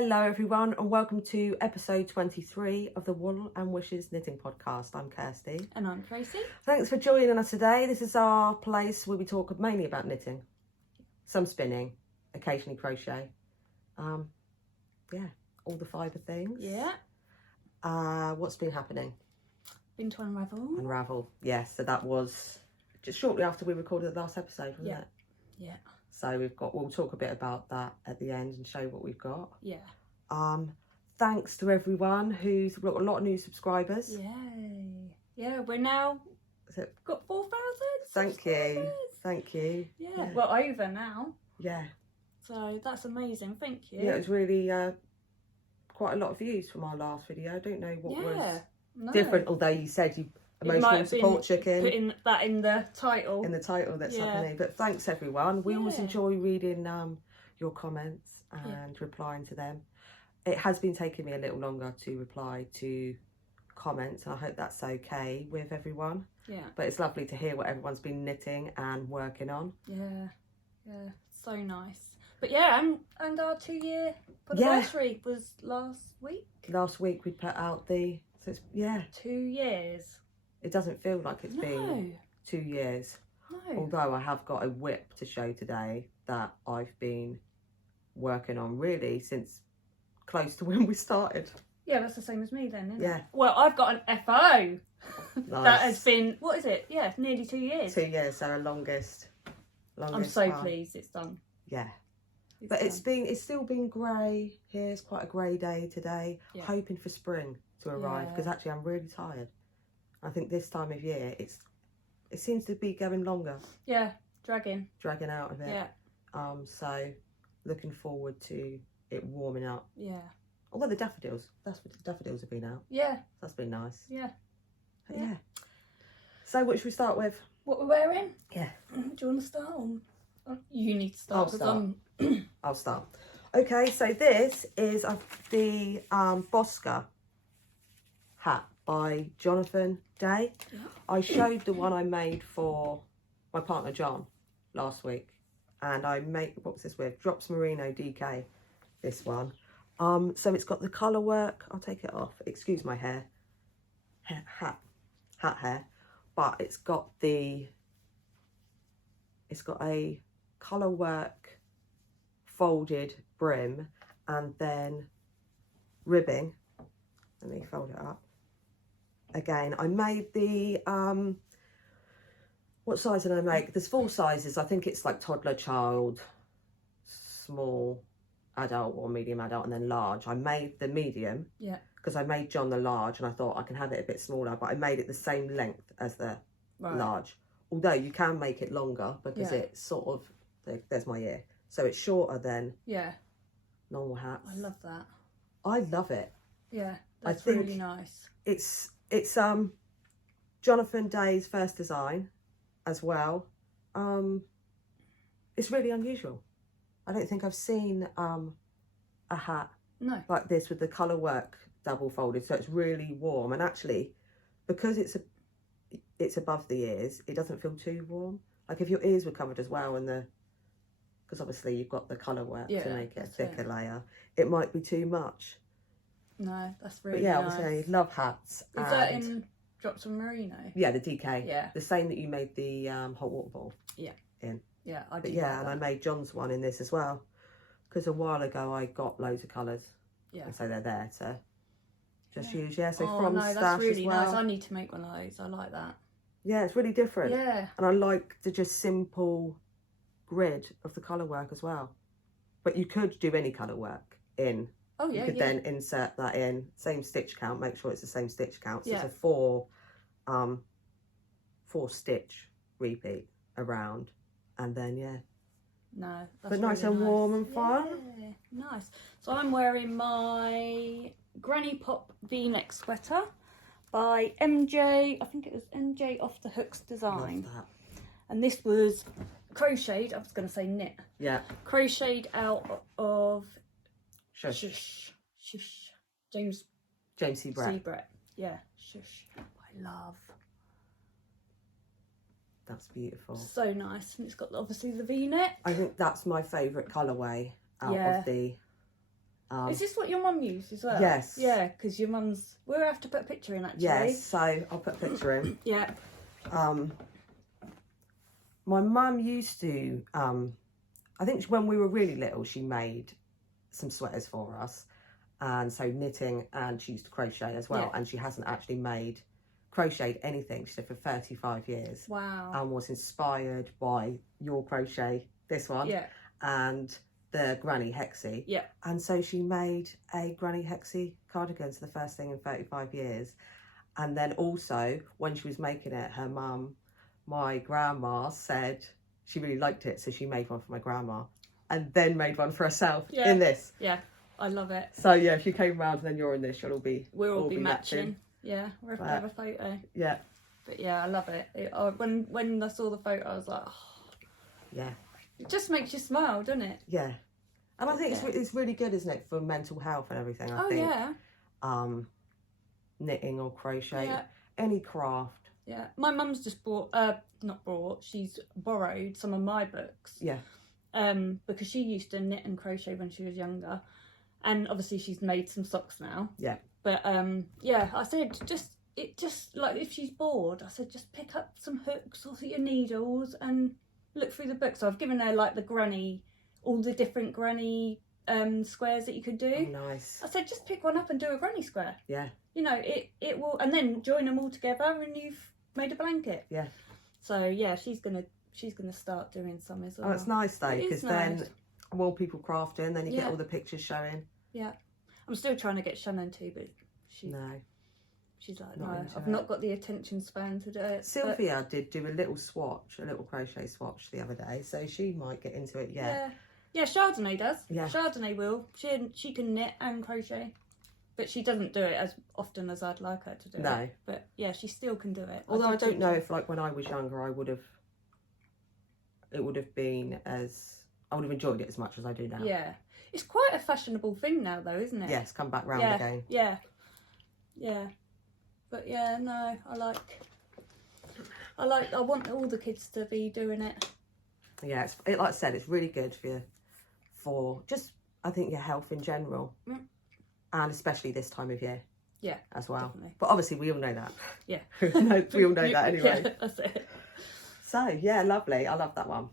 Hello everyone and welcome to episode 23 of the Wool and Wishes Knitting Podcast. I'm Kirsty. And I'm Tracy. Thanks for joining us today. This is our place where we talk mainly about knitting, some spinning, occasionally crochet. Yeah, all the fibre things. Yeah. What's been happening? Been to Unravel. Unravel, yes. So that was just shortly after we recorded the last episode, wasn't it? Yeah. So we'll talk a bit about that at the end and show what we've got. Yeah. Thanks to everyone who's got a lot of new subscribers. Yay. Yeah, we're now got 4,000. Thank you. Yeah. Well, over now. Yeah. So that's amazing. Thank you. Yeah, it was really quite a lot of views from our last video. I don't know what was different, although you said you emotional support chicken. Putting that in the title. In the title, that's happening. But thanks everyone. We always enjoy reading your comments and replying to them. It has been taking me a little longer to reply to comments, and I hope that's okay with everyone. Yeah. But it's lovely to hear what everyone's been knitting and working on. Yeah. Yeah. So nice. But yeah, and our 2-year anniversary was last week. Last week we put out the 2 years. It doesn't feel like it's been 2 years. No. Although I have got a whip to show today that I've been working on really since close to when we started. Yeah, that's the same as me then, isn't it? Well, I've got an FO. Nice. That has been, what is it? Yeah, nearly 2 years. 2 years, so our longest I'm so time. pleased it's done. Yeah. It's still been grey here. It's quite a grey day today. Yeah. Hoping for spring to arrive because actually I'm really tired. I think this time of year it seems to be going longer. Yeah, dragging out a bit. Yeah. So looking forward to it warming up. Yeah. Although the daffodils have been out. Yeah. That's been nice. Yeah. Yeah. So what should we start with? What we're wearing? Yeah. Do you want to start? You need to start. I'll start. Okay, so this is the Bosca hat by Jonathan Day. Yeah. I showed the one I made for my partner John last week, and I made, what was this with? Drops Merino DK, this one. So it's got the colour work. I'll take it off. Excuse my hair. Hat hair. But it's got a colour work folded brim and then ribbing. Let me fold it up. Again, I made the, what size did I make? There's 4 sizes. I think it's like toddler, child, small, adult or medium adult, and then large. I made the medium. Yeah. Because I made John the large and I thought I can have it a bit smaller, but I made it the same length as the large. Although you can make it longer because it's sort of, there's my ear. So it's shorter than normal hats. I love that. I love it. Yeah, that's really nice. It's Jonathan Day's first design as well. It's really unusual. I don't think I've seen a hat like this with the colour work double folded, so it's really warm, and actually because it's above the ears, it doesn't feel too warm. Like if your ears were covered as well, and because obviously you've got the colour work to make it a thicker layer, it might be too much. No, that's really nice. Obviously love hats. Is that in Drops of Merino? Yeah, the DK. Yeah. The same that you made the hot water ball in. Yeah, I did. Yeah, and I made John's one in this as well. Because a while ago I got loads of colours. Yeah. And so they're there to just use. Yeah, so from stash that's really as well. nice. I need to make one of those. I like that. Yeah, it's really different. Yeah. And I like the just simple grid of the colour work as well. But you could do any colour work in. Oh yeah. You could then insert that in. Same stitch count. Make sure it's the same stitch count. So it's a 4 stitch repeat around, and then No, that's but nice really and warm and fun. Yeah, nice. So I'm wearing my Granny Pop V-neck sweater by MJ. I think it was MJ Off the Hooks Design. Love that. And this was crocheted. I was going to say knit. Yeah. Crocheted out of Shhhh. James C. Brett. Yeah. Shhhh. I love. That's beautiful. So nice. And it's got obviously the V-neck. I think that's my favourite colourway out of the Is this what your mum used as well? Yes. Yeah, because your mum's... We'll have to put a picture in, actually. Yes, so I'll put a picture in. Yeah. My mum used to, I think when we were really little, she made some sweaters for us. And so knitting, and she used to crochet as well. Yeah. And she hasn't actually crocheted anything. She did for 35 years. Wow. And was inspired by your crochet, this one. Yeah. And the Granny Hexie. Yeah. And so she made a Granny Hexie cardigan, so the first thing in 35 years. And then also, when she was making it, her mum, my grandma, said she really liked it, so she made one for my grandma. And then made one for herself in this. Yeah, I love it. So yeah, if you came round and then you're in this, you'll all be... We'll all be matching. Yeah, we'll have to have a photo. Yeah. But yeah, I love it. When I saw the photo, I was like, oh. Yeah. It just makes you smile, doesn't it? Yeah. And I think it's really good, isn't it, for mental health and everything, I think. Yeah. Knitting or crochet, Yeah. any craft. Yeah. My mum's just she's borrowed some of my books. Yeah. Because she used to knit and crochet when she was younger. And obviously she's made some socks now. Yeah. But yeah, I said just like if she's bored, I said just pick up some hooks or your needles and look through the book. So I've given her like all the different granny squares that you could do. Oh, nice. I said just pick one up and do a granny square. Yeah. You know, it will, and then join them all together and you've made a blanket. Yeah. So yeah, she's gonna start doing some as well. Oh, it's nice though, because nice. then more people crafting, then you get all the pictures showing. Yeah. I'm still trying to get Shannon to, but she's like, no, I've not got the attention span to do it. Sylvia did do a little crochet swatch the other day, so she might get into it. Yeah. Yeah, Chardonnay does. Yeah. Chardonnay will. She can knit and crochet, but she doesn't do it as often as I'd like her to do it. No. But yeah, she still can do it. Although I don't know if, like, when I was younger, I would have enjoyed it as much as I do now. Yeah. It's quite a fashionable thing now, though, isn't it? Yes, come back round again. Yeah. Yeah. But yeah, no, I want all the kids to be doing it. Yeah, like I said, it's really good for just, I think, your health in general. Yeah. And especially this time of year. Yeah. As well. Definitely. But obviously we all know that. Yeah. We all know that anyway. Yeah, that's it. So, yeah, lovely. I love that one.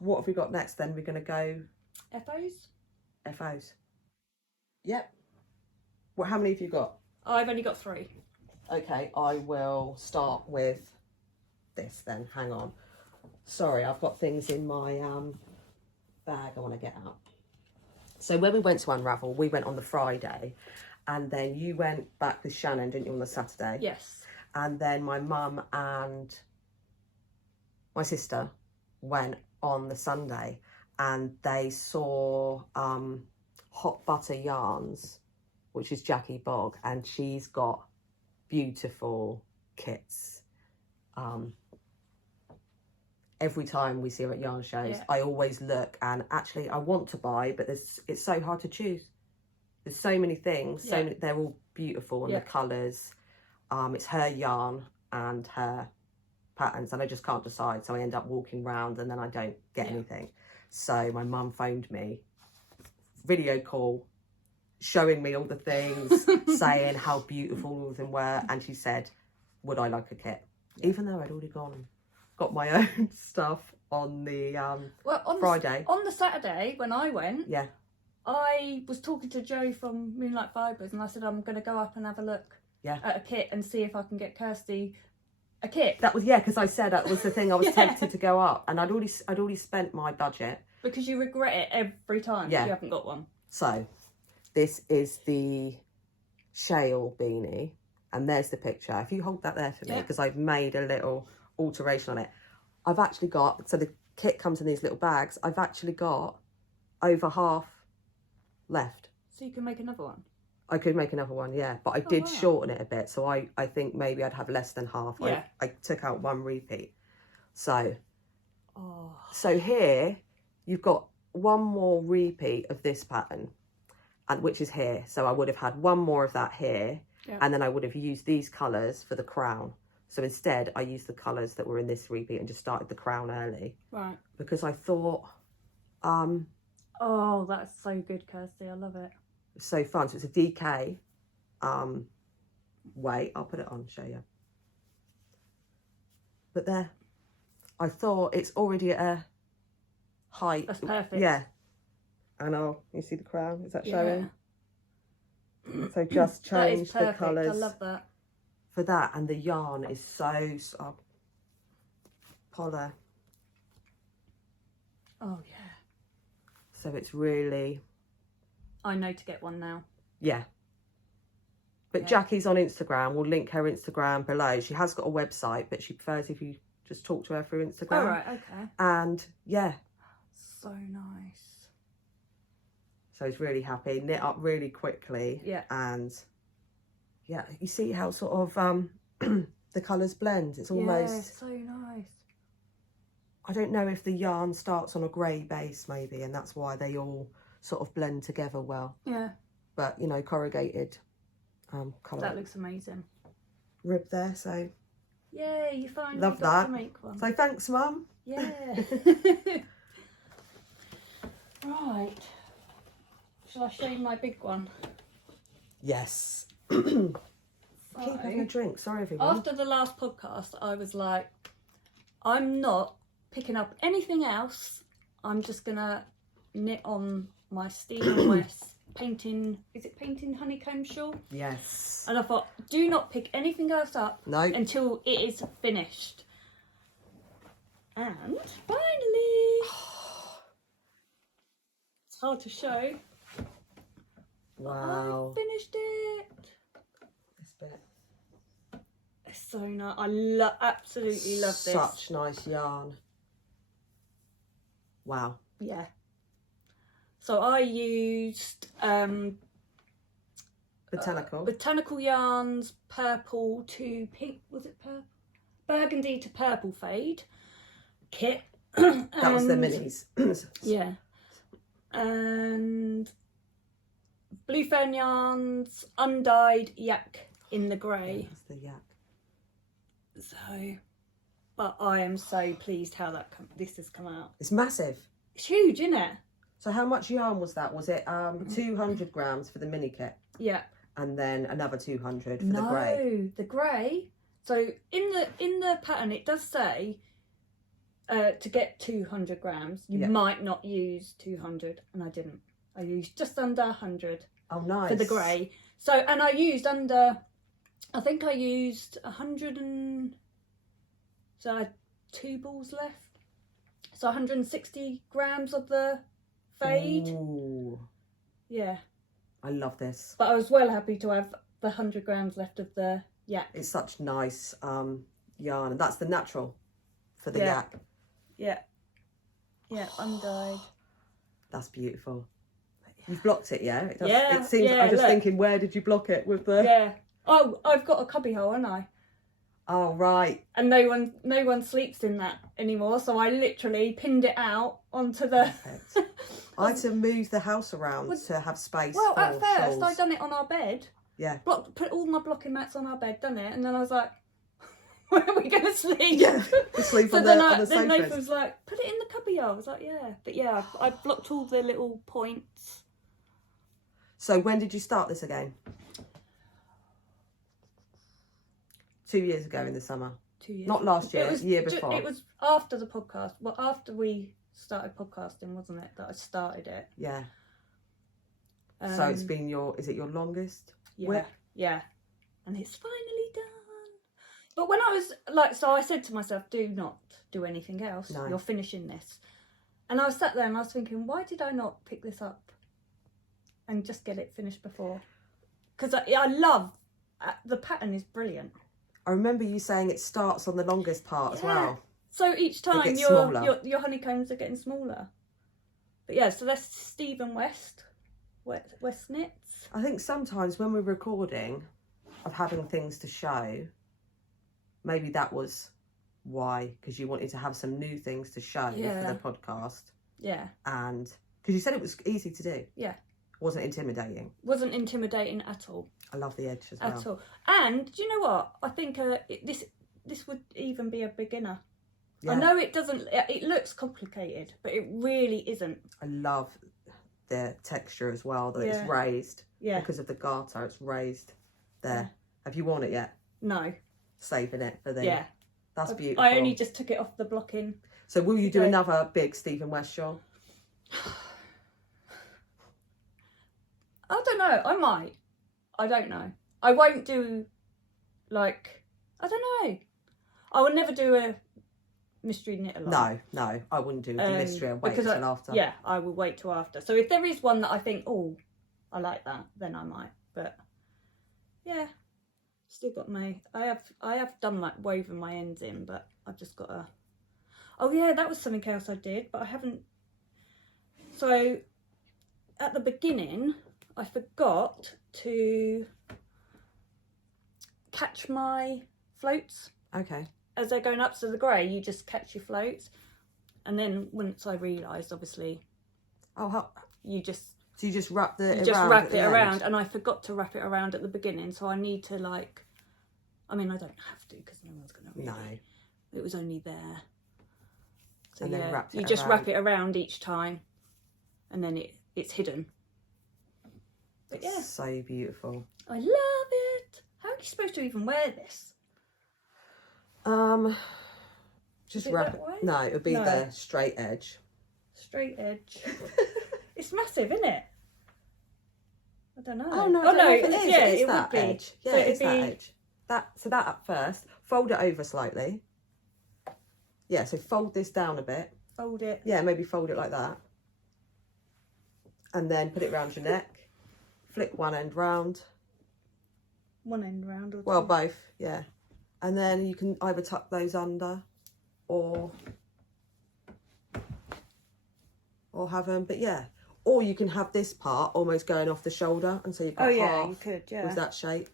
What have we got next then? We're going to go... FOs. Yep. Well, how many have you got? I've only got 3. Okay, I will start with this then. Hang on. Sorry, I've got things in my bag I want to get out. So when we went to Unravel, we went on the Friday, and then you went back with Shannon, didn't you, on the Saturday? Yes. And then my mum and my sister went on the Sunday, and they saw Hot Butter Yarns, which is Jackie Bogg, and she's got beautiful kits. Every time we see her at yarn shows, I always look, and actually I want to buy, but it's so hard to choose. There's so many things, they're all beautiful, and the colours. It's her yarn and her patterns, and I just can't decide, so I end up walking round and then I don't get anything. So my mum phoned me, video call, showing me all the things, saying how beautiful all of them were, and she said, would I like a kit? Even though I'd already got my own stuff on the Friday. On the Saturday when I went, yeah, I was talking to Joe from Moonlight Fibres, and I said I'm going to go up and have a look at a kit and see if I can get Kirsty a kit. That was because I said that was the thing. I was tempted to go up, and I'd already spent my budget, because you regret it every time you haven't got one. So this is the shale beanie, and there's the picture. If you hold that there for me, because I've made a little alteration on it. I've actually got, so the kit comes in these little bags, I've actually got over half left. So you can make another one? I could make another one, yeah, but I did shorten it a bit, so I think maybe I'd have less than half. Yeah. I took out one repeat. So here you've got one more repeat of this pattern, and which is here. So I would have had one more of that here, and then I would have used these colours for the crown. So instead, I used the colours that were in this repeat and just started the crown early. Right. Because I thought, Oh, that's so good, Kirsty. I love it. It's so fun. So it's a DK weight. I'll put it on, show you. But there, I thought it's already at a height. That's perfect. Yeah. And you see the crown? Is that showing? So just change the colours. I love that. For that, and the yarn is so soft. Polar. Oh yeah. So it's really. I know to get one now. Yeah. But yeah. Jackie's on Instagram. We'll link her Instagram below. She has got a website, but she prefers if you just talk to her through Instagram. Oh, right, okay. And yeah. So nice. So he's really happy. Knit up really quickly. Yeah. And yeah, you see how sort of the colours blend. It's almost. Yeah, so nice. I don't know if the yarn starts on a grey base maybe, and that's why they all sort of blend together well. Yeah. But you know, corrugated colour. That looks amazing. Rib there, so. Yeah, you finally Love got that. to make one. So thanks, Mum. Yeah. Right. Shall I show you my big one? Yes. So, Keep having a drink. Sorry, everyone. after the last podcast, I was like, I'm not picking up anything else. I'm just going to knit on my Stephen West painting, is it painting honeycomb shawl? Yes. And I thought, do not pick anything else up until it is finished. And finally, it's hard to show. Wow. I finished it. This bit. It's so nice. I absolutely love this. Such nice yarn. Wow. Yeah. So I used botanical yarns, purple to pink. Was it purple? Burgundy to purple fade kit. That was the minis. Yeah. And blue fern yarns, undyed yak in the grey. That's the yak. So, but I am so pleased how this has come out. It's massive. It's huge, isn't it? So how much yarn was that? Was it 200 grams for the mini kit? Yeah. And then another 200 for the grey? No, the grey. So in the pattern it does say to get 200 grams you might not use 200, and I didn't. I used just under 100. Oh, nice. For the grey. So, and I used under, I think I used 100 and, so I had 2 balls left. So 160 grams of the fade. Ooh. Yeah. I love this. But I was well happy to have the 100 grams left of the yak. It's such nice yarn, and that's the natural for the yak. Yeah. Yeah, undyed. That's beautiful. You've blocked it, yeah? It does, yeah. It seems. Yeah, I'm just thinking, where did you block it with the? Yeah. Oh, I've got a cubby hole, haven't I? Oh, right. And no one sleeps in that anymore, so I literally pinned it out onto the. Perfect. I had to move the house around to have space. Well, for at first shawls. I done it on our bed. Yeah. Put all my blocking mats on our bed, done it, and then I was like, where are we going to sleep? Yeah, sleep so on then the then sofa. Nathan was like, put it in the cubby hole. I was like, yeah. But yeah, I blocked all the little points. So when did you start this again? 2 years ago in the summer. 2 years. Not last year, the year before. It was after the podcast. Well, after we started podcasting, wasn't it, that I started it? Yeah. So it's been is it your longest whip? Yeah. And it's finally done. But when I was like, so I said to myself, do not do anything else. No. You're finishing this. And I was sat there and I was thinking, why did I not pick this up and just get it finished before? Because I love, the pattern is brilliant. I remember you saying it starts on the longest part as well. So each time your honeycombs are getting smaller. But yeah, so that's Stephen West knits. I think sometimes when we're recording of having things to show, maybe that was why, because you wanted to have some new things to show for the podcast. Yeah. And because you said it was easy to do. Yeah. Wasn't intimidating. Wasn't intimidating at all. I love the edge as well. At all. And do you know what? I think this would even be a beginner. Yeah. I know it doesn't. It looks complicated, but it really isn't. I love the texture as well, that Yeah. it's raised. Yeah. Because of the garter, it's raised there. Yeah. Have you worn it yet? No. Saving it for the... Yeah. That's beautiful. I only just took it off the blocking. So will you do today. another big Stephen West shawl? I don't know. I might. I don't know. I won't do, like, I don't know. I will never do a mystery knit along. No, I wouldn't do the mystery and wait until after. Yeah, I will wait till after. So if there is one that I think, oh, I like that, then I might. But yeah, still got my. I have done like woven my ends in, but I've just got a. Oh yeah, that was something else I did, but I haven't. So at the beginning, I forgot to catch my floats. Okay. As they're going up, so the grey, you just catch your floats, and then once I realised, obviously, you just so you just wrap the wrap it around, and I forgot to wrap it around at the beginning, so I need to like, I mean, I don't have to because no one's gonna read it. It was only there, so and then yeah, you just wrap it around each time, and then it's hidden. But yeah, so beautiful. I love it. How are you supposed to even wear this? Just wrap it. No, it would be the straight edge. Straight edge. It's massive, isn't it? I don't know. Oh no, I don't know if it is. Yeah, it would be. Edge. Yeah, so it's that edge. So that up first. Fold it over slightly. Yeah, so fold this down a bit. Fold it. Yeah, maybe fold it like that. And then put it around your neck. Flick one end round. One end round or two? Well, both, yeah. And then you can either tuck those under or have them, but yeah. Or you can have this part almost going off the shoulder, and so you've got half you could, yeah. with that shape.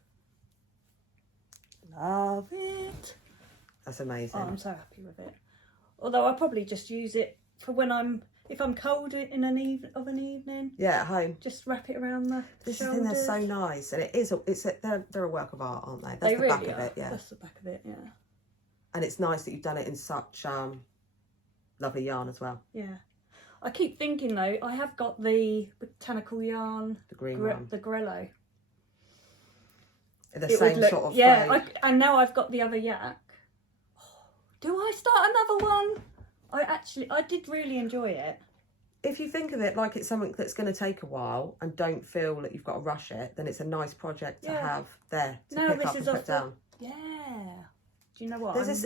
Love it. That's amazing. Oh, I'm so happy with it. Although I'll probably just use it for when if I'm cold in an evening. Yeah, at home. Just wrap it around the This shoulders. thing, they're so nice, and they're a work of art, aren't they? That's They the really back of are. it, yeah. That's the back of it, yeah. And it's nice that you've done it in such lovely yarn as well. Yeah. I keep thinking though, I have got the botanical yarn, The green one. the Grello. The same sort of yeah. And now I've got the other yak. Do I start another one? I did really enjoy it. If you think of it like it's something that's going to take a while and don't feel that you've got to rush it, then it's a nice project to have there to pick up and put down. Yeah. Do you know what? Is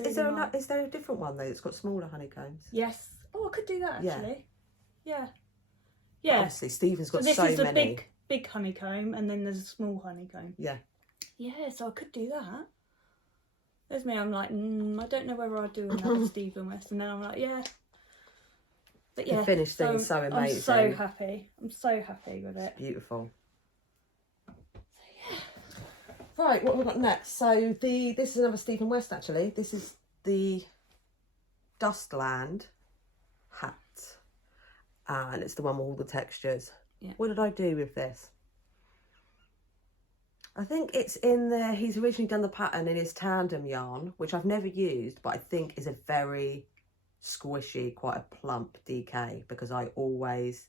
there a different one though that's got smaller honeycombs? Yes. Oh, I could do that actually. Yeah. Yeah. Obviously, Stephen's got so many. This is a big honeycomb, and then there's a small honeycomb. Yeah. Yeah, so I could do that. There's me. I'm like, I don't know whether I'll do another Stephen West, and then I'm like, yeah. But yeah, the finished thing's so amazing. I'm so happy. I'm so happy with it. It's beautiful. So yeah. Right, what have we got next? So this is another Stephen West actually. This is the Dustland hat. And it's the one with all the textures. Yeah. What did I do with this? I think it's in there. He's originally done the pattern in his tandem yarn, which I've never used, but I think is a very squishy, quite a plump DK, because I always,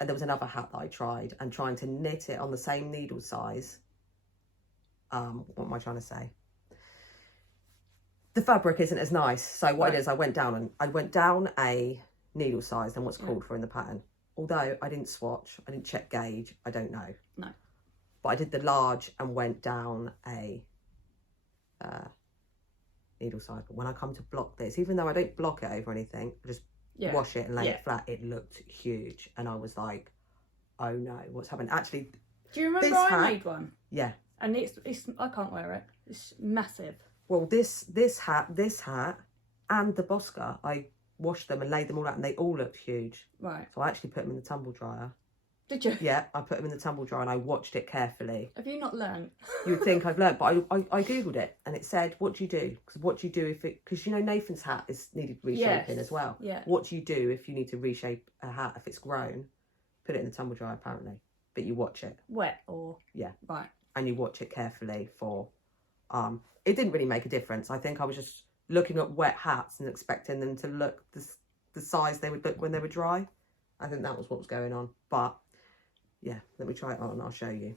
and there was another hat that I tried, and trying to knit it on the same needle size. What am I trying to say? The fabric isn't as nice. So what it is, I went down a needle size than what's called for in the pattern. Although I didn't swatch, I didn't check gauge, I don't know. No. But I did the large and went down a needle size. But when I come to block this, even though I don't block it over anything, I just wash it and lay it flat, it looked huge. And I was like, oh no, what's happened? Actually, do you remember I made one? Yeah. And it's I can't wear it. It's massive. Well, this hat, and the Bosca, I washed them and laid them all out, and they all looked huge. Right. So I actually put them in the tumble dryer. Did you? Yeah, I put them in the tumble dryer and I watched it carefully. Have you not learned? You would think I've learned, but I googled it and it said, what do you do? Because you know Nathan's hat is needed reshaping as well. Yeah. What do you do if you need to reshape a hat if it's grown? Put it in the tumble dryer apparently, but you watch it. Wet or? Yeah. Right. And you watch it carefully for, it didn't really make a difference. I think I was just looking at wet hats and expecting them to look the size they would look when they were dry. I think that was what was going on. But yeah, let me try it on and I'll show you.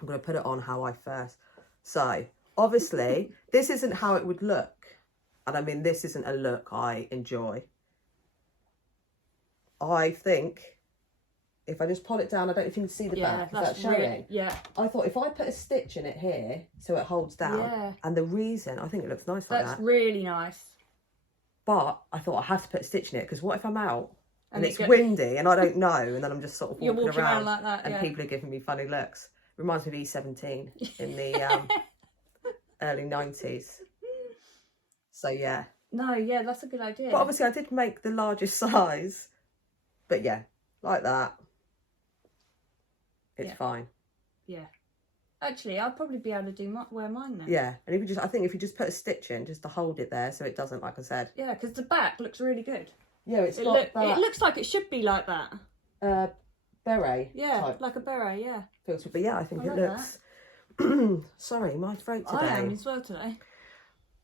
I'm going to put it on how I first. So obviously this isn't how it would look. And I mean, this isn't a look I enjoy. I think if I just pull it down, I don't know if you can see the back. Is that showing? Really, yeah. I thought if I put a stitch in it here so it holds down. Yeah. And the reason, I think it looks nice like that. That's really nice. But I thought I have to put a stitch in it because what if I'm out and it's windy and I don't know and then I'm just sort of walking around like that, and people are giving me funny looks. Reminds me of E17 in the early 90s. So yeah. No, yeah, that's a good idea. But obviously I did make the largest size. But yeah, like that. It's fine. Yeah. Actually, I'll probably be able to do wear mine then. Yeah, and if you just, I think if you just put a stitch in just to hold it there so it doesn't, like I said. Yeah, because the back looks really good. Yeah, it's got that. It looks like it should be like that. Beret. Yeah, type like a beret. Yeah. filter, but yeah, I think it like looks. Sorry, my throat today. I am as well today.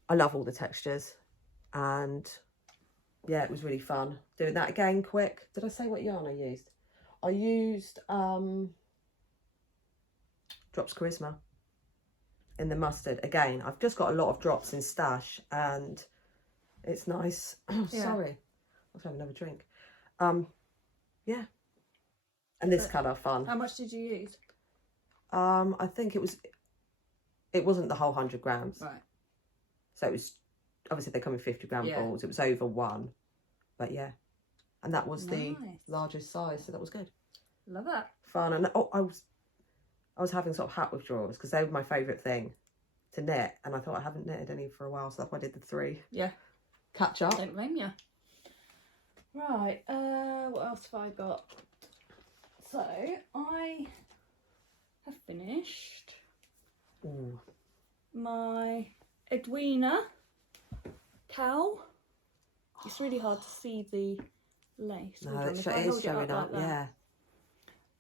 I love all the textures, and yeah, it was really fun doing that again. Quick, did I say what yarn I used? I used Drops Charisma in the mustard. Again, I've just got a lot of drops in stash and it's nice. Sorry, I was having another drink. Yeah, and this colour fun. How much did you use? I think it wasn't the whole 100 grams, Right. so it was, obviously they come in 50 gram balls. It was over 1, but yeah, and that was the largest size, so that was good. Love that. Fun. And I was having sort of hat withdrawals because they were my favourite thing to knit, and I thought I haven't knitted any for a while, so that's why I did the 3. Yeah. Catch up. Don't blame you. Right, what else have I got? So, I have finished my Edwina cowl. It's really hard to see the lace. No, it is showing up, yeah.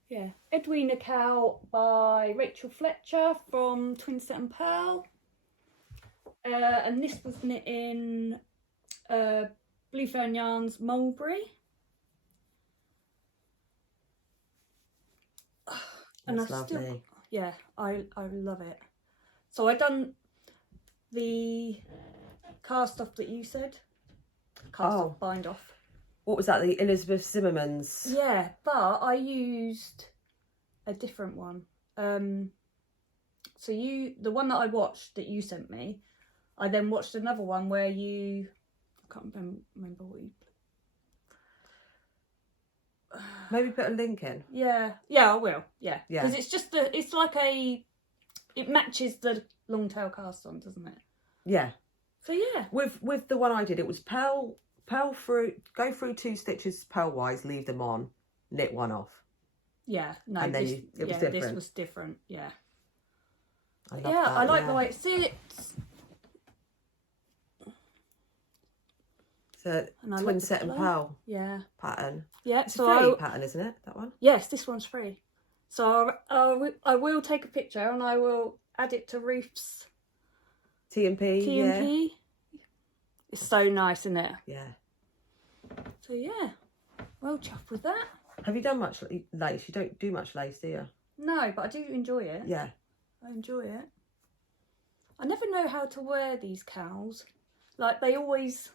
Yeah, Edwina cowl by Rachel Fletcher from Twin Set and Pearl. And this was knit in Blue Fern Yarns Mulberry. And That's lovely. Yeah, I love it. So I done the cast off that you said. Cast off, bind off. What was that, the Elizabeth Zimmerman's? Yeah, but I used a different one. So the one that I watched that you sent me, I then watched another one where I can't remember what you... Maybe put a link in. Yeah, I will. Yeah, because it's just it's like it matches the long tail cast on, doesn't it? Yeah. So yeah. With the one I did, it was purl through, go through 2 stitches purlwise, leave them on, knit 1 off. Yeah, no, and then it was different. This was different. Yeah. I love that, I like the way it sits. So Twin Set and Pearl pattern. Yeah, it's a free pattern, isn't it? That one. Yes, this one's free. So I will take a picture and I will add it to Ruth's T&P. Yeah. It's so nice, isn't it? Yeah. So yeah, well chuffed with that. Have you done much lace? You don't do much lace, do you? No, but I do enjoy it. Yeah. I enjoy it. I never know how to wear these cowls. Like they always...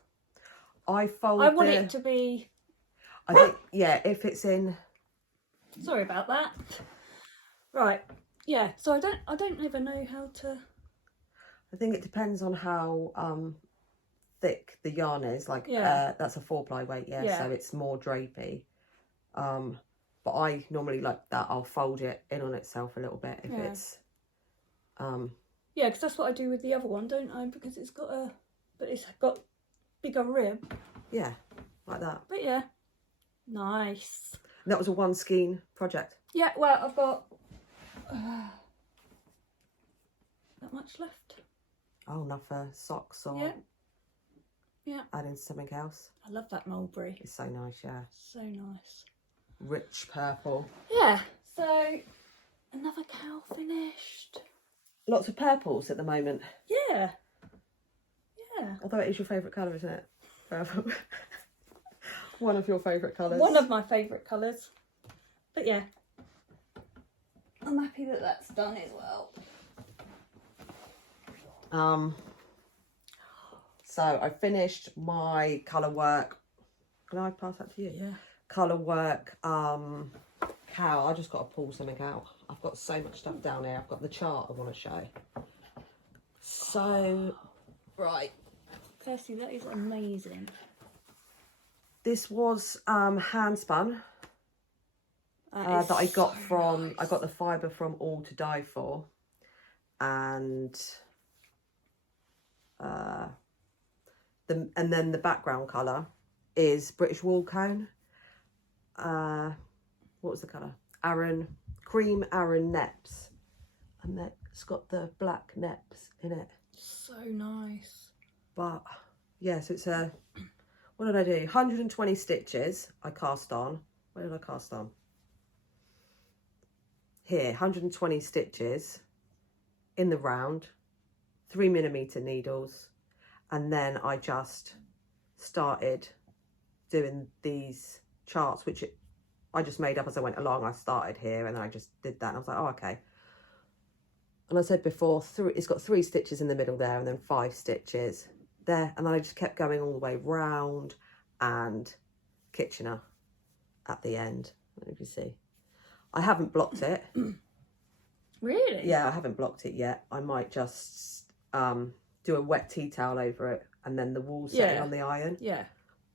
I want it to be... I think, yeah, if it's in... Sorry about that. Right, yeah, so I don't ever know how to... I think it depends on how thick the yarn is. Like, that's a 4-ply weight, so it's more drapey. But I normally like that. I'll fold it in on itself a little bit if it's... Yeah, because that's what I do with the other one, don't I? Because it's got bigger rib. Yeah, like that. But yeah, nice. And that was a 1 skein project. Yeah, well, I've got that much left. Oh, enough for socks or adding something else. I love that mulberry. It's so nice, yeah. So nice. Rich purple. Yeah, so another cowl finished. Lots of purples at the moment. Yeah. Yeah. Although it is your favourite colour, isn't it? Purple. One of your favourite colours. One of my favourite colours. But yeah, I'm happy that that's done as well. So I finished my colour work. Can I pass that to you? Yeah. Colour work, cow. I just got to pull something out. I've got so much stuff down here. I've got the chart I want to show. So, right. Kirsty, that is amazing. This was hand spun that I got from, nice. I got the fibre from All to Die For. And then the background colour is British wool cone. What was the colour? Cream Aran Neps. And then it's got the black neps in it. So nice. But yeah, so it's a, what did I do? 120 stitches I cast on. Where did I cast on? Here, 120 stitches in the round, 3mm needles. And then I just started doing these charts, which I just made up as I went along. I started here and then I just did that and I was like, oh, okay. And I said before, it's got 3 stitches in the middle there and then 5 stitches there. And then I just kept going all the way round and Kitchener at the end. I don't know if you see. I haven't blocked it. Really? Yeah, I haven't blocked it yet. I might just do a wet tea towel over it and then the wool setting on the iron. Yeah.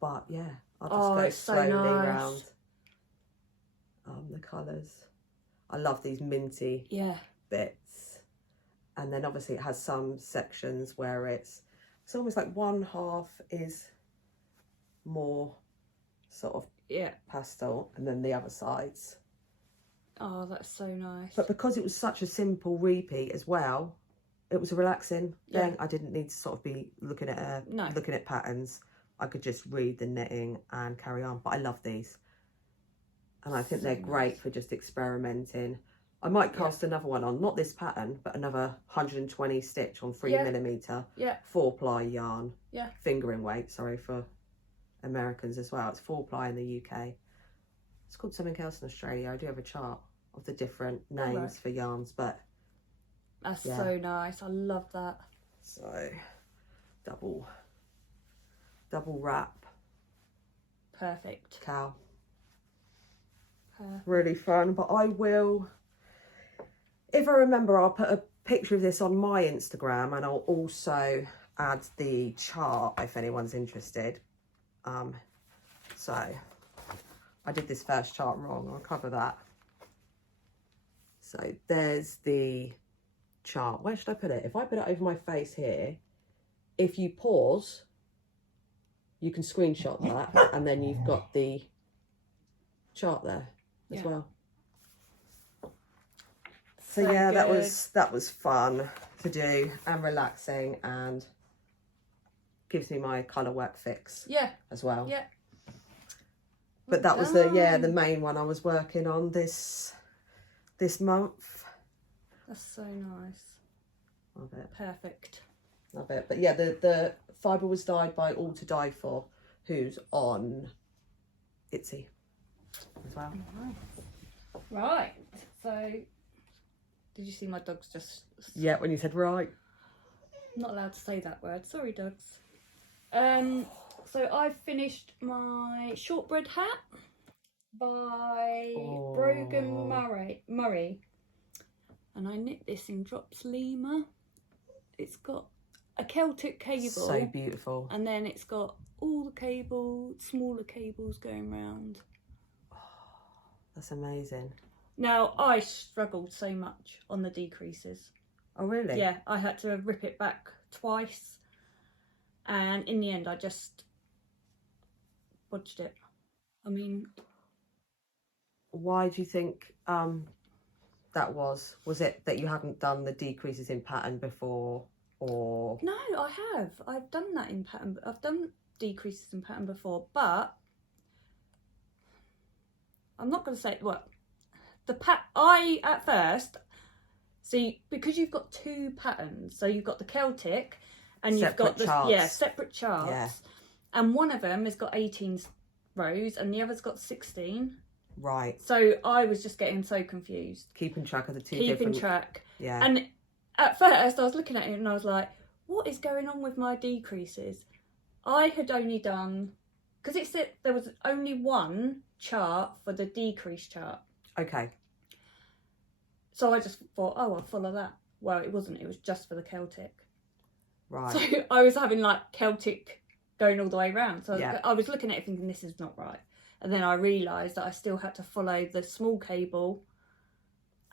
But yeah, I'll just go slowly round the colours. I love these minty bits. And then obviously it has some sections where it's almost like one half is more sort of pastel and then the other sides. Oh, that's so nice. But because it was such a simple repeat as well, it was a relaxing thing. I didn't need to sort of be looking at patterns. I could just read the knitting and carry on. But I love these. And I think they're great for just experimenting. I might cast another one on, not this pattern, but another 120 stitch on 3mm, 4-ply yarn, fingering weight, sorry, for Americans as well. It's 4-ply in the UK. It's called something else in Australia. I do have a chart of the different names for yarns, but that's so nice. I love that. So double wrap. Perfect. Cow. Perfect. Really fun, but I will, if I remember, I'll put a picture of this on my Instagram and I'll also add the chart if anyone's interested. So I did this first chart wrong. I'll cover that. So there's the chart. Where should I put it? If I put it over my face here, if you pause, you can screenshot that and then you've got the chart there as well. So yeah, that was fun to do and relaxing and gives me my colour work fix as well. Yeah. But that was the main one I was working on this month. That's so nice. Love it. Perfect. Love it. But yeah, the fibre was dyed by All to Die For, who's on Etsy as well. Nice. Right. So did you see my dogs just... Yeah, when you said right. I'm not allowed to say that word. Sorry, dogs. So I've finished my shortbread hat by Brogan Murray. And I knit this in Drops Lima. It's got a Celtic cable. So beautiful. And then it's got all the smaller cables going round. Oh, that's amazing. Now, I struggled so much on the decreases. Oh, really? Yeah, I had to rip it back twice. And in the end, I just bodged it. I mean... Why do you think that was? Was it that you hadn't done the decreases in pattern before, or...? No, I have. I've done that in pattern. I've done decreases in pattern before, but I'm not going to say... Well, at first... See, because you've got 2 patterns, so you've got the Celtic and you've got the separate charts. Yeah. And one of them has got 18 rows and the other's got 16. Right. So I was just getting so confused. Keeping track of the two Keeping different... track. Yeah. And at first I was looking at it and I was like, what is going on with my decreases? I had only done, because it said there was only one chart for the decrease chart. Okay. So I just thought, oh, I'll follow that. Well, it wasn't. It was just for the Celtic. Right. So I was having like Celtic going all the way around. So Yeah. I was looking at it thinking, this is not right. And then I realised that I still had to follow the small cable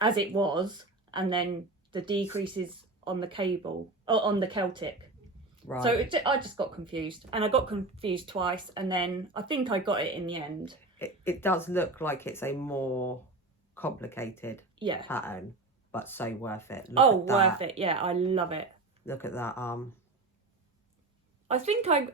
as it was, and then the decreases on the cable, or on the Celtic. Right. So I just got confused, and I got confused twice, and then I think I got it in the end. It does look like it's a more complicated pattern, but so worth it. Look at that. Worth it. Yeah, I love it. Look at that. I think I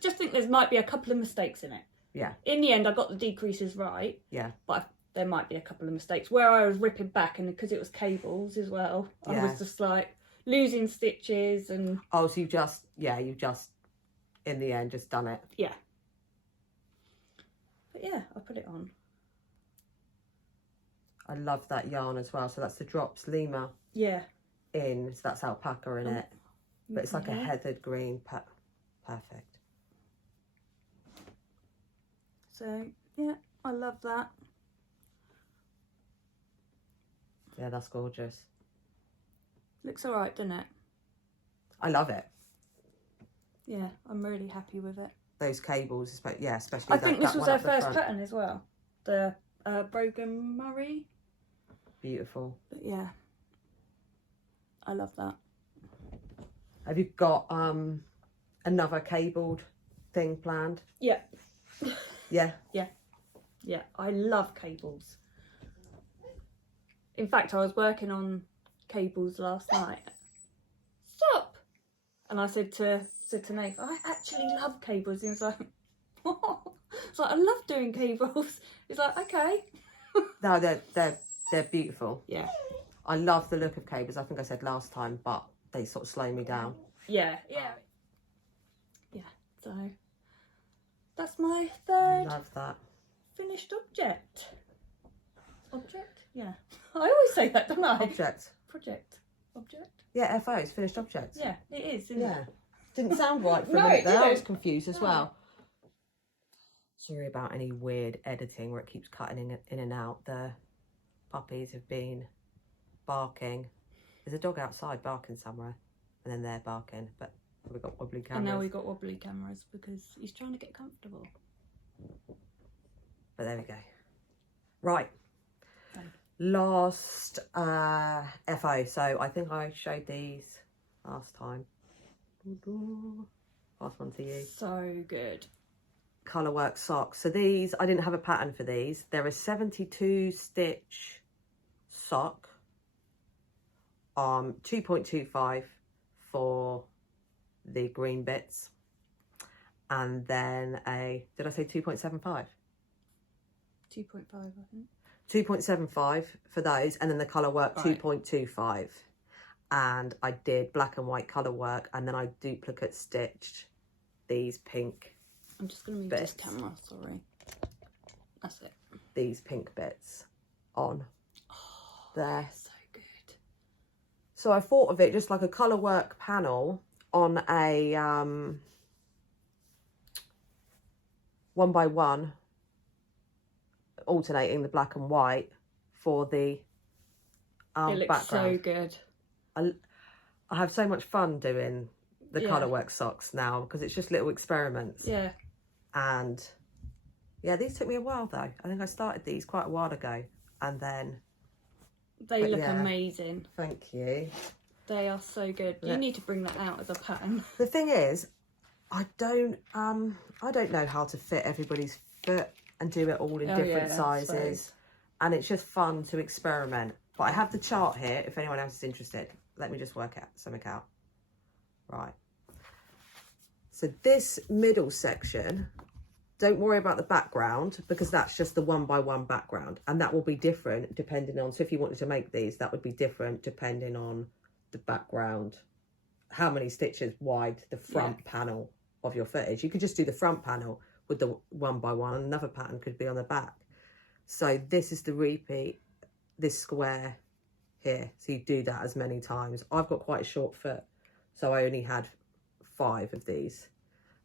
just think there might be a couple of mistakes in it. Yeah. In the end, I got the decreases right. Yeah. But there might be a couple of mistakes where I was ripping back, and because it was cables as well, I was just like losing stitches and. Oh, so you've just in the end just done it. Yeah. But yeah, I put it on. I love that yarn as well. So that's the Drops Lima. Yeah. So that's alpaca in it, but it's like a heathered green. Perfect. So yeah, I love that. Yeah, that's gorgeous. Looks all right, doesn't it? I love it. Yeah, I'm really happy with it. Those cables, especially I think this was their first pattern as well. The Brogan Murray. Beautiful. But yeah, I love that. Have you got another cabled thing planned? Yeah. Yeah. Yeah, I love cables. In fact, I was working on cables last night. Stop! And I said to Nath, I actually love cables. He was like, what? It's like, I love doing cables. He's like, okay. No, they're beautiful. Yeah. I love the look of cables. I think I said last time, but they sort of slow me down. Yeah. So that's my third Love that. finished object. Yeah. I always say that, don't I? Object. Object. Yeah, FOs, finished objects. Yeah, it is, isn't it? Didn't sound right for No, a minute it there. I was didn't. confused as well. Sorry about any weird editing where it keeps cutting in and out. The puppies have been barking. There's a dog outside barking somewhere, and then they're barking, but we've got wobbly cameras. And now we've got wobbly cameras because he's trying to get comfortable. But there we go. Right. Last FO. So I think I showed these last time. Pass one to you. So good. Colourwork socks. So these, I didn't have a pattern for these. They're a 72 stitch sock. 2.25 for the green bits. And then did I say 2.75? 2.5, I think. 2.75 for those, and then the colour work 2.25. And I did black and white colour work, and then I duplicate stitched these pink I'm just going to move bits. this camera, sorry. That's it. These pink bits on there. So good. So I thought of it just like a colour work panel on a 1x1, alternating the black and white for the It looks background. so good. I have so much fun doing the colourwork socks now because it's just little experiments. Yeah. And yeah, these took me a while though. I think I started these quite a while ago, and then They look amazing. Thank you. They are so good. You need to bring that out as a pattern. The thing is, I don't know how to fit everybody's foot and do it all in different sizes, and it's just fun to experiment. But I have the chart here if anyone else is interested. Let me just work something out. Right. So this middle section, don't worry about the background because that's just the 1x1 background, and that will be different depending on, so if you wanted to make these, that would be different depending on the background, how many stitches wide the front panel of your footage. You could just do the front panel, with the 1 by 1, and another pattern could be on the back. So this is the repeat, this square here. So you do that as many times. I've got quite a short foot, so I only had 5 of these.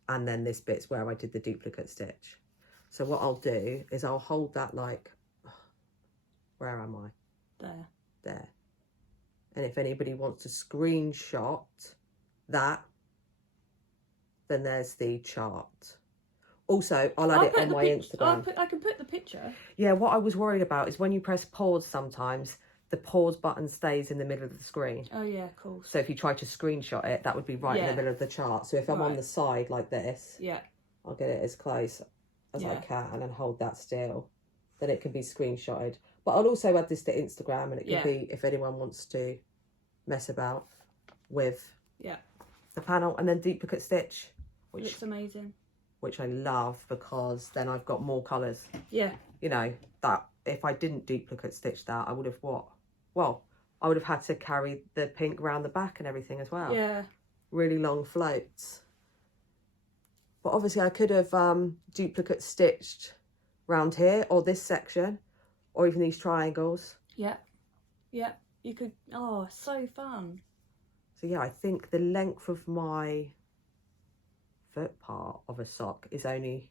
And then this bit's where I did the duplicate stitch. So what I'll do is I'll hold that like, where am I? There. And if anybody wants to screenshot that, then there's the chart. Also, I'll add it on my Instagram. I can put the picture. Yeah, what I was worried about is when you press pause sometimes, the pause button stays in the middle of the screen. Oh yeah, of course. So if you try to screenshot it, that would be right in the middle of the chart. So if I'm on the side like this, I'll get it as close as I can and then hold that still. Then it can be screenshotted. But I'll also add this to Instagram, and it can be if anyone wants to mess about with the panel. And then duplicate stitch, which looks amazing. Which I love, because then I've got more colours. Yeah. You know, that if I didn't duplicate stitch that, I would have Well, I would have had to carry the pink around the back and everything as well. Yeah. Really long floats. But obviously I could have duplicate stitched round here, or this section, or even these triangles. Yeah. Yeah. You could, oh, so fun. So yeah, I think the length of my foot part of a sock is only,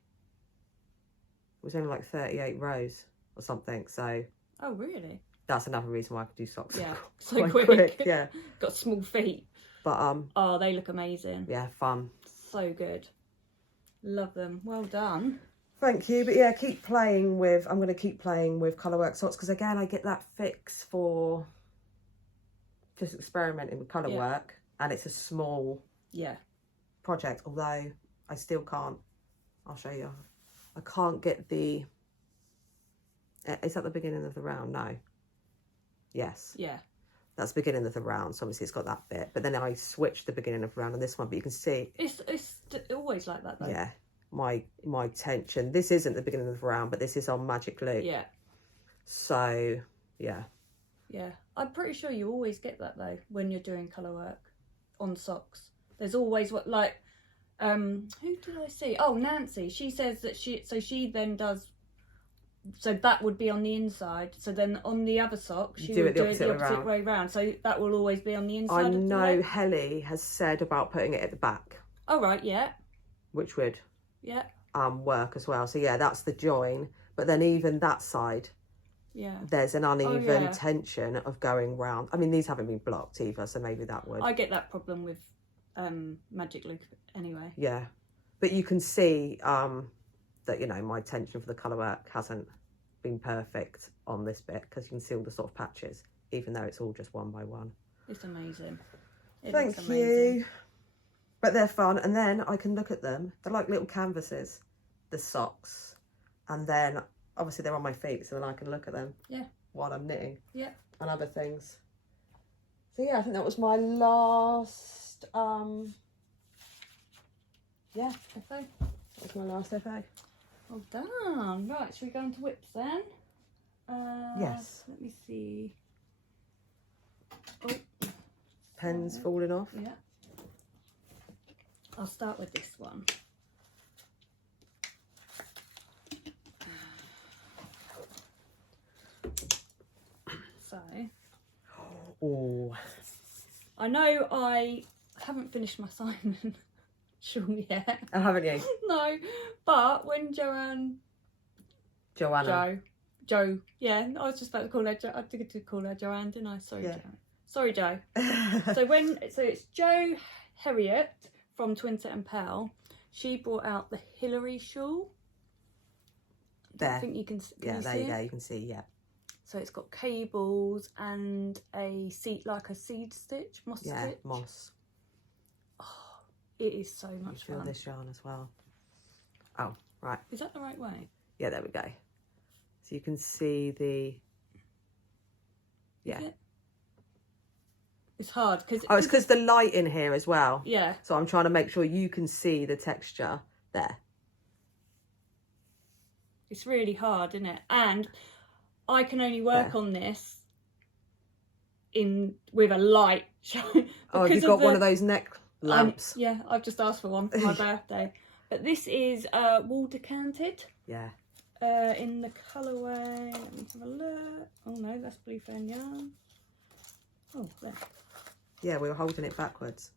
it was only like 38 rows or something. So oh really? That's another reason why I could do socks. Yeah, so quite quick. Yeah. Got small feet. But oh, they look amazing. Yeah, fun. So good. Love them. Well done. Thank you. But yeah, keep playing with, I'm going to keep playing with colourwork socks, because again, I get that fix for just experimenting with colourwork, and it's a small project, although I still can't, I'll show you, I can't get the, is that the beginning of the round? No. Yes. Yeah. That's the beginning of the round, so obviously it's got that bit, but then I switched the beginning of the round on this one, but you can see it's always like that though. Yeah, my tension, this isn't the beginning of the round, but this is on magic loop. Yeah. So yeah, I'm pretty sure you always get that though when you're doing colour work on socks. There's always what, like who did I see? Oh, Nancy. She says that she then does, so that would be on the inside. So then on the other sock, she would do it the opposite way round. So that will always be on the inside. I know Helly has said about putting it at the back. Oh right, yeah. Which would work as well. So yeah, that's the join. But then even that side, there's an uneven tension of going round. I mean, these haven't been blocked either, so maybe that would. I get that problem with magic loop anyway. Yeah, but you can see that, you know, my tension for the colour work hasn't been perfect on this bit, because you can see all the sort of patches, even though it's all just 1 by 1. It's amazing. Thank you. But they're fun, and then I can look at them. They're like little canvases, the socks, and then obviously they're on my feet, so then I can look at them while I'm knitting and other things. So yeah, I think that was my last FO. That was my last FO. Well done. Right, should we go into whips then? Yes. Let me see. Oh, pen's falling off. Yeah. I'll start with this one. So. Oh. I know I haven't finished my Simon shawl yet. Oh, haven't you? No, but when Joe, yeah, I was just about to call her I did call her Joanne, didn't I? Sorry, Joanne. Sorry, Joe. so it's Joe Herriot from Twinset and Pal. She brought out the Hillary shawl. There. I think you can see there you go, you can see, yeah. So it's got cables and a seed, like a seed stitch, moss stitch. Yeah, moss. Oh, it is so much fun. Feel this yarn as well. Oh, right. Is that the right way? Yeah, there we go. So you can see the, It's hard because it's because the light in here as well. Yeah. So I'm trying to make sure you can see the texture there. It's really hard, isn't it? And I can only work on this with a light show. Oh, you've got one of those neck lamps. Yeah, I've just asked for one for my birthday. But this is wool decanted. Yeah. In the colourway, let me have a look. Oh no, that's blue fan yarn. Oh, there. Yeah, we were holding it backwards.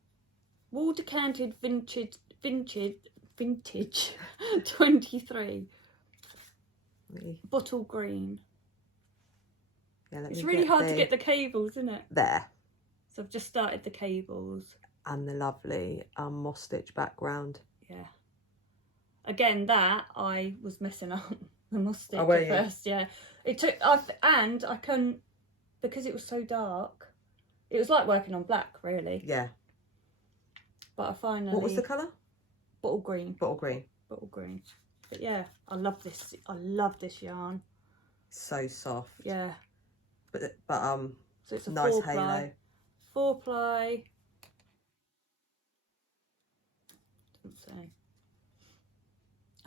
Wool decanted vintage 23. Bottle green. Yeah, It's really hard to get the cables, isn't it? There. So I've just started the cables. And the lovely moss stitch background. Yeah. Again, that I was messing up the moss stitch were at you? first. Yeah. It took, and I couldn't, because it was so dark. It was like working on black, really. Yeah. But I finally. What was the colour? Bottle green. Bottle green. Bottle green. But yeah, I love this. I love this yarn. So soft. Yeah. But So it's a nice 4-ply. halo. 4-ply. Doesn't say.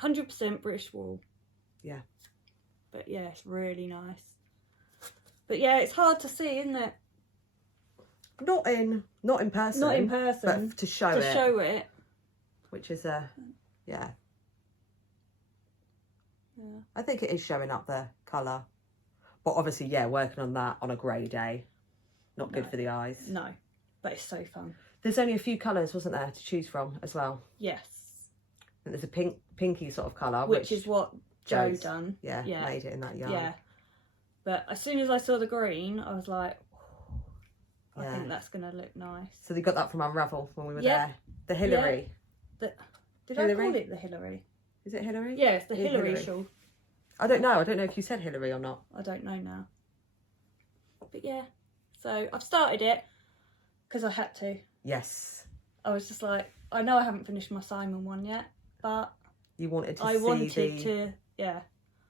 100% British wool. Yeah. But yeah, it's really nice. But yeah, it's hard to see, isn't it? Not in person. Not in person. But to show it. Which is yeah. Yeah. I think it is showing up the colour. But obviously, yeah, working on that on a grey day. Not good for the eyes. No. But it's so fun. There's only a few colours, wasn't there, to choose from as well? Yes. And there's a pinky sort of colour. Which is what Joe done. Yeah, made it in that yarn. Yeah. But as soon as I saw the green, I was like, oh, I think that's going to look nice. So they got that from Unravel when we were there. The Hillary. Yeah. Did I call it the Hillary? Is it Hillary? Yeah, it's the Hillary shawl. I don't know. I don't know if you said Hillary or not. I don't know now. But yeah. So I've started it because I had to. Yes. I was just like, I know I haven't finished my Simon one yet, but you wanted to I see wanted the to, yeah.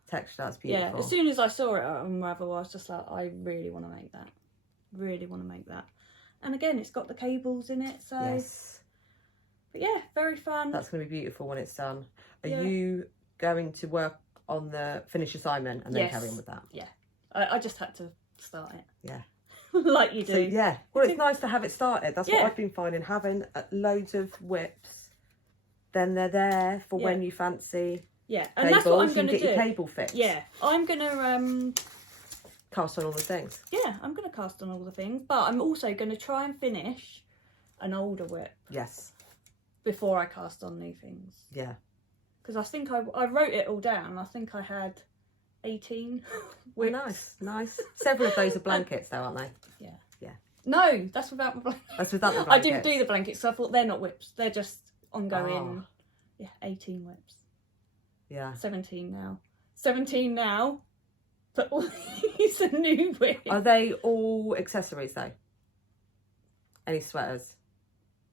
texture. That's beautiful. Yeah, as soon as I saw it at Unravel, I was just like, I really want to make that. Really want to make that. And again, it's got the cables in it, so. Yes. But yeah, very fun. That's going to be beautiful when it's done. Are Yeah. you going to work on the finish assignment and then carry on with that? Yeah. I just had to start it. Yeah. Like you do. So, yeah. Well, it's nice to have it started. That's what Yeah. I've been finding. Having loads of whips, then they're there for when you fancy. Yeah, and that's what I'm going to do. You get your cable fixed. Yeah, I'm going to cast on all the things. Yeah, I'm going to cast on all the things, but I'm also going to try and finish an older whip. Yes. Before I cast on new things. Yeah. Because I think I wrote it all down. I think I had 18 whips. Nice, nice. Several of those are blankets though, aren't they? Yeah. Yeah. No, that's without my blankets. That's without the I blankets. didn't do the blankets, so I thought they're not whips. They're just ongoing. Yeah, 18 whips. Yeah. 17 now. 17 now. But all these are new whips. Are they all accessories though? Any sweaters?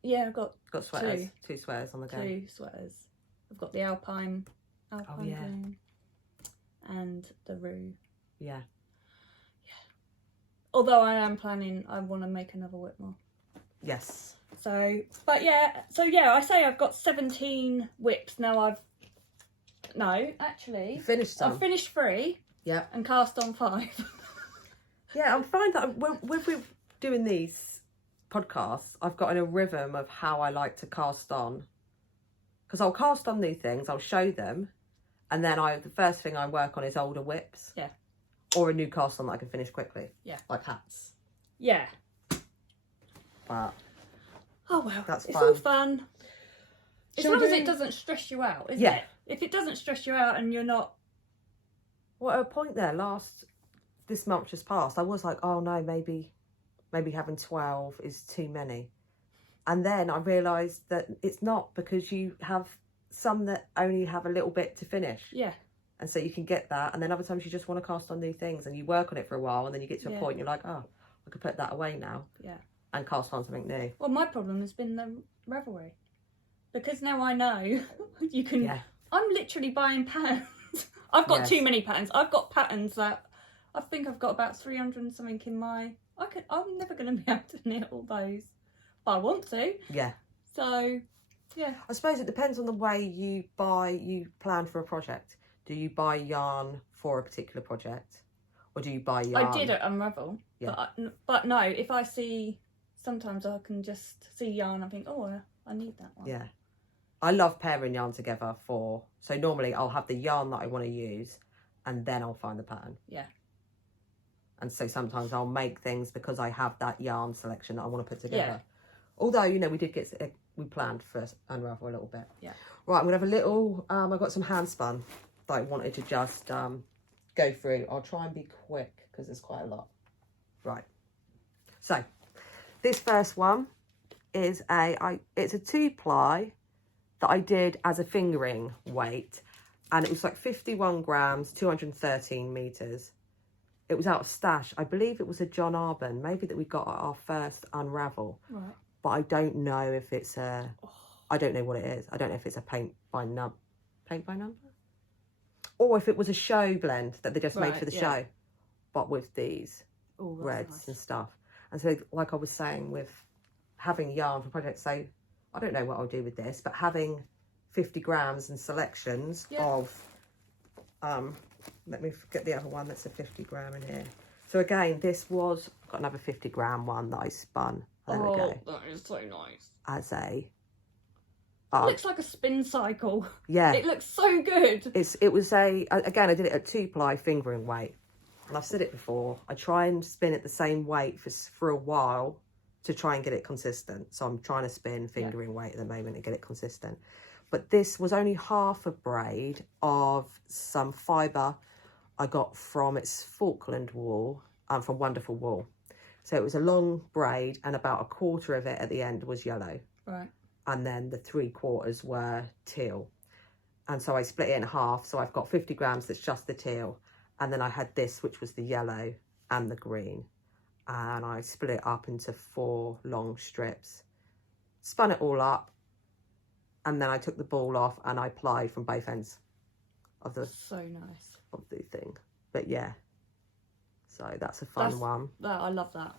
Yeah, I've got sweaters. Two sweaters on the go. 2 sweaters. I've got the Alpine green and the Roo. Yeah. Yeah. Although I am planning, I want to make another whip more. Yes. So, but yeah, I say I've got 17 whips now. No, actually, You finished some. I've finished 3. Yeah. And cast on 5. Yeah, I'm fine that when we're doing these podcasts, I've got in a rhythm of how I like to cast on. Because I'll cast on new things, I'll show them, and then the first thing I work on is older whips. Yeah. Or a new cast on that I can finish quickly. Yeah. Like hats. Yeah. But oh well, that's it's fun. all fun. As Shall long we as do- it doesn't stress you out, isn't Yeah. it? If it doesn't stress you out and you're not. Well, at a point there, this month just passed, I was like, oh no, maybe having 12 is too many. And then I realised that it's not, because you have some that only have a little bit to finish. Yeah. And so you can get that. And then other times you just want to cast on new things and you work on it for a while and then you get to a point and you're like, oh, I could put that away now. Yeah. And cast on something new. Well, my problem has been the Ravelry. Because now I know you can. Yeah. I'm literally buying patterns. I've got Yes. too many patterns. I've got patterns that I think I've got about 300 and something in my. I'm never going to be able to knit all those, but I want to. Yeah. So, yeah. I suppose it depends on the way you plan for a project. Do you buy yarn for a particular project, or do you buy yarn? I did at Unravel, Yeah. but no. If I see, sometimes I can just see yarn and think, oh, I need that one. Yeah. I love pairing yarn together so normally I'll have the yarn that I want to use and then I'll find the pattern. Yeah. And so sometimes I'll make things because I have that yarn selection that I want to put together. Yeah. Although, you know, we planned for Unravel a little bit. Yeah. Right, I'm going to have a little, I've got some hand spun that I wanted to just go through. I'll try and be quick because there's quite a lot. Right. So, this first one is it's a 2-ply that I did as a fingering weight. And it was like 51 grams, 213 meters. It was out of stash. I believe it was a John Arbon, maybe that we got at our first Unravel. Right. But I don't know if it's I don't know what it is. I don't know if it's a paint by number? Or if it was a show blend that they just made for the show. But with these reds and stuff. And so, like I was saying, with having yarn for projects, so I don't know what I'll do with this, but having 50 grams and selections of, let me get the other one that's a 50 gram in here. So again, this was, I've got another 50 gram one that I spun. There we go. That is so nice. As a... it looks like a spin cycle. Yeah. It looks so good. It was again, I did it at 2-ply fingering weight. And I've said it before, I try and spin it the same weight for a while to try and get it consistent. So I'm trying to spin fingering weight at the moment and get it consistent. But this was only half a braid of some fibre I got from its Falkland wool, from Wonderful Wool. So it was a long braid and about a quarter of it at the end was yellow. Right. And then the 3/4 were teal. And so I split it in half. So I've got 50 grams that's just the teal. And then I had this, which was the yellow and the green. And I split it up into 4 long strips. Spun it all up. And then I took the ball off and I plied from both ends of the thing. But yeah. So that's a fun one. I love that.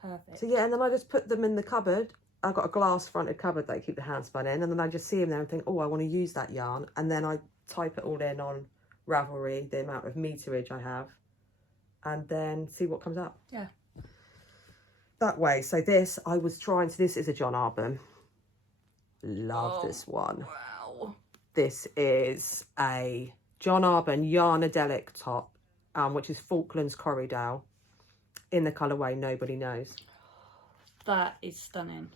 Perfect. So yeah, and then I just put them in the cupboard. I've got a glass fronted cupboard that I keep the hand spun in, and then I just see them there and think, oh, I want to use that yarn. And then I type it all in on Ravelry, the amount of meterage I have, and then see what comes up. Yeah. That way. So this, this is a John Arbon. Love this one. Wow. This is a John Arbon Yarnadelic top, which is Falklands Corriedale, in the colourway Nobody Knows. That is stunning.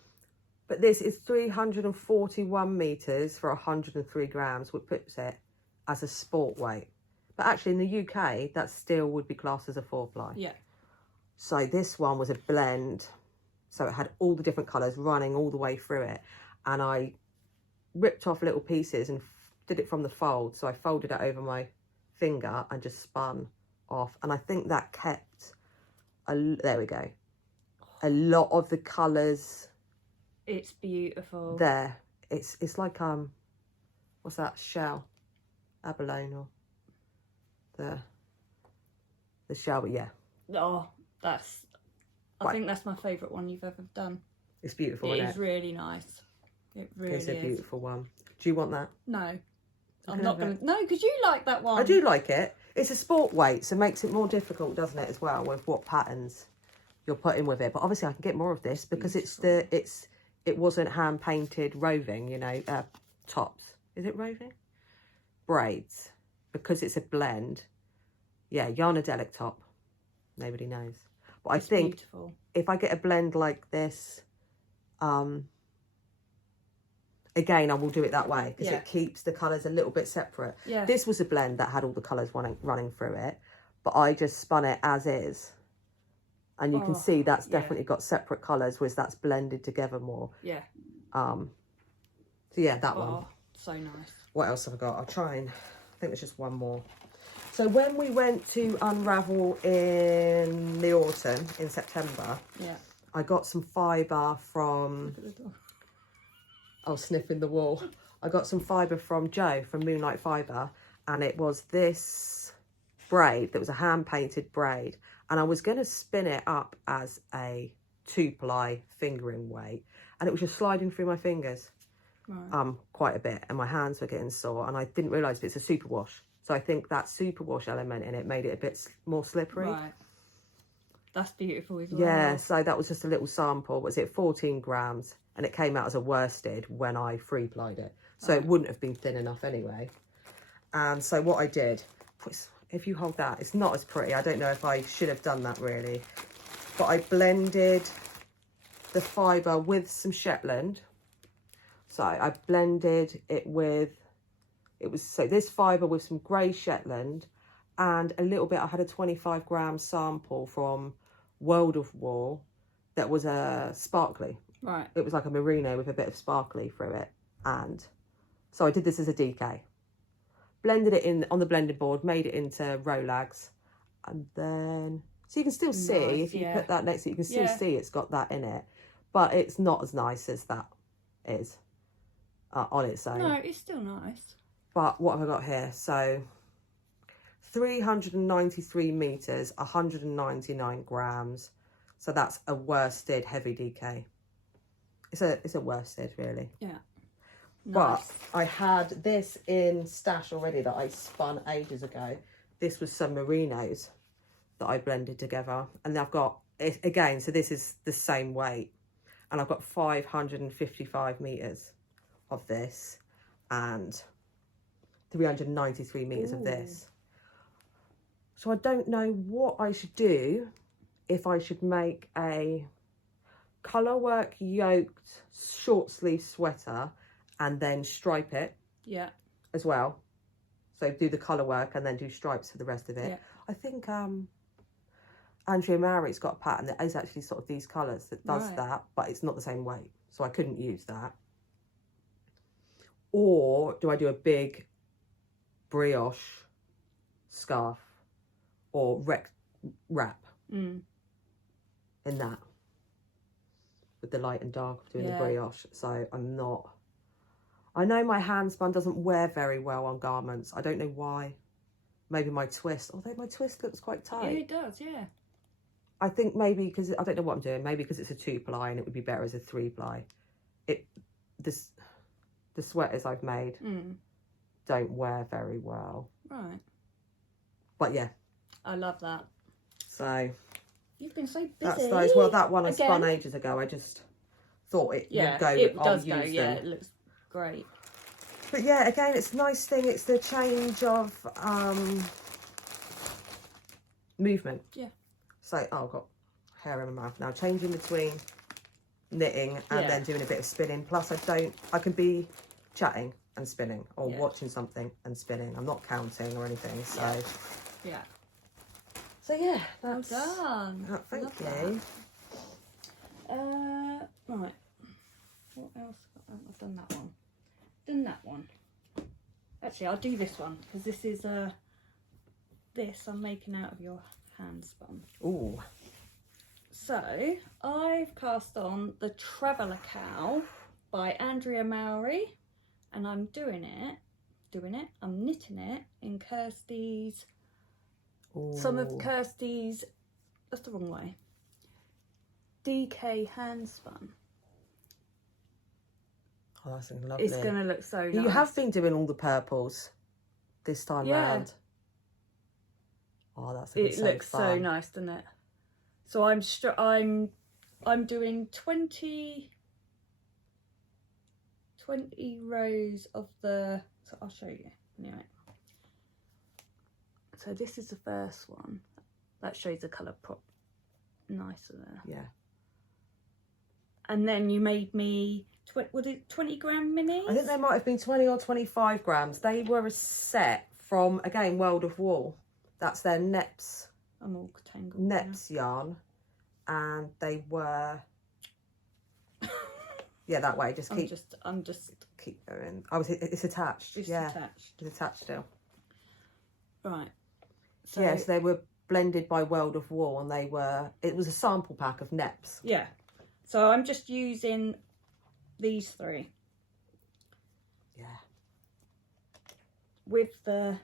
But this is 341 metres for 103 grams, which puts it as a sport weight. But actually in the UK, that still would be classed as a 4-ply. Yeah. So this one was a blend. So it had all the different colours running all the way through it. And I ripped off little pieces and did it from the fold. So I folded it over my finger and just spun off. And I think that kept, there we go, a lot of the colours. It's beautiful. There. It's like, what's that, shell? Abalone or the shell, but yeah. Oh, I think that's my favourite one you've ever done. It's beautiful, It isn't is really nice. It really is. It's a beautiful one. Do you want that? No. I'm not going to... No, because you like that one. I do like it. It's a sport weight, so it makes it more difficult, doesn't it, as well, with what patterns you're putting with it. But obviously I can get more of this because it wasn't hand painted roving, you know, tops. Is it roving? Braids. Because it's a blend. Yeah, Yarnadelic top. Nobody knows. But I think beautiful. If I get a blend like this, again, I will do it that way because it keeps the colours a little bit separate. Yeah. This was a blend that had all the colours running through it, but I just spun it as is. And you can see that's definitely got separate colours, whereas that's blended together more. Yeah. So yeah, that one. So nice. What else have I got? I'll try and, I think there's just one more. So when we went to Unravel in the autumn, in September, I got some fibre from... I was sniffing the wall. I got some fibre from Joe, from Moonlight Fibre, and it was this braid that was a hand-painted braid. And I was going to spin it up as a 2-ply fingering weight, and it was just sliding through my fingers quite a bit, and my hands were getting sore, and I didn't realise it's a superwash. So I think that superwash element in it made it a bit more slippery. Right. That's beautiful as well. Yeah, so that was just a little sample. Was it 14 grams? And it came out as a worsted when I free plied it. So it wouldn't have been thin enough anyway. And so what I did, if you hold that, it's not as pretty. I don't know if I should have done that really. But I blended the fibre with some Shetland. So I blended it with, so this fibre with some grey Shetland and a little bit, I had a 25 gram sample from World of Wool that was a sparkly. Right. It was like a merino with a bit of sparkly through it. And so I did this as a DK. Blended it in on the blending board, made it into Rolags. And then, so you can still see, if you put that next to it, you can still see it's got that in it. But it's not as nice as that is on its own. No, it's still nice. But what have I got here? So 393 metres, 199 grams. So that's a worsted heavy DK. It's a worsted, really. Yeah. Nice. But I had this in stash already that I spun ages ago. This was some merinos that I blended together. And I've got, it again, so this is the same weight. And I've got 555 metres of this and 393 metres of this. So I don't know what I should do, if I should make a colour work yoked short sleeve sweater and then stripe it as well. So do the colour work and then do stripes for the rest of it. Yeah. I think Andrea Mowry's got a pattern that is actually sort of these colours that does that, but it's not the same weight. So I couldn't use that. Or do I do a big brioche scarf or wrap in that with the light and dark doing the brioche? So I'm not, I know my hand spun doesn't wear very well on garments. I don't know why. Maybe my twist, although my twist looks quite tight. Yeah, it does, yeah. I think maybe because, I don't know what I'm doing, maybe because it's a 2-ply and it would be better as a 3-ply. The sweaters I've made don't wear very well. Right. But yeah. I love that. So. You've been so busy. That's those. Well, that one I spun ages ago. I just thought it would go. It does go, yeah, it looks great. But yeah, again, it's a nice thing. It's the change of movement. Yeah. So, I've got hair in my mouth now. Changing between knitting and then doing a bit of spinning. Plus, I can be chatting and spinning or watching something and spinning. I'm not counting or anything. So, yeah. So yeah, that's done. Thank you. Right. What else? I've done that one. Done that one. Actually, I'll do this one because this is this I'm making out of your hand spun. Ooh. So I've cast on the Traveller Cow by Andrea Mowry, and I'm doing it. I'm knitting it in Kirsty's. Some of Kirsty's, that's the wrong way, DK hand spun. Oh, that's lovely. It's going to look so nice. You have been doing all the purples this time round. Oh, that's so It looks so nice, doesn't it? So I'm doing 20 rows of the, so I'll show you anyway. So this is the first one. That shows the colour prop nicer there. Yeah. And then you made me, was it 20 gram minis? I think they might have been 20 or 25 grams. They were a set from, again, World of Wool. That's their Neps. I'm all tangled. Neps yarn. And they were, yeah, that way. Just keep. I'm just. Keep going. Oh, it's attached. It's attached. It's attached still. Right. So, yes, they were blended by World of Wool, and it was a sample pack of Neps. Yeah. So I'm just using these 3. Yeah. With the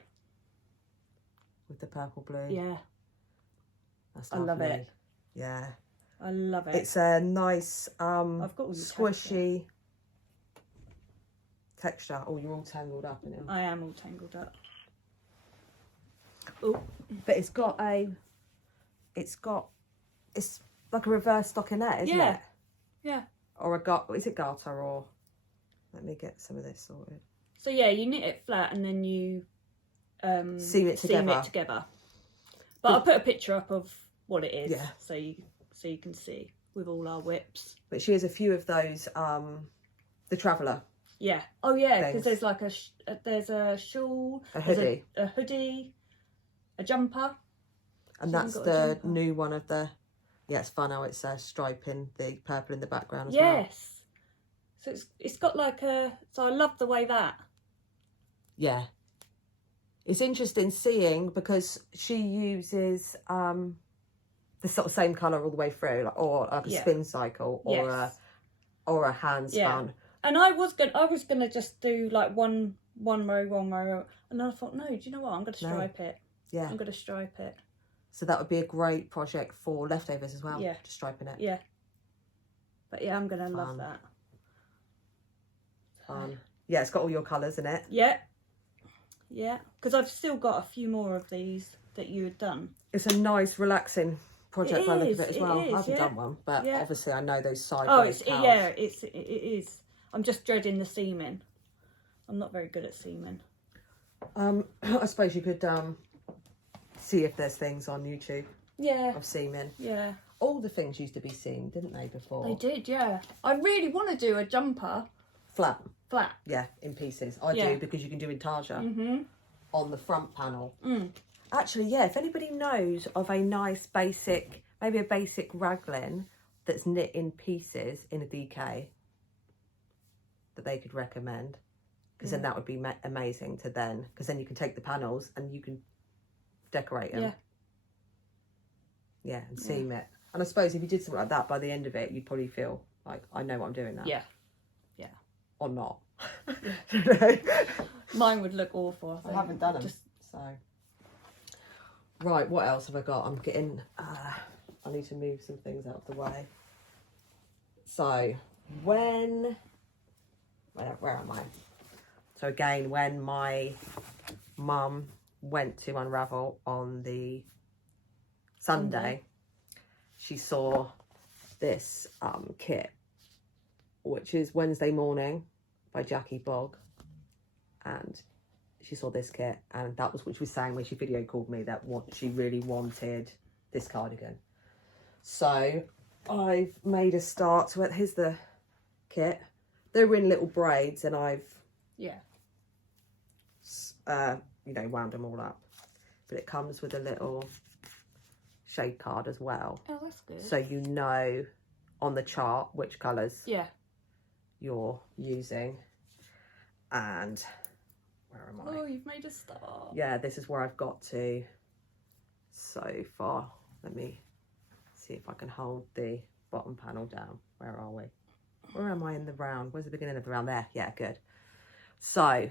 purple blue. Yeah. That's I love it. Yeah. I love it. It's a nice I've got squishy texture. Oh, you're all tangled up in it. I am all tangled up. Oh, but it's got it's like a reverse stockinette, isn't it? Yeah. Or is it garter or? Let me get some of this sorted. So yeah, you knit it flat and then you seam it together. But I'll put a picture up of what it is, yeah, so you can see with all our whips. But she has a few of those, the Traveller. Yeah. Oh yeah, because there's like there's a shawl, a hoodie, a hoodie, a jumper. And that's the new one of the. Yeah, it's fun how it's striping the purple in the background as well. Yes. So it's got like a. So I love the way that. Yeah. It's interesting seeing because she uses the sort of same colour all the way through, like, or like a spin cycle or a hand spun. And I was gonna just do like one row, and then I thought, no, do you know what? I'm gonna stripe it. Yeah. I'm gonna stripe it. So that would be a great project for leftovers as well. Yeah. Just striping it. Yeah. But yeah, I'm gonna love that. Yeah, it's got all your colours in it. Yeah. Yeah, because I've still got a few more of these that you had done. It's a nice, relaxing project by the look of it as well. I haven't done one, but obviously I know those side. Oh, it is. I'm just dreading the seaming. I'm not very good at seaming. I suppose you could see if there's things on YouTube. Yeah. Of seaming. Yeah. All the things used to be seamed, didn't they, before? They did, yeah. I really want to do a jumper. Flat. Yeah, in pieces. I do, because you can do intarsia on the front panel. Actually, yeah, if anybody knows of a nice basic, maybe a basic raglan that's knit in pieces in a DK that they could recommend, because then that would be amazing to then, because then you can take the panels and you can decorate them. Yeah, and seam it. And I suppose if you did something like that, by the end of it, you'd probably feel like, I know what I'm doing now. Yeah. Or not. Mine would look awful. I haven't done them. So. Right, what else have I got? I'm getting, I need to move some things out of the way. So, where am I? So again, when my mum went to Unravel on the Sunday, she saw this kit, which is Wednesday Morning by Jackie Bogg, and she saw this kit, and that was what she was saying when she video called me, that what she really wanted this cardigan. So I've made a start to it. Here's the kit. They're in little braids, and I've wound them all up, but it comes with a little shade card as well. Oh, that's good. So you know on the chart which colours you're using. And where am I? Oh, you've made a start. Yeah, this is where I've got to so far. Let me see if I can hold the bottom panel down. Where are we? Where am I in the round? Where's the beginning of the round? There. Yeah, good. So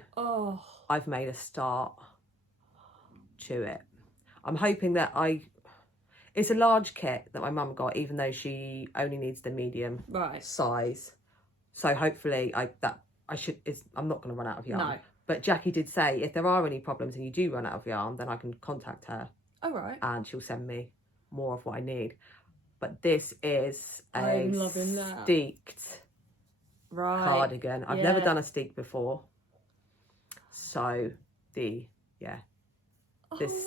I've made a start to it. I'm hoping that it's a large kit that my mum got, even though she only needs the medium size. So hopefully I'm not going to run out of yarn. No. But Jackie did say if there are any problems and you do run out of yarn, then I can contact her. Oh, right. And she'll send me more of what I need. But this is a steeked cardigan. I've never done a steek before. So this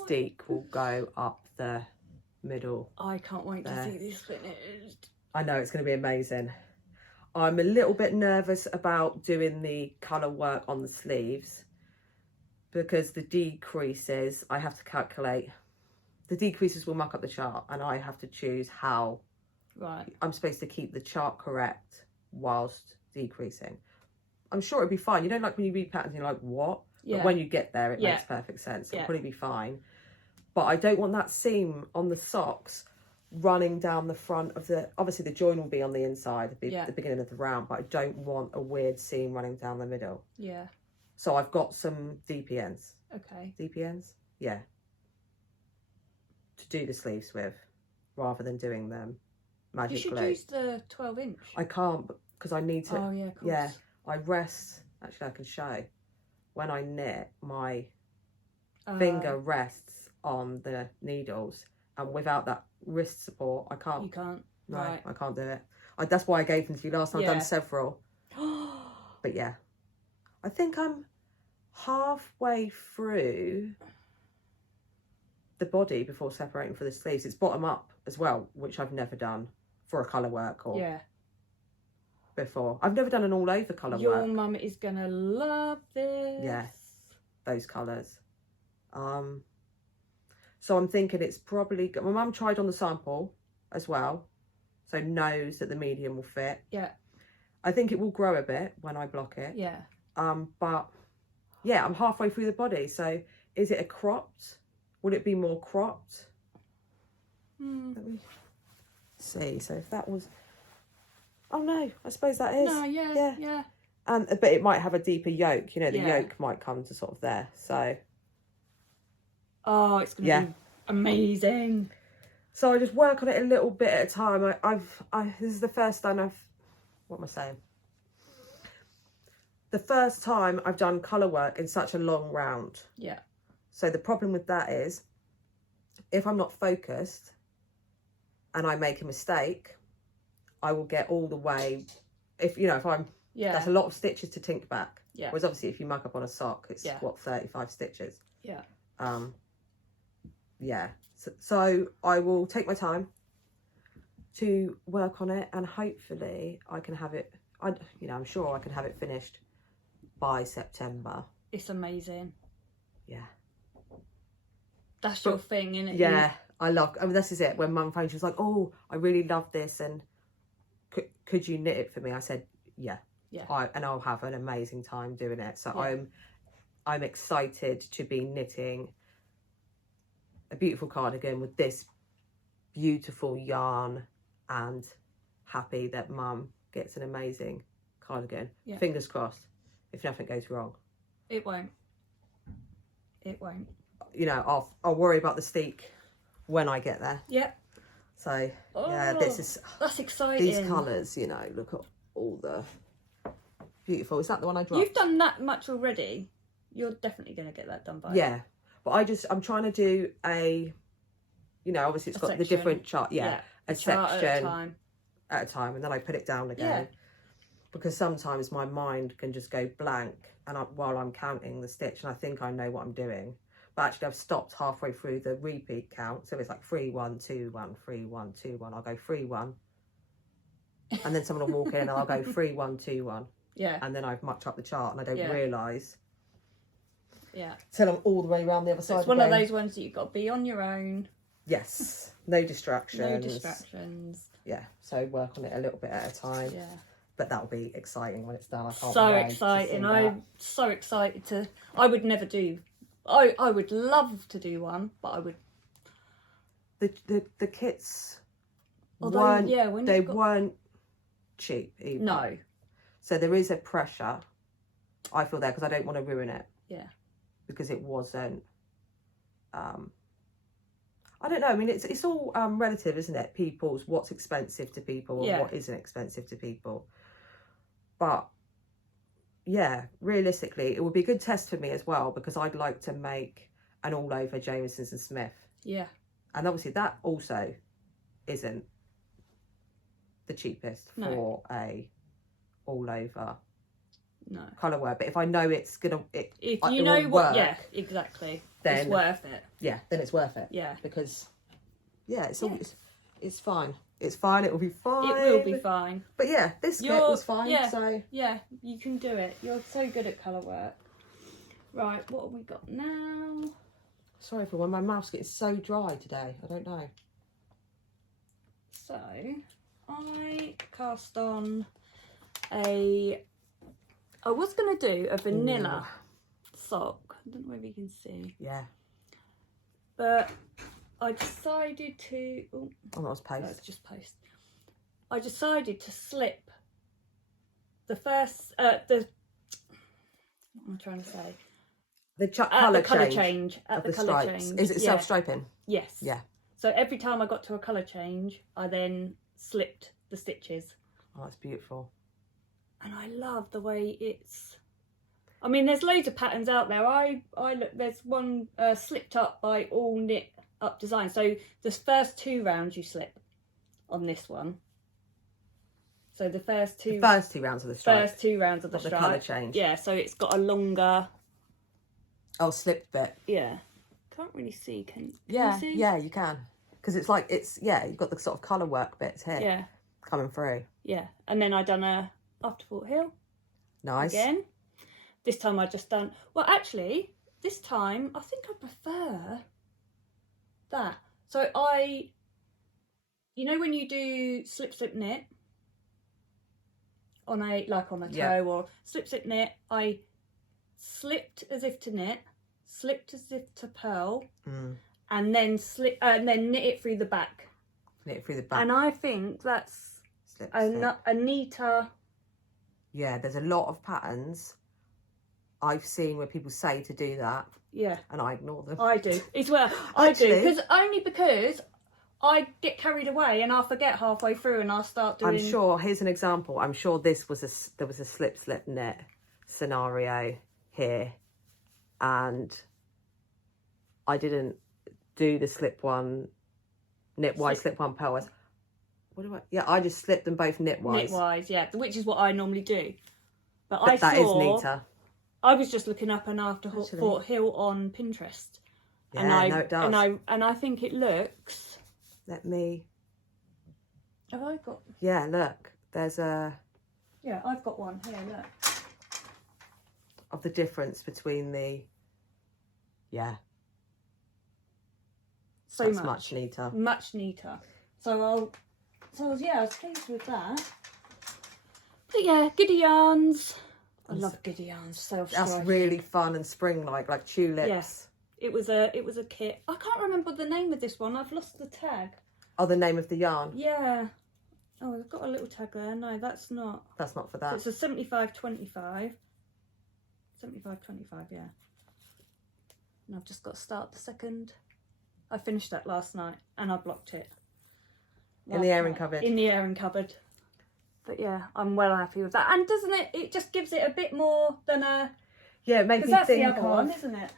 steek will go up the middle. I can't wait to see this finished. I know, it's going to be amazing. I'm a little bit nervous about doing the colour work on the sleeves because the decreases, I have to calculate. The decreases will muck up the chart and I have to choose how I'm supposed to keep the chart correct whilst decreasing. I'm sure it'll be fine. You know, like when you read patterns, you're like, what? Yeah. But when you get there, it makes perfect sense. It'll probably be fine. But I don't want that seam on the socks running down the front of obviously the join will be on the inside, the beginning of the round, but I don't want a weird seam running down the middle. Yeah. So I've got some DPNs. Okay. DPNs? Yeah. To do the sleeves with, rather than doing them magic glue. You should use the 12-inch. I can't because I need to. Oh, yeah, of course. Yeah. I rest. Actually, I can show. When I knit, my finger rests on the needles and without that wrist support, I can't. You can't. No, Right. I can't do it. That's why I gave them to you last time. I've Yeah. done several. But yeah, I think I'm halfway through the body before separating for the sleeves. It's bottom up as well, which I've never done for a colour work or Yeah. before. I've never done an all over colour Your work. mum is gonna love this. Yes, those colours. So I'm thinking it's probably, my mum tried on the sample as well, so knows that the medium will fit. Yeah. I think it will grow a bit when I block it. Yeah. But yeah, I'm halfway through the body. So is it a cropped? Would it be more cropped? Let me see. So if that was, oh no, I suppose that is. No, yeah. But it might have a deeper yoke. You know, the Yeah. yoke might come to sort of there. So Oh, it's gonna be amazing. so I just work on it a little bit at a time. This is the first time what am I saying? The first time I've done colour work in such a long round. Yeah. So the problem with that is, if I'm not focused and I make a mistake, I will get all the way, if I'm, that's a lot of stitches to tink back. Yeah. Whereas obviously if you muck up on a sock, it's what, 35 stitches. Yeah. Yeah. So I will take my time to work on it, and hopefully I can have it, I'm sure I can have it finished by September. It's amazing. Yeah. That's your thing, isn't it? Yeah, I mean, this is it. When Mum phoned, she was like, oh, I really love this, and could you knit it for me? I said, yeah. And I'll have an amazing time doing it. So I'm excited to be knitting a beautiful cardigan with this beautiful yarn, and happy that Mum gets an amazing cardigan. Yeah. Fingers crossed, if nothing goes wrong. It won't. It won't. I'll worry about the steek when I get there. Yep. So that's exciting. These colours, look at all the beautiful. Is that the one I dropped? You've done that much already. You're definitely going to get that done by. Yeah, but I'm trying to do obviously it's got the different chart. Yeah, a section at a time, and then I put it down again. Because sometimes my mind can just go blank, and while I'm counting the stitch, and I think I know what I'm doing. But actually I've stopped halfway through the repeat count. So it's like 3 1 2 1 3 1 2 1. I'll go 3 1. And then someone will walk in and I'll go 3 1 2 1. Yeah. And then I've mucked up the chart and I don't realise. Yeah. Till I'm all the way around the other side. It's one of those ones that you've got to be on your own. Yes. No distractions. No distractions. Yeah. So work on it a little bit at a time. Yeah. But that'll be exciting when it's done. I can't so wait exciting. to see I'm so excited to. I would never do. I would love to do one, but I would. The kits weren't cheap either. No. So there is a pressure, I feel, there, because I don't want to ruin it. Yeah. Because it wasn't. I don't know. I mean, it's all relative, isn't it? What's expensive to people and what isn't expensive to people. But yeah, realistically, it would be a good test for me as well, because I'd like to make an all over Jamieson's and Smith. Yeah. And obviously that also isn't the cheapest for a all over colour work. But if I know it's gonna, if you know what, exactly, then it's worth it. Yeah, then it's worth it. Yeah, because it's fine. It's fine. It will be fine. It will be fine. But yeah, this kit was fine. Yeah, so yeah, you can do it. You're so good at colour work. Right, what have we got now? Sorry everyone, my mouth's getting so dry today. I don't know. So I cast on I was going to do a vanilla sock. I don't know if you can see. Yeah. But I decided to... Oh, that was post. That's just post. I decided to slip the first... what am I trying to say? The colour change. At the colour change. Is it self-striping? Yes. Yeah. So every time I got to a colour change, I then slipped the stitches. Oh, that's beautiful. And I love the way it's... I mean, there's loads of patterns out there. I look. There's one slipped up by All Knit up design. So the first 2 rounds you slip on this one. So the first two rounds of the stripe. First 2 rounds of the Not the stripe. colour change. Yeah, so it's got a longer. Oh, slipped bit. Yeah. Can't really see. Can you see? Yeah, you can. Because it's like, you've got the sort of colour work bits here. Yeah. Coming through. Yeah. And then I done a Afterthought Hill. Nice. Again. This time I just done, well, actually, this time I think I prefer that. So you know when you do slip knit on a toe or slip knit, I slipped as if to knit, slipped as if to purl, and then knit it through the back. Knit it through the back. And I think that's a neater. Yeah, there's a lot of patterns I've seen where people say to do that. Yeah. And I ignore them. I do as well. I do because I get carried away and I'll forget halfway through and I'll start doing. I'm sure. Here's an example. I'm sure there was a slip knit scenario here, and I didn't do the slip one knitwise, slip one purlwise. I just slipped them both knitwise. Knitwise, yeah, which is what I normally do. But that is neater. I was just looking up an Afterthought Hill on Pinterest. Yeah, it does. And I think it looks. Let me. Have I got? Yeah, look. There's a. Yeah, I've got one here. Look. Of the difference between the. Yeah. That's much neater. Much neater. So I was pleased with that. But yeah, giddy yarns. I love giddy yarns. Self-striking. That's really fun and spring-like tulips. Yes, it was a kit. I can't remember the name of this one. I've lost the tag. Oh, the name of the yarn. Yeah. Oh, I've got a little tag there. No, that's not. That's not for that. So it's a 75-25. 75-25, yeah. And I've just got to start the second. I finished that last night and I blocked it. In the airing cupboard. In the airing cupboard. But yeah, I'm well happy with that. And doesn't it? It just gives it a bit more than a. Yeah, it made me that's think the other of. one, isn't it?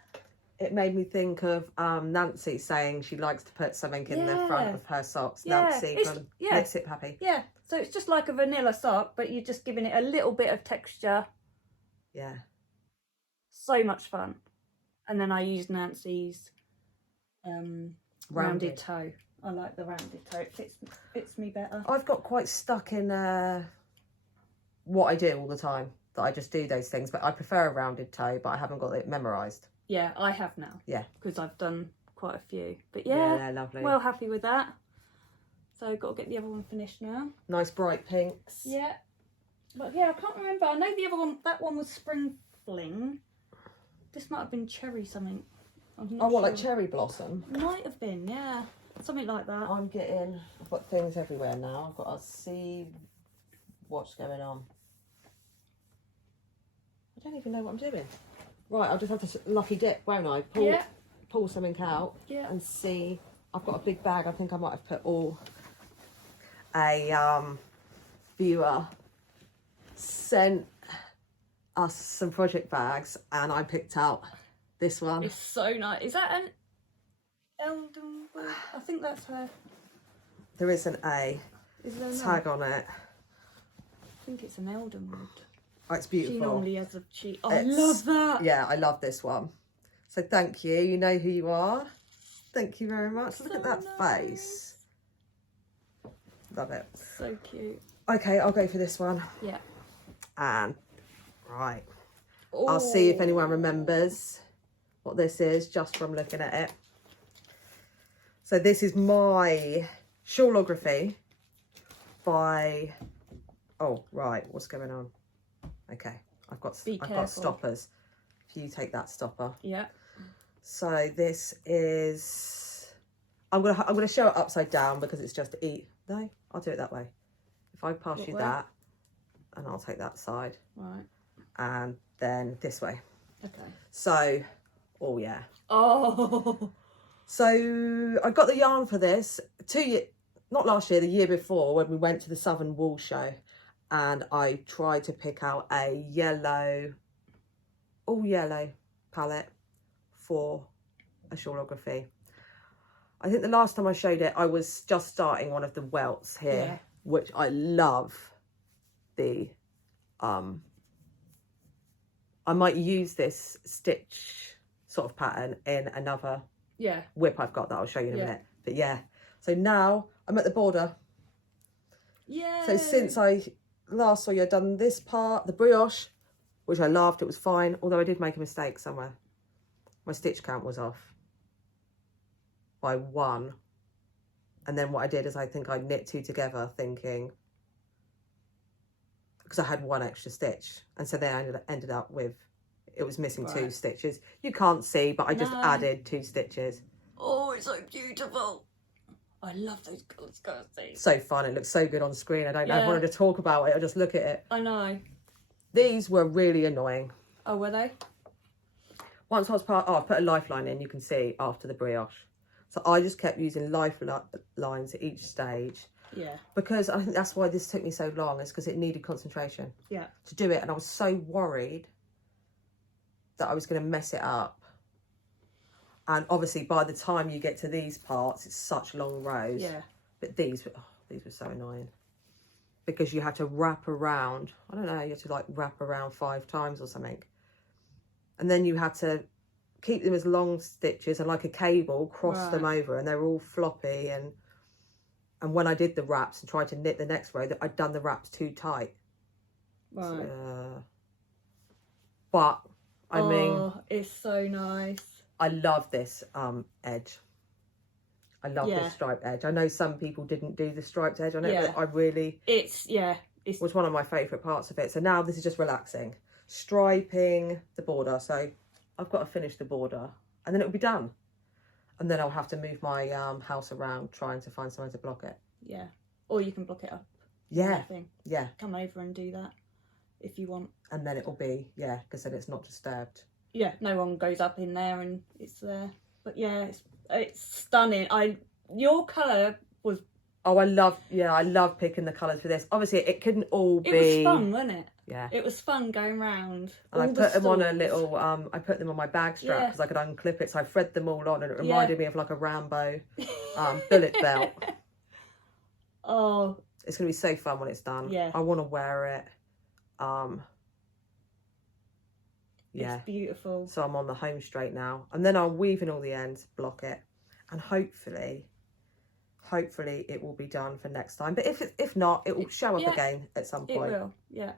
It made me think of Nancy saying she likes to put something in the front of her socks. Yeah. Nancy from Knit It Happy. Yeah, so it's just like a vanilla sock, but you're just giving it a little bit of texture. Yeah. So much fun. And then I used Nancy's rounded toe. I like the rounded toe. It fits me better. I've got quite stuck in what I do all the time. That I just do those things. But I prefer a rounded toe, but I haven't got it memorised. Yeah, I have now. Yeah. Because I've done quite a few. But yeah, lovely. Well happy with that. So I've got to get the other one finished now. Nice bright pinks. Yeah. But yeah, I can't remember. I know the other one, that one was Spring Fling. This might have been Cherry something. Like Cherry Blossom? Might have been, yeah. Something like that. I've got things everywhere now. I've got to see what's going on. I don't even know what I'm doing. Right, I'll just have to lucky dip, won't I? Pull something out and see. I've got a big bag. I think I might have put all a viewer sent us some project bags and I picked out this one. It's so nice. Is that an Eldenwood? I think that's her. There is an A tag on it. I think it's an Eldenwood. Oh, it's beautiful. She normally has I love that. Yeah, I love this one. So thank you. You know who you are. Thank you very much. Look at that face. Love it. So cute. Okay, I'll go for this one. Yeah. And right. Ooh. I'll see if anyone remembers what this is just from looking at it. So this is my shawlography by. Oh right, what's going on? Okay, I've got stoppers. If you take that stopper. Yeah. So this is. I'm gonna show it upside down because it's just No, I'll do it that way. If I pass you that, and I'll take that side. Right. And then this way. Okay. So, oh yeah. Oh. So I got the yarn for this not last year, the year before when we went to the Southern Wool Show, and I tried to pick out a all yellow palette for a shawlography. I think the last time I showed it, I was just starting one of the welts here, which I love. The I might use this stitch sort of pattern in another whip I've got that I'll show you in a minute. But yeah, so now I'm at the border. Yeah. So since I last saw you, I'd done this part, the brioche, which I loved. It was fine, although I did make a mistake somewhere. My stitch count was off by 1. And then what I did is I think I knit 2 together thinking, because I had 1 extra stitch. And so then I ended up with, it was missing 2 stitches. You can't see, but I just added 2 stitches. Oh, it's so beautiful. I love those colours, Kirsty. So fun. It looks so good on screen. I don't know if I wanted to talk about it or just look at it. I know. These were really annoying. Oh, were they? Once I was I put a lifeline in, you can see, after the brioche. So I just kept using lifelines at each stage. Yeah. Because I think that's why this took me so long, is because it needed concentration to do it. And I was so worried that I was going to mess it up. And obviously, by the time you get to these parts, it's such long rows. Yeah. But these were so annoying. Because you have to wrap around, I don't know, you have to like wrap around 5 times or something. And then you had to keep them as long stitches and like a cable, cross them over, and they're all floppy. And when I did the wraps and tried to knit the next row, I'd done the wraps too tight. Right. But, I mean... it's so nice. I love this edge. I love this striped edge. I know some people didn't do the striped edge on it, but I really... It was one of my favourite parts of it. So now this is just relaxing. Striping the border. So I've got to finish the border and then it'll be done. And then I'll have to move my house around trying to find somewhere to block it. Yeah. Or you can block it up. Yeah. Yeah. Come over and do that if you want. And then it'll be, because then it's not disturbed. Yeah, no one goes up in there and it's there. But yeah, it's stunning. Your colour was... Oh, I love picking the colours for this. Obviously, it couldn't all be... It was fun, wasn't it? Yeah. It was fun going round. And I put them on a little, I put them on my bag strap because I could unclip it. So I thread them all on and it reminded me of like a Rambo bullet belt. Oh. It's going to be so fun when it's done. Yeah. I want to wear it. It's beautiful. So I'm on the home straight now. And then I'll weave in all the ends, block it. And hopefully it will be done for next time. But if not, it will show up again at some point. It will, yeah.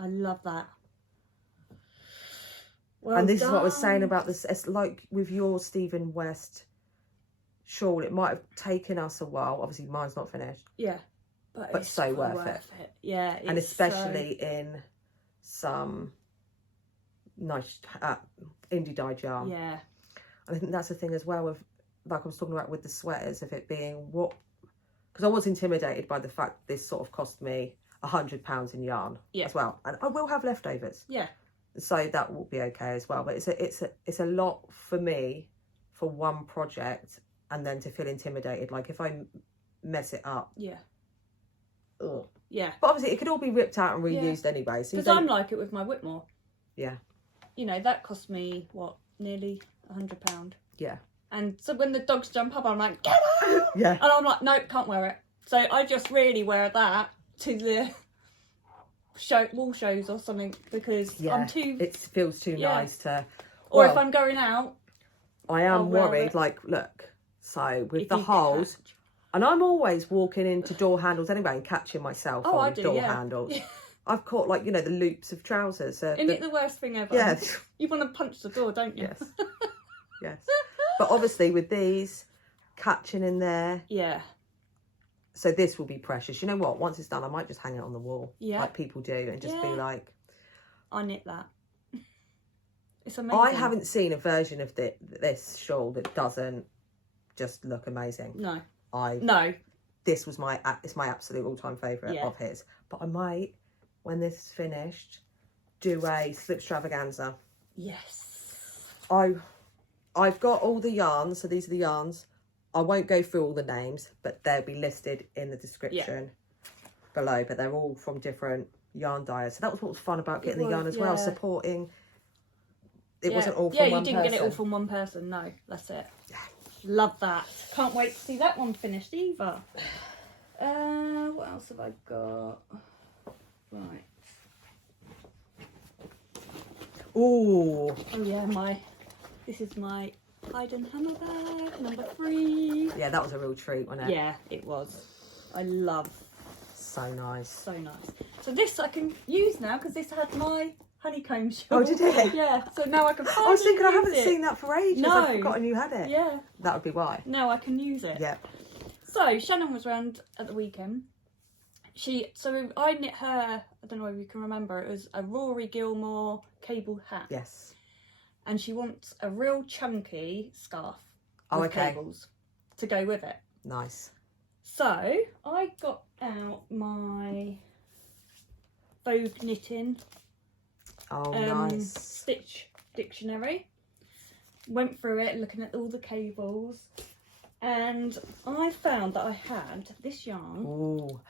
I love that. Well and this is what I was saying about this. It's like with your Stephen West shawl, it might have taken us a while. Obviously, mine's not finished. Yeah. But so worth it. Yeah. And especially in some nice indie dyed yarn. Yeah. And I think that's the thing as well with, like I was talking about with the sweaters, of it being because I was intimidated by the fact this sort of cost me £100 in yarn as well, and I will have leftovers. Yeah. So that will be okay as well. But it's a lot for me for one project, and then to feel intimidated, like if I mess it up. Yeah. Ugh. Yeah. But obviously it could all be ripped out and reused anyway. So because I'm like it with my Whitmore. Yeah. You know, that cost me nearly £100. Yeah. And so when the dogs jump up, I'm like, get out! Yeah. And I'm like, nope, can't wear it. So I just really wear that to the wall shows or something because I'm too... It feels too nice to... Or if I'm going out... I am worried, like, look, so with the holes... And I'm always walking into door handles anyway and catching myself on door handles. Yeah. I've caught, like, you know, the loops of trousers. Isn't it the worst thing ever? Yeah. You want to punch the door, don't you? Yes. Yes. But obviously with these, catching in there. Yeah. So this will be precious. You know what? Once it's done, I might just hang it on the wall. Yeah. Like people do and just be like... I knit that. It's amazing. I haven't seen a version of this shawl that doesn't just look amazing. No. No. This was it's my absolute all-time favourite of his. But I might, when this is finished, do a slip extravaganza. Yes. I've got all the yarns, so these are the yarns. I won't go through all the names, but they'll be listed in the description below. But they're all from different yarn dyers. So that was what was fun about getting the yarn as well, supporting. It wasn't all from one person. Yeah, you didn't get it all from one person. No, that's it. Yeah. Love that. Can't wait to see that one finished either. What else have I got? Right. Ooh. Oh yeah, this is my hide and hammer bag, number 3. Yeah, that was a real treat, wasn't it? Yeah, it was. I love. So nice. So nice. So this I can use now because this had my honeycomb shawl. Oh, did it? Yeah. So now I can finally I was thinking I use haven't it. seen that for ages. No. I'd forgotten you had it. Yeah. That would be why. Now I can use it. Yeah. So Shannon was round at the weekend. So I knit her, I don't know if you can remember, it was a Rory Gilmore cable hat. Yes. And she wants a real chunky scarf Oh, with okay. cables to go with it. Nice. So I got out my Vogue Knitting Oh, nice. stitch dictionary. Went through it, looking at all the cables, and I found that I had this yarn. Ooh,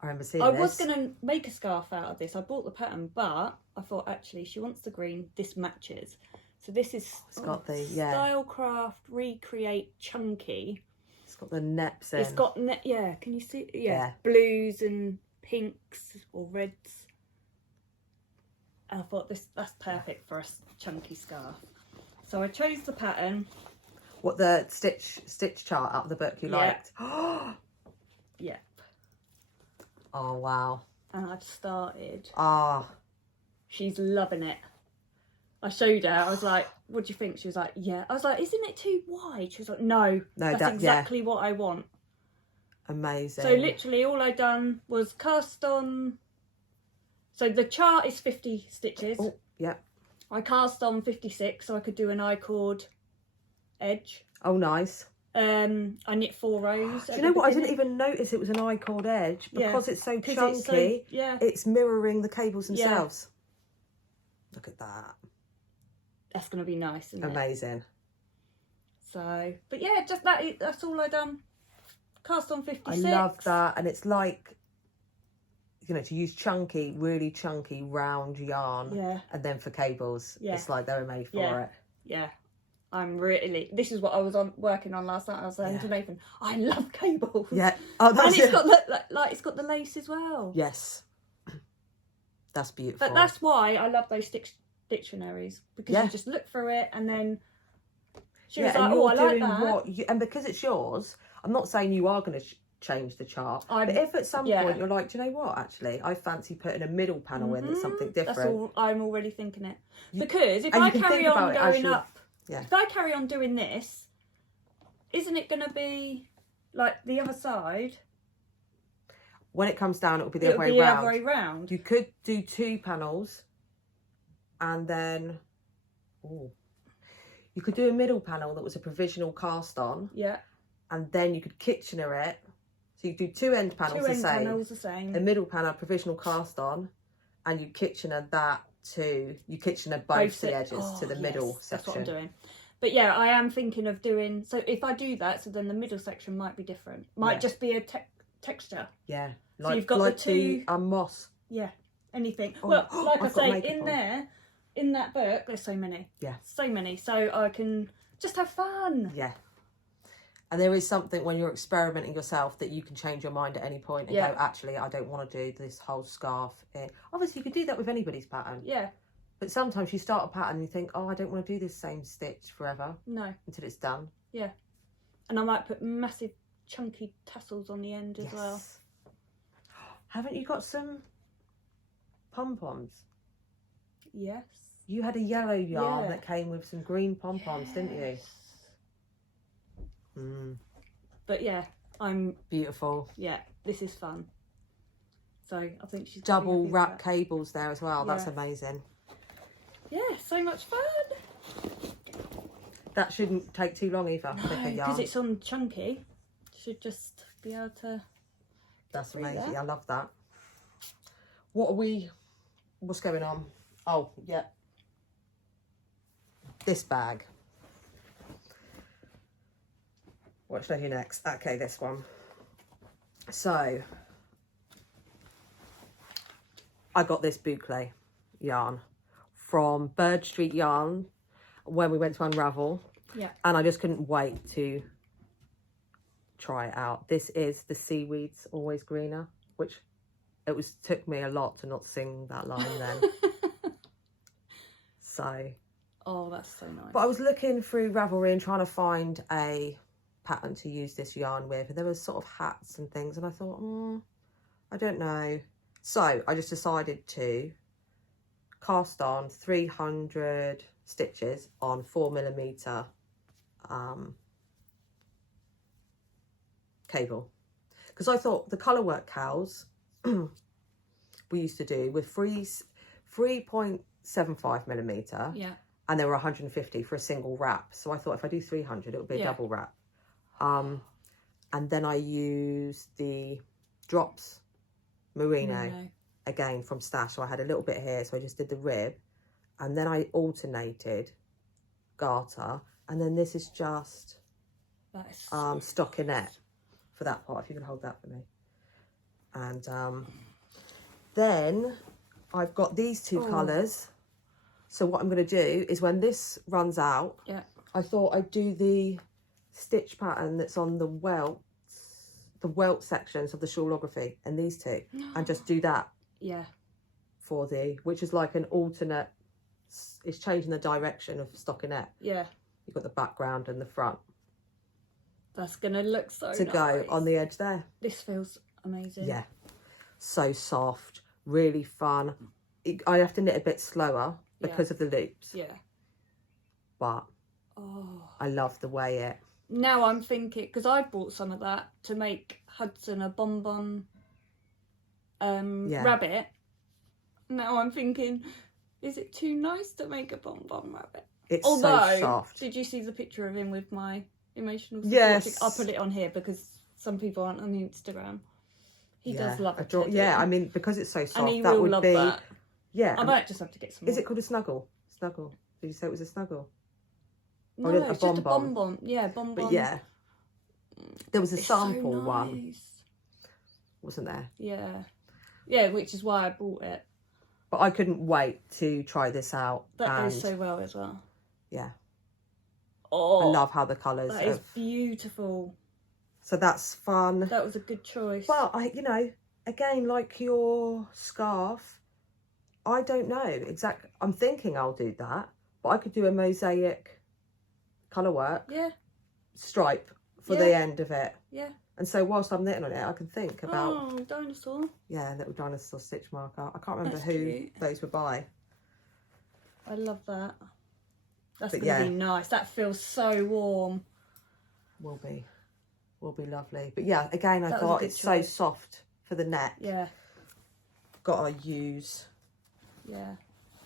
I remember seeing I this. was going to make a scarf out of this. I bought the pattern, but I thought actually she wants the green. This matches. So this is got the, yeah. Stylecraft Recreate Chunky. It's got the neps in. It's got yeah. Can you see? Yeah. Blues and pinks or reds. And I thought that's perfect for a chunky scarf. So I chose the pattern. What, the stitch chart out of the book you Yeah. liked? Yeah. Oh, wow. And I've started. Ah. She's loving it. I showed her. I was like, "What do you think?" She was like, "Yeah." I was like, "Isn't it too wide?" She was like, "No, that's exactly what I want." Amazing. So literally, all I done was cast on. So the chart is 50 stitches. Oh, yep. I cast on 56, so I could do an I-cord edge. Oh, nice. I knit 4 rows. Do you know what? I didn't even notice it was an I-cord edge because it's so chunky. It's mirroring the cables themselves. Look at that. That's going to be nice, isn't it? Amazing. So, but yeah, just that's all I done. Cast on 56. I love that. And it's like, you know, to use chunky, really chunky, round yarn. Yeah. And then for cables, it's like they were made for it. Yeah. This is what I was working on last night. I was saying to Nathan, I love cables. Yeah. Oh, that's and it's got it's got the lace as well. Yes. That's beautiful. But that's why I love those dictionaries, because you just look through it and then she was like, "Oh, I like that." And because it's yours, I'm not saying you are going to change the chart. But if at some point you're like, do you know what? Actually, I fancy putting a middle panel in that's something different. That's all. I'm already thinking it, because if I carry on going up, if I carry on doing this, isn't it going to be like the other side? When it comes down, it'll be the other way round. You could do 2 panels, and then you could do a middle panel that was a provisional cast on. Yeah. And then you could Kitchener it. So you do 2 end panels the same. A middle panel, provisional cast on, and you Kitchener that to Kitchener both the edges to the middle section. That's what I'm doing. But yeah, I am thinking of doing. So if I do that, so then the middle section might be different. Might just be a texture. Yeah. So you've got the 2 moss. Yeah. Anything. Well, like I say, in that book, there's so many. Yeah. So many. So I can just have fun. Yeah. And there is something when you're experimenting yourself that you can change your mind at any point and go, actually, I don't want to do this whole scarf. Obviously, you could do that with anybody's pattern. Yeah. But sometimes you start a pattern and you think, oh, I don't want to do this same stitch forever. No. Until it's done. Yeah. And I might put massive chunky tassels on the end as well. Haven't you got some pom-poms? Yes. You had a yellow yarn that came with some green pom-poms, didn't you? Mm. But yeah, I'm beautiful. Yeah, this is fun. So I think she's double wrap cables there as well. That's amazing. Yeah, so much fun. That shouldn't take too long either. No, because it's on chunky. Should just be able to. That's amazing. I love that. What's going on? Oh, yeah. This bag. What should I do next? Okay, this one. So, I got this boucle yarn from Bird Street Yarn when we went to Unravel. Yeah. And I just couldn't wait to try it out. This is the Seaweeds Always Greener, which took me a lot to not sing that line then. So. Oh, that's so nice. But I was looking through Ravelry and trying to find a pattern to use this yarn with. And there was sort of hats and things. And I thought, I don't know. So I just decided to cast on 300 stitches on 4mm cable. Because I thought the colour work cows we used to do with 3.75mm. Yeah. And they were 150 for a single wrap. So I thought if I do 300, it would be a double wrap. And then I used the Drops Merino again from Stash. So I had a little bit here, so I just did the rib. And then I alternated garter. And then this is just stockinette for that part, if you can hold that for me. And then I've got these two colours. So what I'm going to do is when this runs out, I thought I'd do the stitch pattern that's on the welt sections of the shawlography and these two, and just do that. Yeah. For which is like an alternate. It's changing the direction of stockinette. Yeah. You've got the background and the front. That's going to look so to nice. Go on the edge there. This feels amazing. Yeah. So soft, really fun. I have to knit a bit slower because of the loops. Yeah. But I love the way it. Now I'm thinking, because I bought some of that to make Hudson a bonbon rabbit. Now I'm thinking, is it too nice to make a bonbon rabbit? It's so soft. Did you see the picture of him with my emotional support? Yes. I'll put it on here because some people aren't on Instagram. He does love it. Yeah, I mean, because it's so soft, and he that will would love be. That. Yeah. I might just have to get some more. Is it called a snuggle? Snuggle. Did you say it was a snuggle? No, or it's just a bonbon. Yeah, bonbon. But yeah. There was a sample so nice. One. Wasn't there? Yeah. Yeah, which is why I bought it. But I couldn't wait to try this out. That goes so well as well. Yeah. Oh. I love how the colours. That is beautiful. So that's fun. That was a good choice. But again, like your scarf, I don't know exactly. I'm thinking I'll do that, but I could do a mosaic colour work. Yeah. Stripe for the end of it. Yeah. And so whilst I'm knitting on it, I can think about. Oh, dinosaur. Yeah, little dinosaur stitch marker. I can't remember who those were by. I love that. That's going to be nice. That feels so warm. Will be lovely. But yeah, again, I thought it's so soft for the neck. Yeah. Gotta use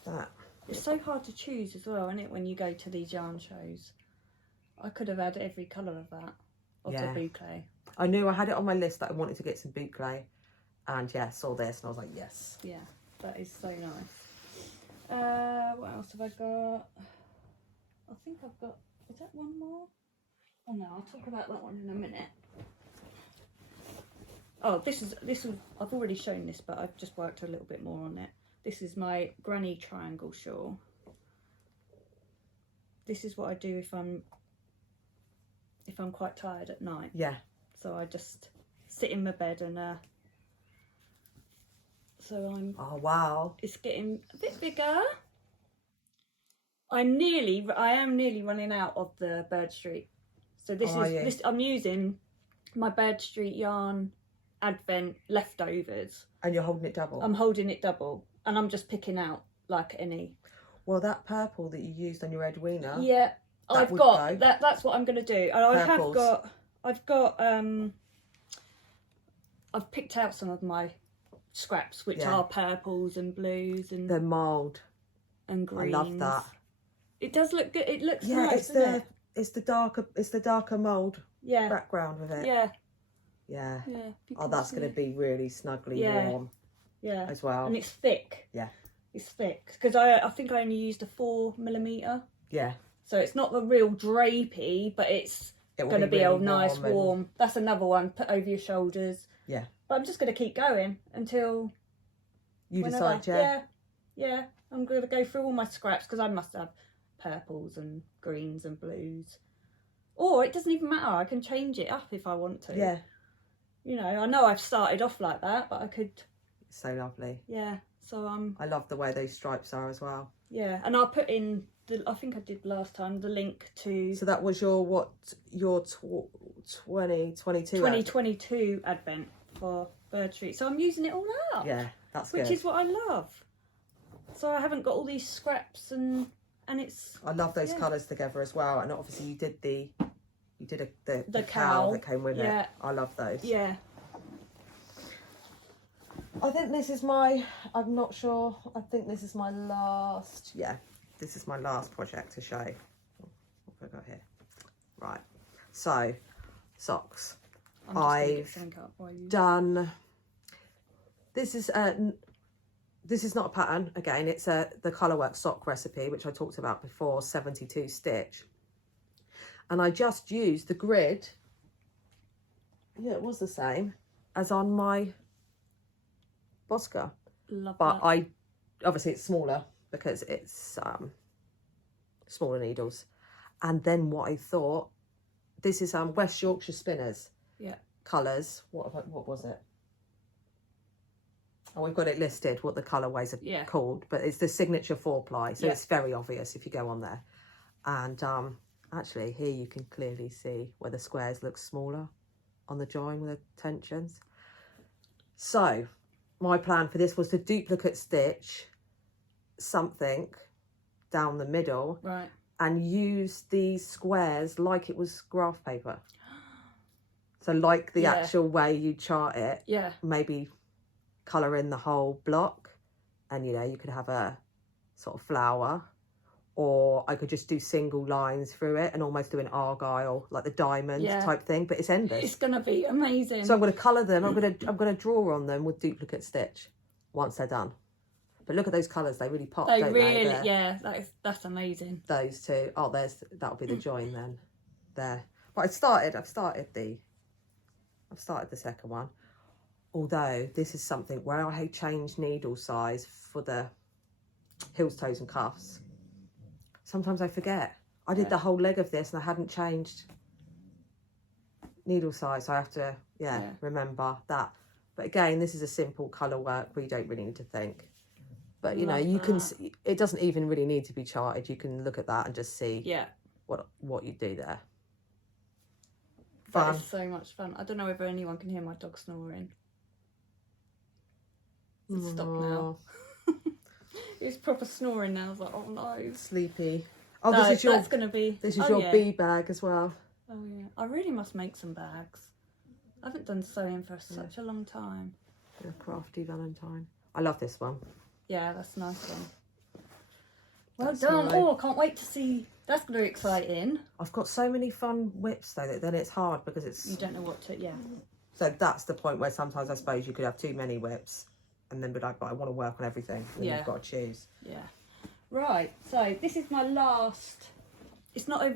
that. It's so hard to choose as well, isn't it, when you go to these yarn shows? I could have had every colour of that, of the boucle. I knew I had it on my list that I wanted to get some boucle, and saw this and I was like, yes. Yeah, that is so nice. What else have I got? I think I've got, is that one more? Oh no, I'll talk about that one in a minute. Oh, this is I've already shown this, but I've just worked a little bit more on it. This is my granny triangle shawl. This is what I do if I'm quite tired at night. Yeah. So I just sit in my bed and so I'm. Oh wow! It's getting a bit bigger. I am nearly running out of the Bird Street. So this I'm using my Bird Street yarn Advent leftovers. And you're holding it double? I'm holding it double, and I'm just picking out like any. Well, that purple that you used on your Edwina. Yeah, I've got that. That's what I'm going to do. And I've picked out some of my scraps, which are purples and blues and the mould and greens. I love that. It does look good. It looks nice, doesn't it? It's the darker mould background with it. Yeah. Yeah. Oh, that's going to be really snuggly warm. Yeah. As well. And it's thick. Yeah. It's thick because I think I only used a 4mm. Yeah. So it's not the real drapey, but it's going to be really nice warm. That's another one. Put over your shoulders. Yeah. But I'm just going to keep going until you decide. Yeah. Yeah. I'm going to go through all my scraps because I must have purples and greens and blues. Or it doesn't even matter, I can change it up if I want to. Yeah. You know, I know I've started off like that, but I could... So lovely. Yeah, so I love the way those stripes are as well. Yeah, and I'll put in, I think I did last time, the link to... So that was your 2022 2022 advent for bird treat. So I'm using it all up. Yeah, that's good. Which is what I love. So I haven't got all these scraps and it's... I love those colours together as well. And obviously you did the cow that came with it. I love those. Yeah. I think this is my, I'm not sure, I think this is my last, this is my last project to show. What have I got here? Right, so, socks. I've done, this is not a pattern, again, it's the Colourwork sock recipe, which I talked about before, 72 stitch. And I just used the grid, it was the same, as on my Bosca. Love but that. Obviously it's smaller because it's smaller needles. And then what I thought, this is West Yorkshire Spinners colours. What was it? Oh, we've got it listed what the colourways are called, but it's the signature 4-ply, so it's very obvious if you go on there. And actually here you can clearly see where the squares look smaller on the join with the tensions. So my plan for this was to duplicate stitch something down the middle, right, and use these squares like it was graph paper. So like the actual way you chart it, maybe colour in the whole block, and you know, you could have a sort of flower, or I could just do single lines through it and almost do an argyle, like the diamond type thing, but it's endless. It's gonna be amazing. So I'm going to colour them. I'm going to draw on them with duplicate stitch once they're done. But look at those colours; they really pop. Don't they? Yeah, that's amazing. Those two. Oh, that'll be the join then. There. But I've started the second one. Although this is something where I changed needle size for the heels, toes, and cuffs. Sometimes I forget. I did the whole leg of this and I hadn't changed needle size, so I have to remember that. But again, this is a simple colour work where you don't really need to think. But you know, you can see, it doesn't even really need to be charted. You can look at that and just see what you do there. Fun. That is so much fun. I don't know whether anyone can hear my dog snoring. Stop now. It's proper snoring now. I was like, oh no. Sleepy. Oh, no, this is your bee bag as well. Oh yeah. I really must make some bags. I haven't done sewing for such a long time. A crafty Valentine. I love this one. Yeah, that's a nice one. Well done. Nice. Oh, I can't wait to see. That's going to be exciting. I've got so many fun whips though that then it's hard because it's... You don't know what to, So that's the point where sometimes I suppose you could have too many whips and then be like, but I want to work on everything. And you've got to choose. Yeah. Right, so this is my last... It's not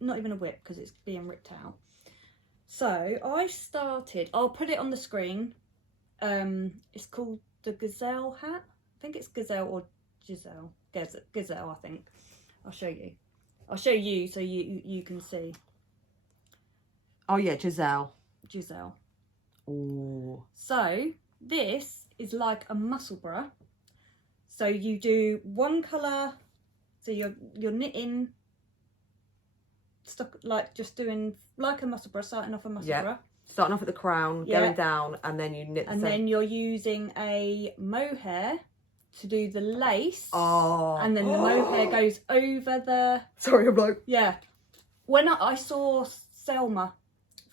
even a whip because it's being ripped out. So I started... I'll put it on the screen. It's called the Gazelle hat. I think it's Gazelle or Giselle. Gazelle, I think. I'll show you. I'll show you so you can see. Oh yeah, Giselle. Ooh. So this is like a muscle bra. So you do one colour. So you're knitting. Just doing like a muscle bra, starting off a muscle bra. Starting off at the crown, going down, and then you knit. And then you're using a mohair to do the lace. Oh. And then the mohair goes over the... Sorry, I'm like... Yeah. When I saw Selma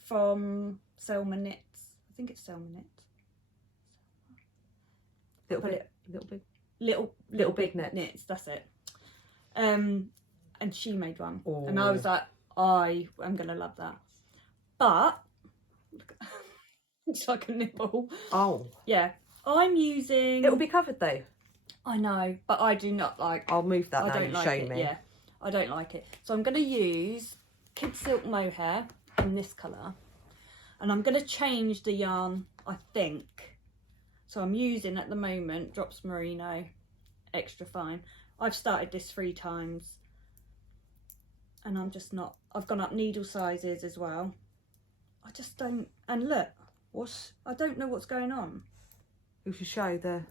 from Selma Knits. I think it's Selma Knits. Little Big Knits, that's it. And she made one. Oh. And I was like, I am going to love that. But... It's like a nipple. Oh. Yeah. I'm using... It'll be covered though. I know, but I do not like... I'll move that now and show me. Yeah, I don't like it. So I'm going to use Kid Silk Mohair in this colour. And I'm going to change the yarn, I think. So I'm using at the moment Drops Merino Extra Fine. I've started this 3 times. and I'm just not. I've gone up needle sizes as well. I just don't. And look, I don't know what's going on. You should show the.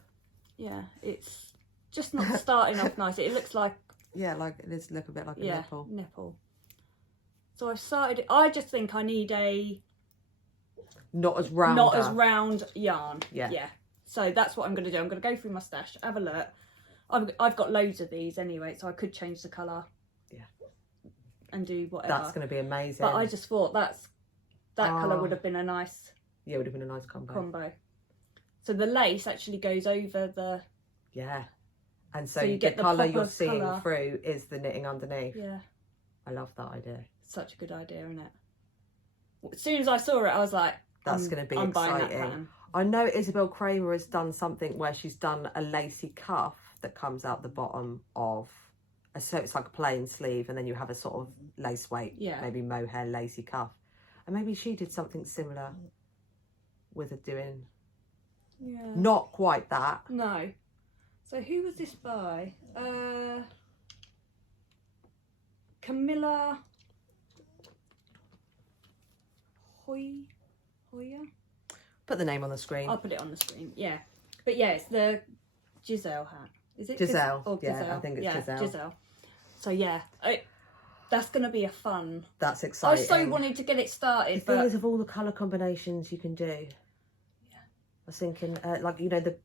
Yeah, it's just not starting off nice. It looks like. Yeah, like it does look a bit like a nipple. Nipple. So I've started. I just think I need a. Not as round. Not as round yarn. Yeah. Yeah. So that's what I'm going to do. I'm going to go through my stash, have a look. I've got loads of these anyway, so I could change the colour. Yeah. And do whatever. That's going to be amazing. But I just thought that colour would have been a nice. Yeah, it would have been a nice combo. So the lace actually goes over the. Yeah. And so you get the the colour you're seeing colour. through is the knitting underneath. Yeah. I love that idea. Such a good idea, isn't it? As soon as I saw it, I was like, that's going to be I'm buying that exciting. pattern. I know Isabel Kramer has done something where she's done a lacy cuff that comes out the bottom of, so it's like a plain sleeve, and then you have a sort of lace weight, maybe mohair lacy cuff. And maybe she did something similar with it doing, not quite that. No. So who was this by? Camilla Hoya? Put the name on the screen. I'll put it on the screen, yeah. But yeah, it's the Giselle hat. Is it Giselle? Giselle? Yeah, I think it's Giselle. Giselle. So yeah, that's going to be a fun. That's exciting. I so wanted to get it started. The thing is, of all the colour combinations you can do, I was thinking, like, you know, the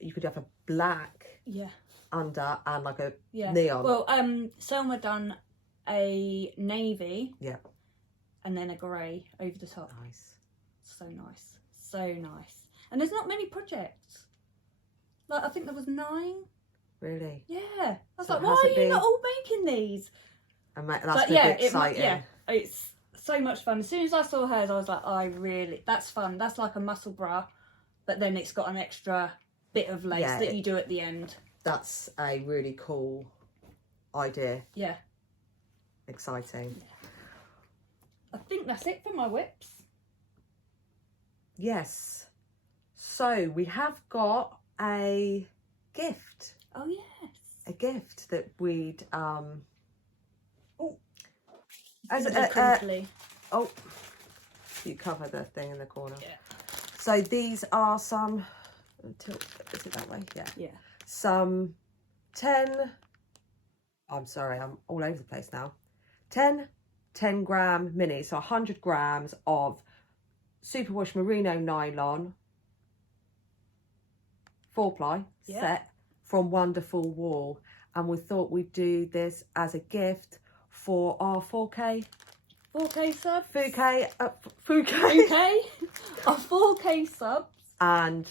you could have a black under and like a neon. Well, Selma done a navy, and then a grey over the top. Nice. So nice, so nice. And there's not many projects. Like, I think there was 9. Really? Yeah. I was like, why are you not all making these? And that's going to be exciting. It's so much fun. As soon as I saw hers, I was like, that's fun. That's like a muscle bra, but then it's got an extra bit of lace that you do at the end. That's a really cool idea. Yeah. Exciting. Yeah. I think that's it for my whips. Yes. So we have got a gift. Oh yes. A gift that we'd you cover the thing in the corner. Yeah. So these are some is it that way? Yeah. Yeah. Some 10 I'm sorry, I'm all over the place now. 10 gram minis, so 100 grams of superwash merino nylon 4-ply set from Wonderful Wool, and we thought we'd do this as a gift for our 4K subs. 4K Our 4K subs. And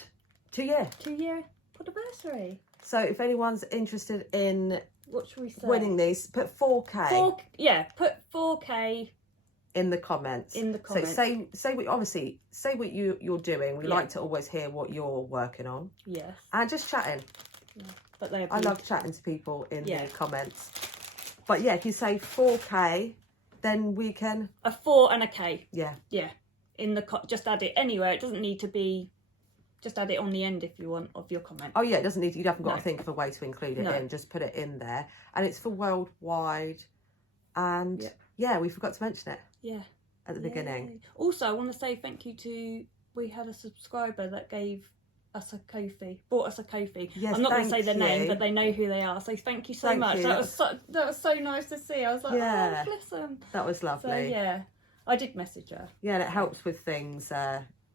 2-year anniversary. So if anyone's interested in what should we say? Winning these, put 4K. Put 4K in the comments. So say what you're doing. We like to always hear what you're working on. Yes. And just chatting. Yeah. But I love chatting to people in the comments. But yeah, if you say 4K, then we can a 4 and a K. Yeah. Yeah. Just add it anywhere. It doesn't need to be. Just add it on the end if you want of your comment. Oh yeah, it doesn't need to, you haven't got to think of a way to include it in. Just put it in there. And it's for worldwide. And we forgot to mention it. Yeah. At the beginning. Also, I want to say thank you to, we had a subscriber that bought us a Ko-fi. Yes, I'm not going to say their name, but they know who they are. So thank you so much. That was so nice to see. I was like, oh, bless them. That was lovely. So yeah, I did message her. Yeah, and it helps with things,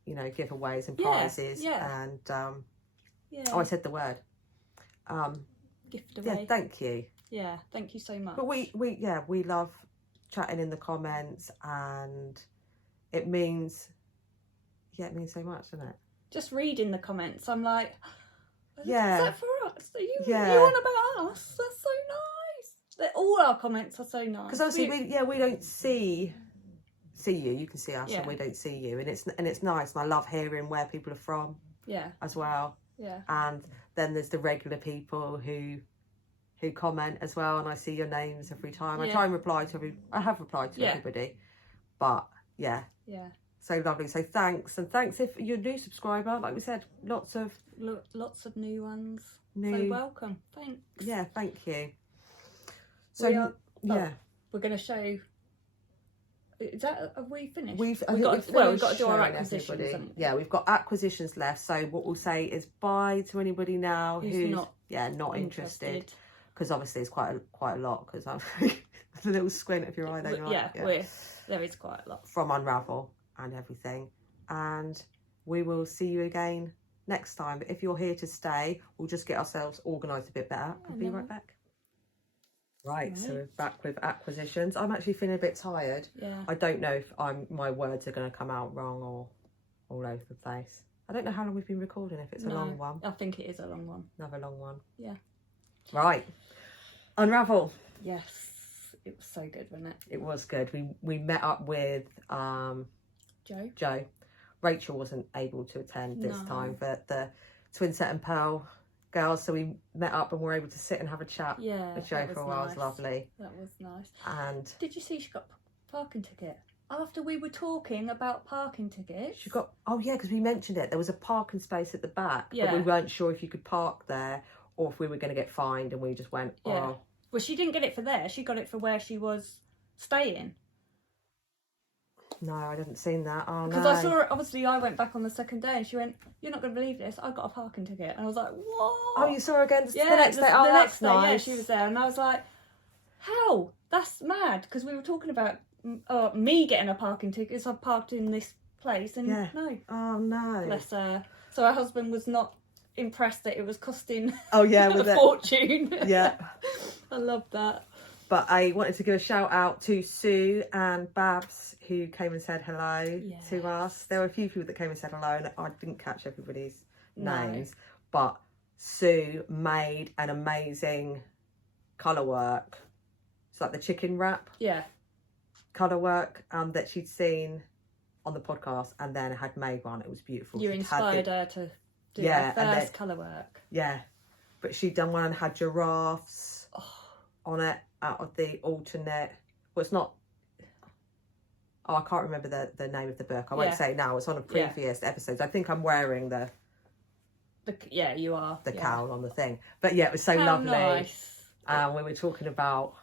giveaways and prizes. And I said the word. Gift away. Yeah, thank you. Yeah, thank you so much. But we love chatting in the comments, and it means so much, doesn't it? Just reading the comments, I'm like, is that for us? Are you on about us? That's so nice. All our comments are so nice. Because obviously we don't see you. You can see us, and we don't see you, and it's nice. And I love hearing where people are from. Yeah. As well. Yeah. And then there's the regular people who comment as well, and I see your names every time. I try and reply to I have replied to everybody, but yeah. So lovely. So thanks, and thanks if you're a new subscriber. Like we said, lots of new ones. So welcome. Thanks. Yeah, thank you. So we're going to show. Is that, have we finished? We've got to do our acquisitions. Everybody. Yeah, we've got acquisitions left. So what we'll say is bye to anybody now who's not interested. Because obviously it's quite a lot. Because I'm a little squint of your eye there. There is quite a lot from Unravel and everything. And we will see you again next time. But if you're here to stay, we'll just get ourselves organised a bit better and be right back. Right, so we're back with acquisitions. I'm actually feeling a bit tired. Yeah. I don't know if my words are going to come out wrong or all over the place. I don't know how long we've been recording, if it's a long one. I think it is a long one. Another long one. Yeah. Right. Unravel. Yes. It was so good, wasn't it? It was good. We met up with Joe. Rachel wasn't able to attend this time, but the Twin Set and Pearl girls, so we met up and were able to sit and have a chat with Joe for a while. It was lovely. That was nice. And did you see she got a parking ticket? After we were talking about parking tickets. She got, because we mentioned it. There was a parking space at the back, but we weren't sure if you could park there or if we were going to get fined, and we just went, Well, she didn't get it for there. She got it for where she was staying. No, I didn't seen that. Oh, no. Because I saw it, obviously I went back on the second day and she went, "You're not going to believe this, I got a parking ticket." And I was like, "What?" Oh, you saw her again the next day? Oh, the that's next day, nice. yeah, she was there. And I was like, how? That's mad. Because we were talking about me getting a parking ticket, so I parked in this place and no. Oh, no. Bless her. So her husband was not impressed that it was costing with a fortune. Yeah. I love that. But I wanted to give a shout out to Sue and Babs, who came and said hello to us. There were a few people that came and said hello, and I didn't catch everybody's names. But Sue made an amazing colour work. It's like the chicken wrap. Yeah. Colour work that she'd seen on the podcast and then had made one. It was beautiful. You inspired her to do her first colour work. Yeah. But she'd done one and had giraffes on it out of the alternate. Well, it's not. Oh, I can't remember the name of the book. I won't say it now. It's on a previous episode. I think I'm wearing the you are. The cowl on the thing. But yeah, it was so lovely. Nice. We were talking about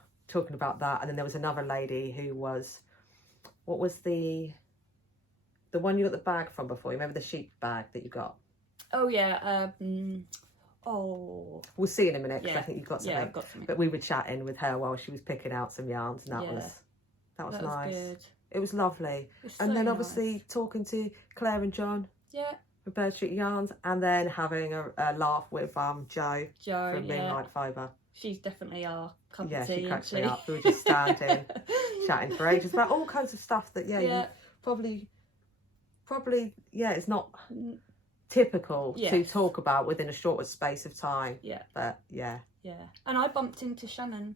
that, and then there was another lady who was, what was the one you got the bag from before? You remember the sheep bag that you got? Oh yeah. We'll see in a minute because I think you've got something. Yeah, I've got something. But we were chatting with her while she was picking out some yarns, and that was nice. Good. It was lovely. And then obviously talking to Claire and John. Yeah. With Bird Street Yarns, and then having a laugh with Joe from Moonlight Fibre. She's definitely our cup of tea. She cracks me up. We were just standing, chatting for ages about all kinds of stuff that you probably it's not typical to talk about within a shorter space of time. Yeah. But yeah. And I bumped into Shannon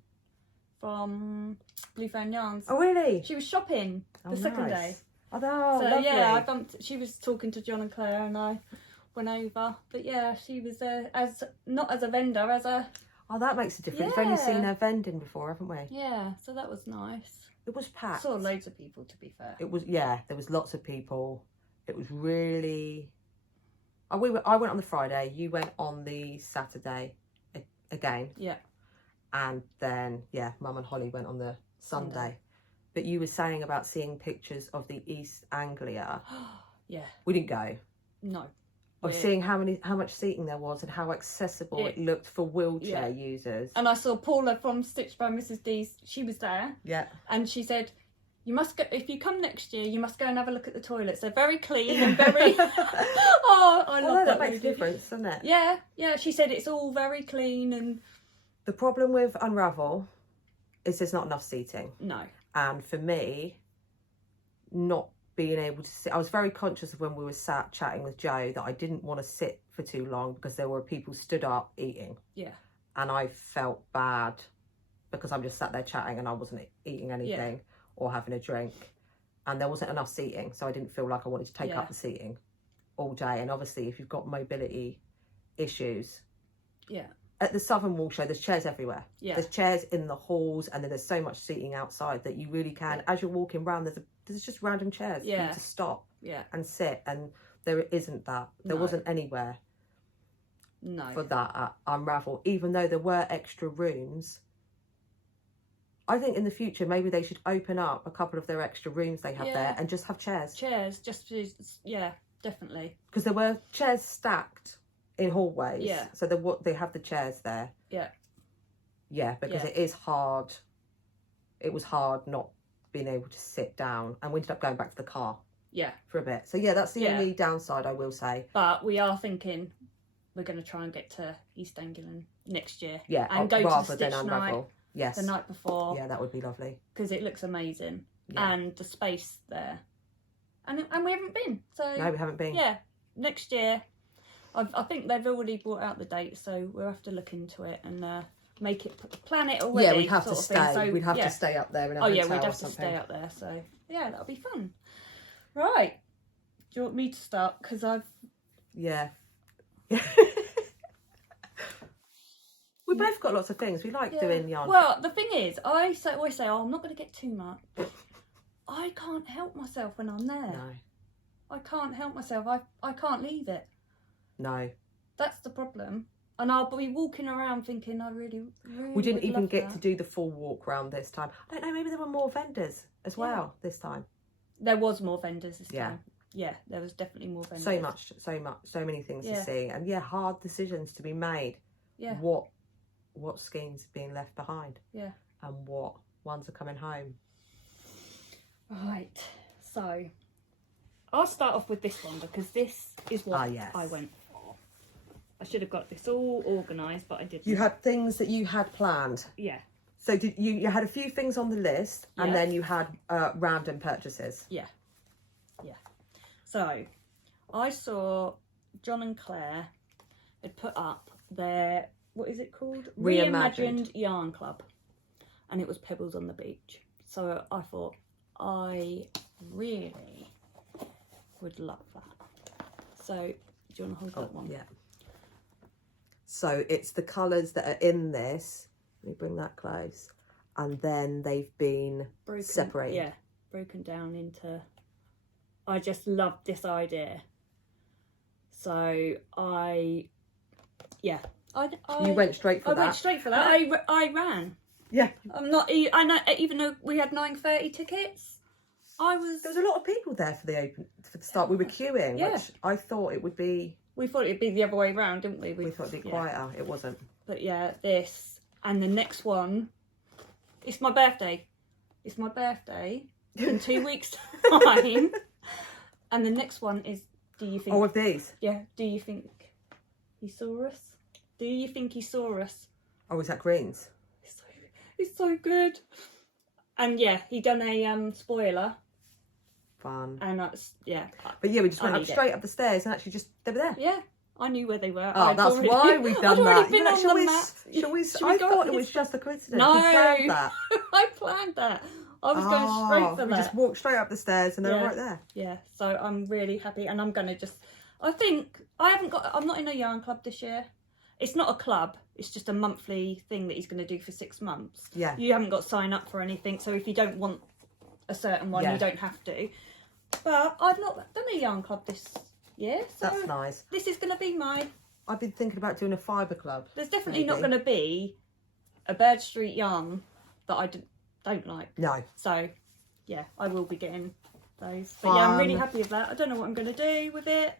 from Blue Fan Yarns. Oh really? She was shopping the second day. Oh, so lovely. Yeah, I bumped. She was talking to John and Claire, and I went over. But yeah, she was there not as a vendor, as a. Oh, that makes a difference. We've only seen her vending before, haven't we? Yeah, so that was nice. It was packed. Saw loads of people, to be fair. It was there was lots of people. It was really. I went on the Friday. You went on the Saturday, again. Yeah. And then Mum and Holly went on the Sunday. But you were saying about seeing pictures of the East Anglia. Yeah. We didn't go. No. Of seeing how much seating there was and how accessible it looked for wheelchair users. And I saw Paula from Stitched by Mrs. D's. She was there. Yeah. And she said, "You must go, if you come next year, you must go and have a look at the toilets. They're very clean and very." I love that makes a difference, doesn't it? Yeah. Yeah. She said it's all very clean and. The problem with Unravel is there's not enough seating. No. And for me, not being able to sit, I was very conscious of when we were sat chatting with Joe that I didn't want to sit for too long because there were people stood up eating. Yeah. And I felt bad because I'm just sat there chatting and I wasn't eating anything or having a drink. And there wasn't enough seating. So I didn't feel like I wanted to take up the seating all day. And obviously, if you've got mobility issues. Yeah. At the Southern Wall Show, there's chairs everywhere. Yeah. There's chairs in the halls, and then there's so much seating outside that you really can, as you're walking around, there's just random chairs for you to stop and sit, and there isn't that. There wasn't anywhere for that at Unravel, even though there were extra rooms. I think in the future maybe they should open up a couple of their extra rooms they have there and just have chairs. Chairs, just to, yeah, definitely. Because there were chairs stacked in hallways. Yeah. So they have the chairs there. Yeah. Yeah, because it is hard. It was hard not being able to sit down, and we ended up going back to the car. Yeah. For a bit. So yeah, that's the only downside I will say. But we are thinking we're going to try and get to East Anglian next year. Yeah, and go rather to the than Stitch Unravel. night Yes. the night before. Yeah, that would be lovely. Because it looks amazing. Yeah. And the space there. And we haven't been. So No, we haven't been. Yeah, next year. I think they've already brought out the date, so we'll have to look into it and make it, plan it already. Yeah, we'd have to stay. So, we'd have to stay up there in a hotel we'd have or to something. stay up there. So yeah, that'll be fun. Right. Do you want me to start? Because I've... Yeah. We both got lots of things. We like doing yarn. Well, the thing is, I always say, oh, I'm not going to get too much. I can't help myself when I'm there. No. I can't help myself. I can't leave it. No. That's the problem. And I'll be walking around thinking, I really We didn't would even love get that. to do the full walk round this time. I don't know, maybe there were more vendors as well this time. There was more vendors this Yeah. time. Yeah, there was definitely more vendors. So many things to see. And hard decisions to be made. Yeah. What schemes are being left behind. Yeah. And what ones are coming home. Right. So, I'll start off with this one because this is what I went for. I should have got this all organised, but I didn't. You had things that you had planned. Yeah. So did you had a few things on the list, and then you had random purchases. Yeah. Yeah. So, I saw John and Claire had put up their, what is it called? Reimagined Yarn Club. And it was Pebbles on the Beach. So I thought, I really would love that. So, do you want to hold that one? Yeah. So it's the colours that are in this. Let me bring that close. And then they've been separated. Yeah, broken down into... I just loved this idea. So you went straight for that. I went straight for that. I ran. Yeah. I'm not... I know, even though we had 9:30 tickets, there was a lot of people there for the start. We were queuing, which I thought it would be... We thought it'd be the other way around, didn't we? We thought it'd be quieter. It wasn't. But yeah, this and the next one. It's my birthday. It's my birthday in 2 weeks' time. And the next one is, do you think... Oh, of these? Yeah, do you think he saw us? Do you think he saw us? Oh, is that greens? It's so good. And yeah, he done a spoiler. Fun. And that's, yeah. But yeah, we just went up straight up the stairs and actually just, they were there. Yeah, I knew where they were. Oh, that's why we've done that. I'd already been on the map. I thought it was just a coincidence. No, you planned that. I planned that. I was going straight for that. We just walked straight up the stairs and they were right there. Yeah, so I'm really happy, and I'm gonna I'm not in a yarn club this year. It's not a club, it's just a monthly thing that he's going to do for 6 months. Yeah. You haven't got to sign up for anything, so if you don't want a certain one, you don't have to. But I've not done a yarn club this year, so that's nice. This is going to be mine. I've been thinking about doing a fibre club. There's definitely not going to be a Bird Street yarn that I don't like. No. So, yeah, I will be getting those. But yeah, I'm really happy with that. I don't know what I'm going to do with it.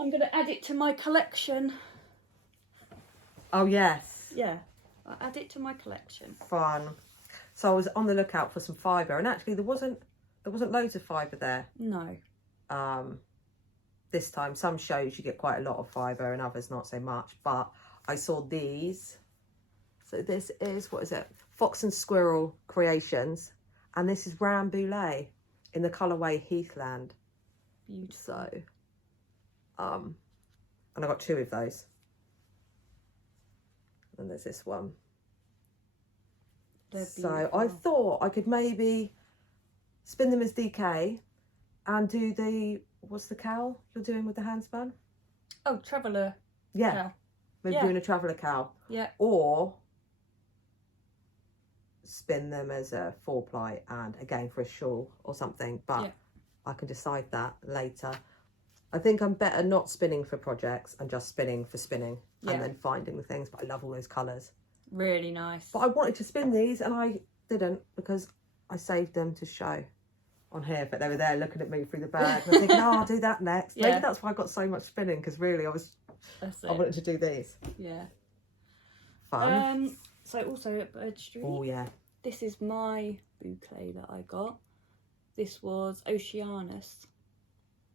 I'm going to add it to my collection. Oh, yes. Yeah, I'll add it to my collection. Fun. So I was on the lookout for some fibre, and actually there wasn't loads of fibre there. No. This time, some shows you get quite a lot of fibre and others not so much. But I saw these. So this is, what is it? Fox and Squirrel Creations. And this is Rambouillet in the colourway Heathland. Beautiful. So, and I got 2 of those. And there's this one. So I thought I could maybe spin them as DK and do the, what's the cowl you're doing with the handspun? Oh, Traveller. Yeah. Cowl. Maybe doing a Traveller cowl. Yeah. Or spin them as a 4-ply and again for a shawl or something. But I can decide that later. I think I'm better not spinning for projects and just spinning for spinning and then finding the things. But I love all those colours. Really nice. But I wanted to spin these and I didn't because I saved them to show on here, but they were there looking at me through the bag. I was thinking, oh, I'll do that next. Yeah. Maybe that's why I got so much spinning, because really I wanted to do these. Yeah. Fun. So also at Bird Street. Oh yeah. This is my boucle that I got. This was Oceanus.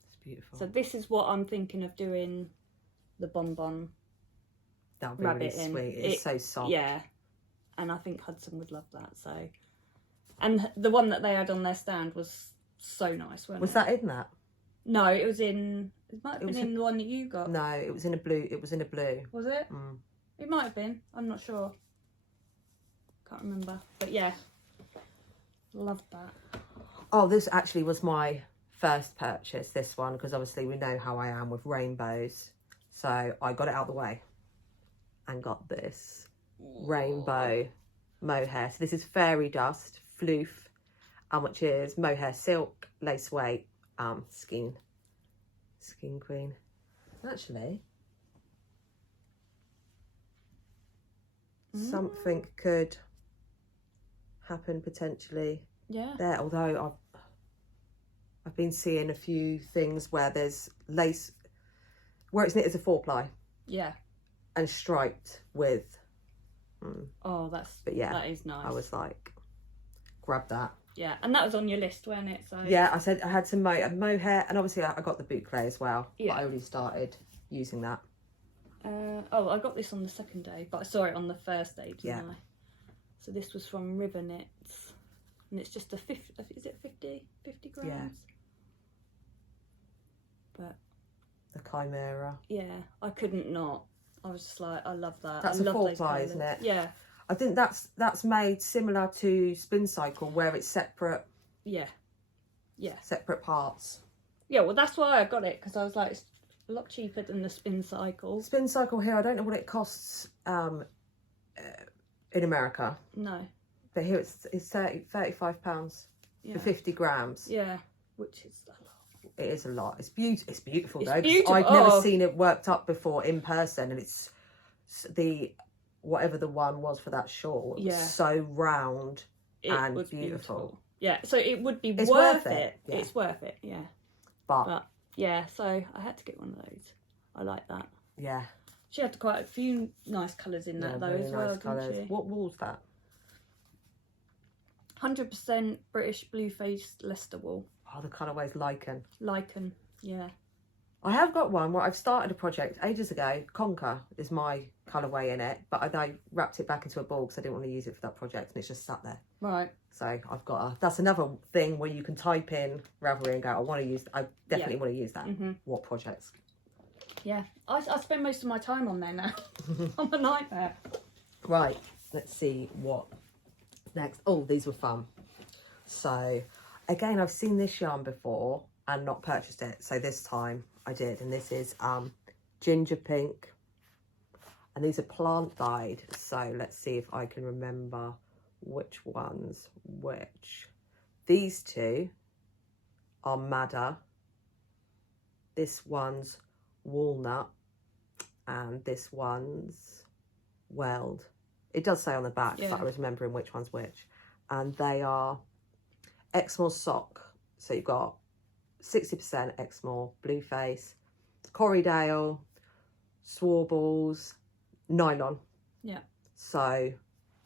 It's beautiful. So this is what I'm thinking of doing the bonbon That would be rabbit really in. sweet. It's so soft. Yeah. And I think Hudson would love that. So, and the one that they had on their stand was so nice, wasn't it? Was that in that? No, it was in. It might have been in the one that you got. No, it was in a blue. It was in a blue. Was it? Mm. It might have been. I'm not sure. Can't remember. But yeah, loved that. Oh, this actually was my first purchase, this one, because obviously we know how I am with rainbows. So I got it out of the way and got this rainbow mohair. So this is Fairy Dust Floof, which is mohair silk, lace weight, skin queen. Actually, something could happen potentially Yeah. there, although I've been seeing a few things where there's lace where it's knit as a 4-ply Yeah. and striped with Oh, but yeah, that is nice. I was like, grab that. Yeah, and that was on your list, wasn't it? So Yeah, I said I had some mohair, and obviously I got the boucle as well. Yeah. But I already started using that. Oh, I got this on the second day, but I saw it on the first day, didn't Yeah. I? So this was from River Knits, and it's just a 50. Is it 50 grams? Yeah. But The Chimera. yeah, I couldn't not. I was just like, I love that. That's I a love 4-ply, those isn't colours. it? Yeah. I think that's made similar to Spin Cycle, where it's separate Yeah. Yeah. separate parts. Yeah, well, that's why I got it, because I was like, it's a lot cheaper than the Spin Cycle. Spin Cycle here, I don't know what it costs in America, No. but here it's £35 Yeah. for 50 grams. Yeah, which is a lot. It is a lot. It's beautiful. It's beautiful It's though. 'Cause beautiful. I've never Oh. seen it worked up before in person, and it's the whatever the one was for that shawl. It was Yeah. so round It and was beautiful. Yeah, so it would be It's worth worth it. it, yeah. It's worth it, yeah. But yeah, so I had to get one of those. I like that. Yeah, She had quite a few nice colours in that yeah, though really as well, nice colours. didn't she? What wool's that? 100% British blue-faced Leicester wool. Oh, the colourway's lichen. Lichen, yeah. I have got one where I've started a project ages ago. Conquer is my colourway in it, but I wrapped it back into a ball because I didn't want to use it for that project, and it's just sat there. Right. So I've got that's another thing where you can type in Ravelry and go, I definitely want to use that. Mm-hmm. What projects? Yeah, I spend most of my time on there now. I'm a nightmare. Right, let's see what next. Oh, these were fun. So again, I've seen this yarn before and not purchased it, so this time I did, and this is ginger pink, and these are plant dyed. So let's see if I can remember which ones which. These two are madder, this one's walnut, and this one's weld. It does say on the back, Yeah. but I was remembering which one's which. And they are Exmoor sock. So you've got 60% Exmoor, Blueface, Corriedale, Swarballs, nylon. Yeah. So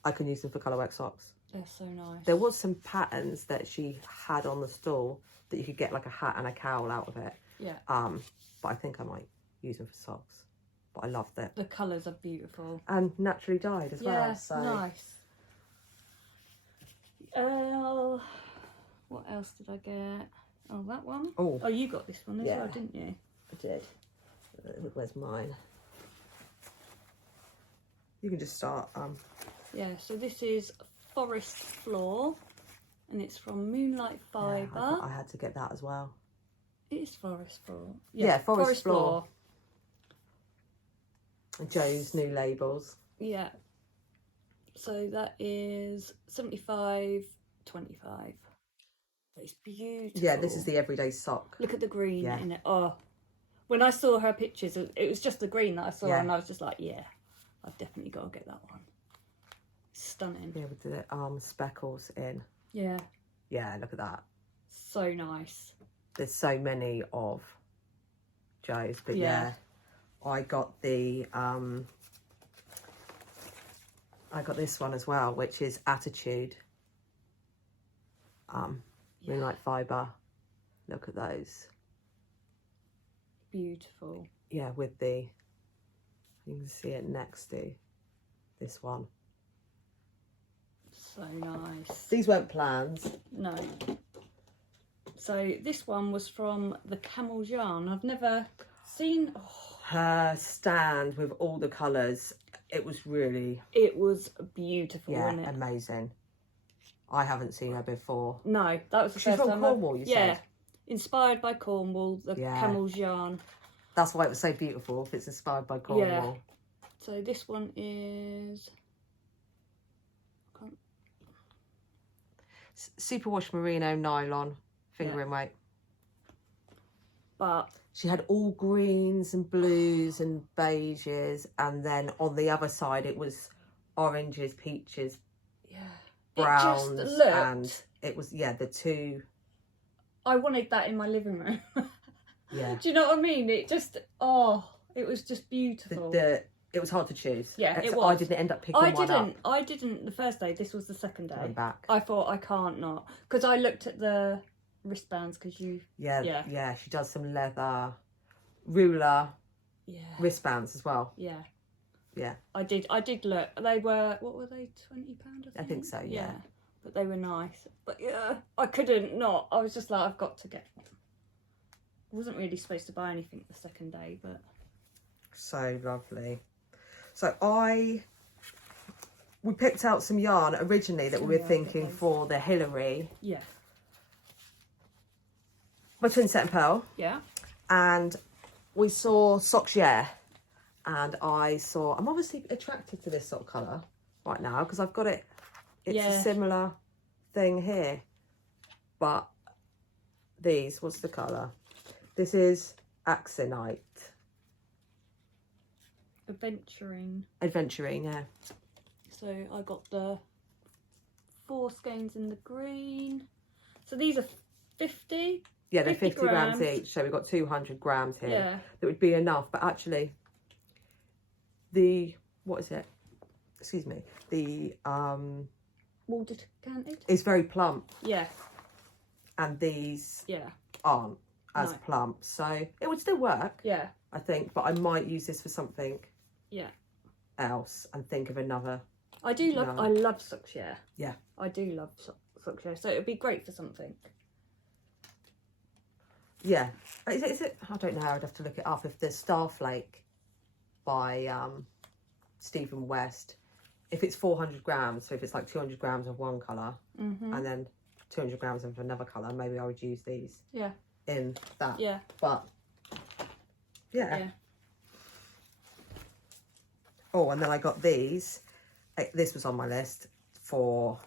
I can use them for colourwork socks. They're so nice. There was some patterns that she had on the stall that you could get like a hat and a cowl out of it. Yeah. But I think I might use them for socks. But I loved it. The colours are beautiful. And naturally dyed as well. So Nice. What else did I get? Oh, that one. Oh, Oh, you got this one as Yeah. well, didn't you? I did. Where's mine? You can just start. Yeah, so this is Forest Floor, and it's from Moonlight Yeah, Fibre. I had to get that as well. It is Forest Floor. Yeah, Forest Floor. Joe's new labels. Yeah. So that is 75.25. It's beautiful. Yeah, this is the everyday sock. Look at the green Yeah. in it. Oh, when I saw her pictures, it was just the green that I saw, Yeah. and I was just like, yeah, I've definitely got to get that one. stunning. Yeah, with the speckles in. Yeah. Yeah, look at that. So nice. There's so many of Joe's, but yeah, I got the I got this one as well, which is Attitude. Moonlight fibre. Look at those. Beautiful. Yeah, with the, you can see it next to this one. So nice. These weren't plans. No. So this one was from the Camel's Yarn. I've never seen Her stand with all the colours. It was really, it was beautiful, yeah, wasn't it? amazing. I haven't seen her before. No, that was the She's first from time. Cornwall, you yeah, said? inspired by Cornwall, the Camel's Yarn. That's why it was so beautiful, if it's inspired by Cornwall. Yeah. So this one is Superwash merino nylon fingering weight. But she had all greens and blues and beiges, and then on the other side it was oranges, peaches, browns, it just looked, and it was the two. I wanted that in my living room. Yeah. Do you know what I mean? It just it was just beautiful. It was hard to choose. Yeah, it was. I didn't end up picking one up. I didn't the first day. This was the second day. Going back. I thought I can't not, because I looked at the wristbands, because you. Yeah. She does some leather, ruler, wristbands as well. Yeah. Yeah. I did look. They were, what were they? £20. I think so. Yeah. But they were nice. But yeah, I couldn't not. I was just like, I've got to get. I wasn't really supposed to buy anything the second day, but. So lovely. So we picked out some yarn originally that we were thinking for the Hillary. Yeah. My twin set and pearl. Yeah. And we saw Shhhhh, and I'm obviously attracted to this sort of colour right now because I've got it. It's a similar thing here, but what's the colour? This is Axonite. Adventuring, yeah. So I got the 4 skeins in the green. So these are 50. Yeah, they're 50 grams each. So we've got 200 grams here. Yeah. That would be enough. But actually, what is it? Excuse me. The Water canted. It's very plump. Yeah. And these Yeah. aren't as plump. So it would still work. Yeah. I think, but I might use this for something. Yeah. Else and think of another. I love Shhhhh. Yeah. I do love Shhhhh. So it would be great for something. Yeah. Is it? I don't know. I'd have to look it up. If there's Starflake by Stephen West, if it's 400 grams, so if it's like 200 grams of one colour and then 200 grams of another colour, maybe I would use these. Yeah. In that. Yeah. But yeah. Oh, and then I got these. This was on my list for.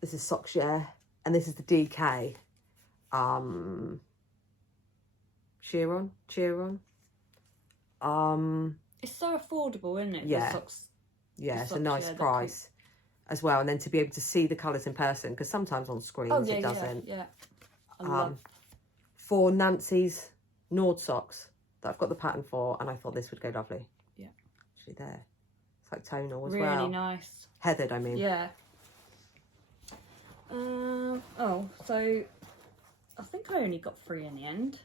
This is Shhhhh, and this is the DK. Cheer on. It's so affordable, isn't it? Yeah. The socks. Yeah, it's a nice price as well, and then to be able to see the colours in person, because sometimes on screens it doesn't. Yeah. I love. For Nancy's Nord socks that I've got the pattern for, and I thought this would go lovely. Yeah. Actually, there. It's like tonal as really well. Really nice. Heathered, I mean. Yeah. So I think I only got 3 in the end.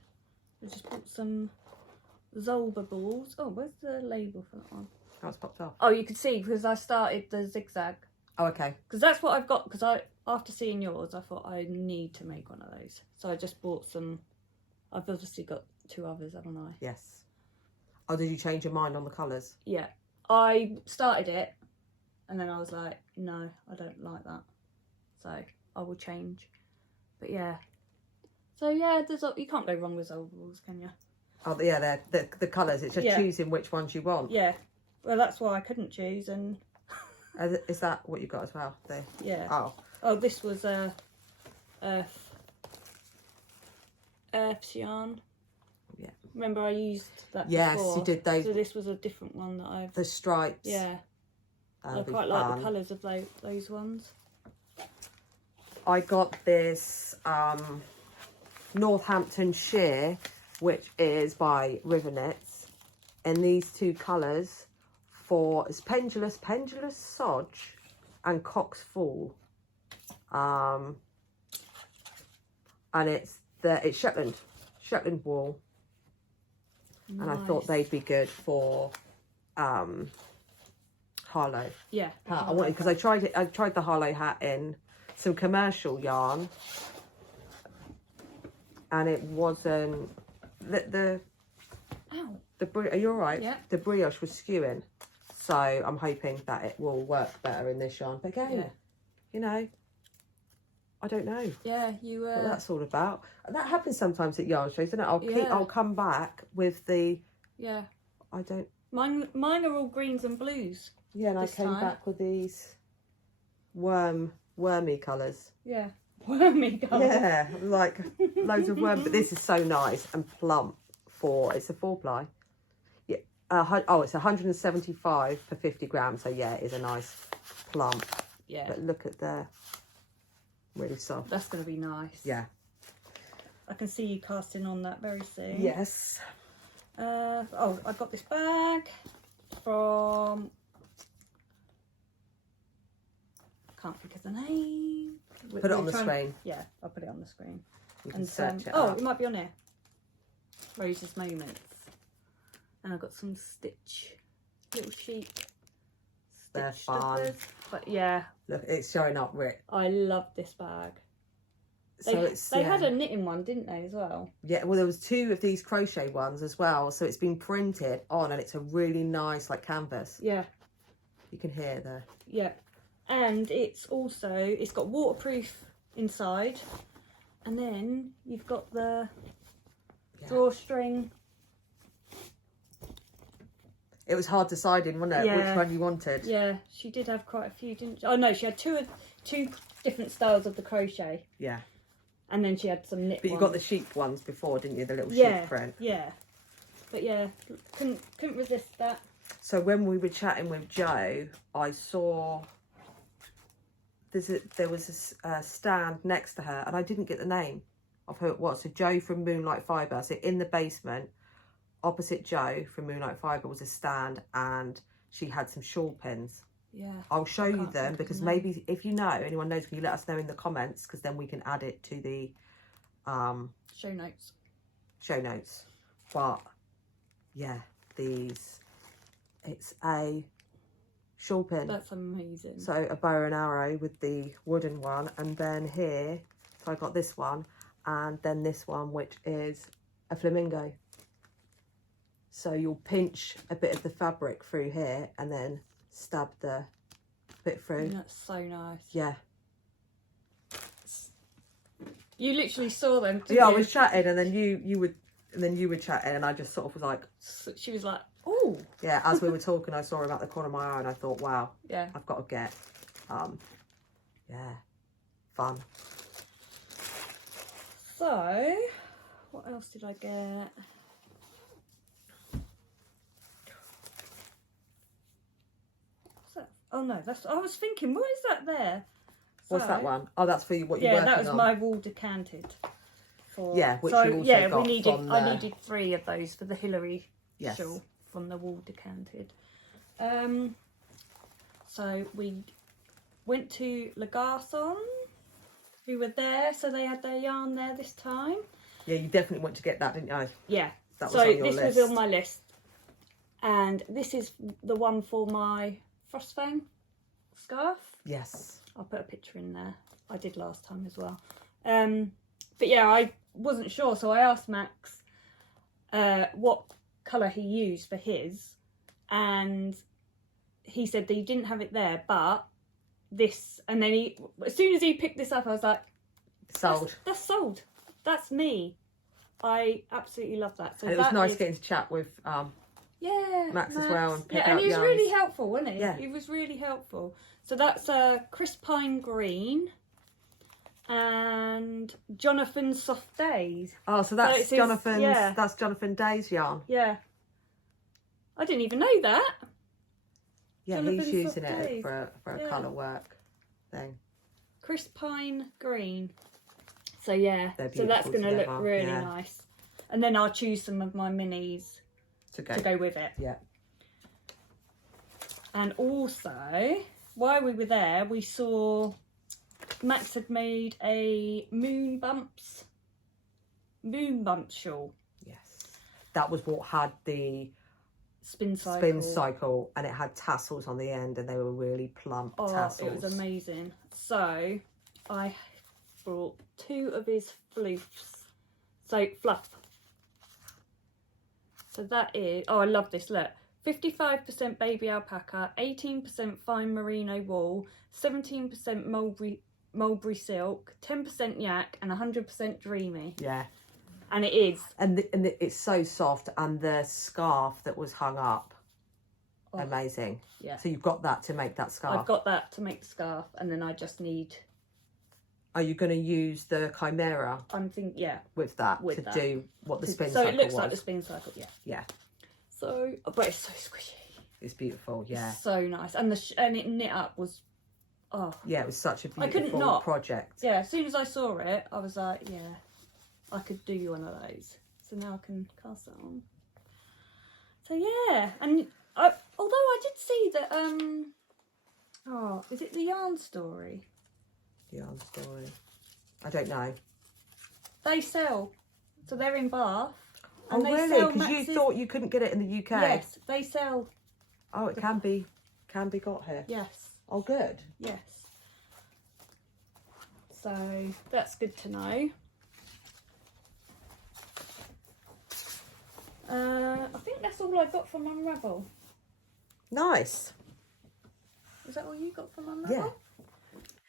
I just bought some Zolba balls. Oh, where's the label for that one? Oh, it's popped off. Oh, you can see because I started the zigzag. Oh, okay. Because that's what I've got. Because after seeing yours, I thought I need to make one of those. So I just bought some. I've obviously got 2 others, haven't I? Yes. Oh, did you change your mind on the colours? Yeah. I started it and then I was like, no, I don't like that. So I will change. But yeah. So yeah, you can't go wrong with ovals, can you? Oh, yeah, they're the colours. It's just choosing which ones you want. Yeah. Well, that's why I couldn't choose. And is that what you got as well? There. Yeah. Oh. Oh, this was Earth's yarn. Yeah. Remember I used that Yes, before? you did those. So this was a different one that I've... The stripes. Yeah. I quite like the colours of those ones. I got this Northampton Sheer, which is by River Knits, in these two colours for it's Pendulous Sodge and Cock's Fall. And it's Shetland wool. Nice. And I thought they'd be good for Harlow. Yeah. Hat. I wanted because I tried the Harlow hat in some commercial yarn, and it wasn't the are you all right? Yeah. The brioche was skewing, so I'm hoping that it will work better in this yarn. But again, you know, I don't know. Yeah, what that's all about. That happens sometimes at yarn shows, doesn't it? I'll come back with the I don't. Mine are all greens and blues. Yeah, and I came back with these wormy colours. Yeah, wormy colours. Yeah, like loads of worm. But this is so nice and plump it's a 4-ply. Yeah. It's 175 for 50 grams. So yeah, it is a nice plump. Yeah. But look at the really soft. That's going to be nice. Yeah. I can see you casting on that very soon. Yes. I got this bag from, can't think of the name. Put it on the screen. Yeah, I'll put it on the screen. You can search it up. It might be on here. Rose's Moments. And I've got some little sheep They're stitch fun. stuffers. But yeah. Look, it's showing up, Rick. I love this bag. They had a knitting one, didn't they, as well? Yeah, well, there was 2 of these crochet ones as well. So it's been printed on, and it's a really nice, like, canvas. Yeah. You can hear the... Yeah. And it's got waterproof inside. And then you've got the drawstring. It was hard deciding, wasn't it, which one you wanted? Yeah, she did have quite a few, didn't she? Oh, no, she had two different styles of the crochet. Yeah. And then she had some knit But you ones. got the sheep ones before, didn't you? The little sheep print. Yeah. But yeah, couldn't resist that. So when we were chatting with Jo, I saw there was a stand next to her, and I didn't get the name of who it was. So Jo from Moonlight Fibre. So in the basement, opposite Jo from Moonlight Fibre was a stand, and she had some shawl pins. Yeah. I'll show you them because maybe if you know, anyone knows, can you let us know in the comments, because then we can add it to the show notes. But yeah, it's a shawl pin. That's amazing. So a bow and arrow with the wooden one, and then here, so I got this one, and then this one, which is a flamingo. So you'll pinch a bit of the fabric through here and then stab the bit through. That's so nice. Yeah. You literally saw them. Yeah, I was chatting, and then you were chatting, and I just sort of was like, she was like, oh. Yeah, as we were talking, I saw him at the corner of my eye, and I thought, wow, yeah, I've got to get, fun. So, what else did I get? Oh no, I was thinking, what is that there? What's that one? Oh, that's for you, what you're working on. Yeah, that was my wool decanted. Yeah, which you also got from I needed 3 of those for the Hillary shawl from the wool decanted. So we went to Le Garçon, who were there, so they had their yarn there this time. Yeah, you definitely went to get that, didn't you? Yeah. That was on your list. This was on my list. And this is the one for my Frostfang scarf. Yes. I'll put a picture in there. I did last time as well. But yeah, I wasn't sure, so I asked Max what colour he used for his, and he said that he didn't have it there, but this, and then as soon as he picked this up, I was like, sold. That's sold. That's me. I absolutely love that. So and it was nice getting to chat with Max as well, and pick and out he was yarns. really helpful, wasn't he? Yeah. He was really helpful. So that's Crisp Pine Green and Jonathan's Soft Days. Oh, so that's Jonathan's. Yeah. That's Jonathan Day's yarn. Yeah. I didn't even know that. Yeah, Jonathan he's using Soft it Days. for a Yeah. colour work thing. Crisp pine green. So yeah, They're so that's beautiful going to look together, really yeah. nice. And then I'll choose some of my minis To go. to go with it. Yeah. And also, while we were there, we saw Max had made a moon bumps shawl. Yes. That was what had the Spin cycle. and it had tassels on the end, and they were really plump tassels. It was amazing. So I brought 2 of his fluffs. So fluff. So that is, I love this, look. 55% baby alpaca, 18% fine merino wool, 17% mulberry silk, 10% yak, and 100% dreamy. Yeah. And it is. And it's so soft, and the scarf that was hung up, amazing. Yeah. So you've got that to make that scarf. I've got that to make the scarf, and then I just need... Are you going to use the Chimera I'm thinking, yeah. with that to do what the spin cycle was? So it looks like the spin cycle, yeah. Yeah. So, but it's so squishy. It's beautiful, yeah. It's so nice. And it knit up was, Yeah, it was such a I couldn't beautiful not. project. Yeah, as soon as I saw it, I was like, yeah, I could do one of those. So now I can cast it on. So yeah, and although I did see that, is it the Yarn Story? Yarn Story. I don't know. They sell, so they're in Bath. Oh, they really? sell Because you Max's- thought you couldn't get it in the UK? Yes, they sell. Oh, it can be got here. Yes, Oh, good. yes. So that's good to know. I think that's all I got from Unravel. Nice. Is that all you got from Unravel? Yeah.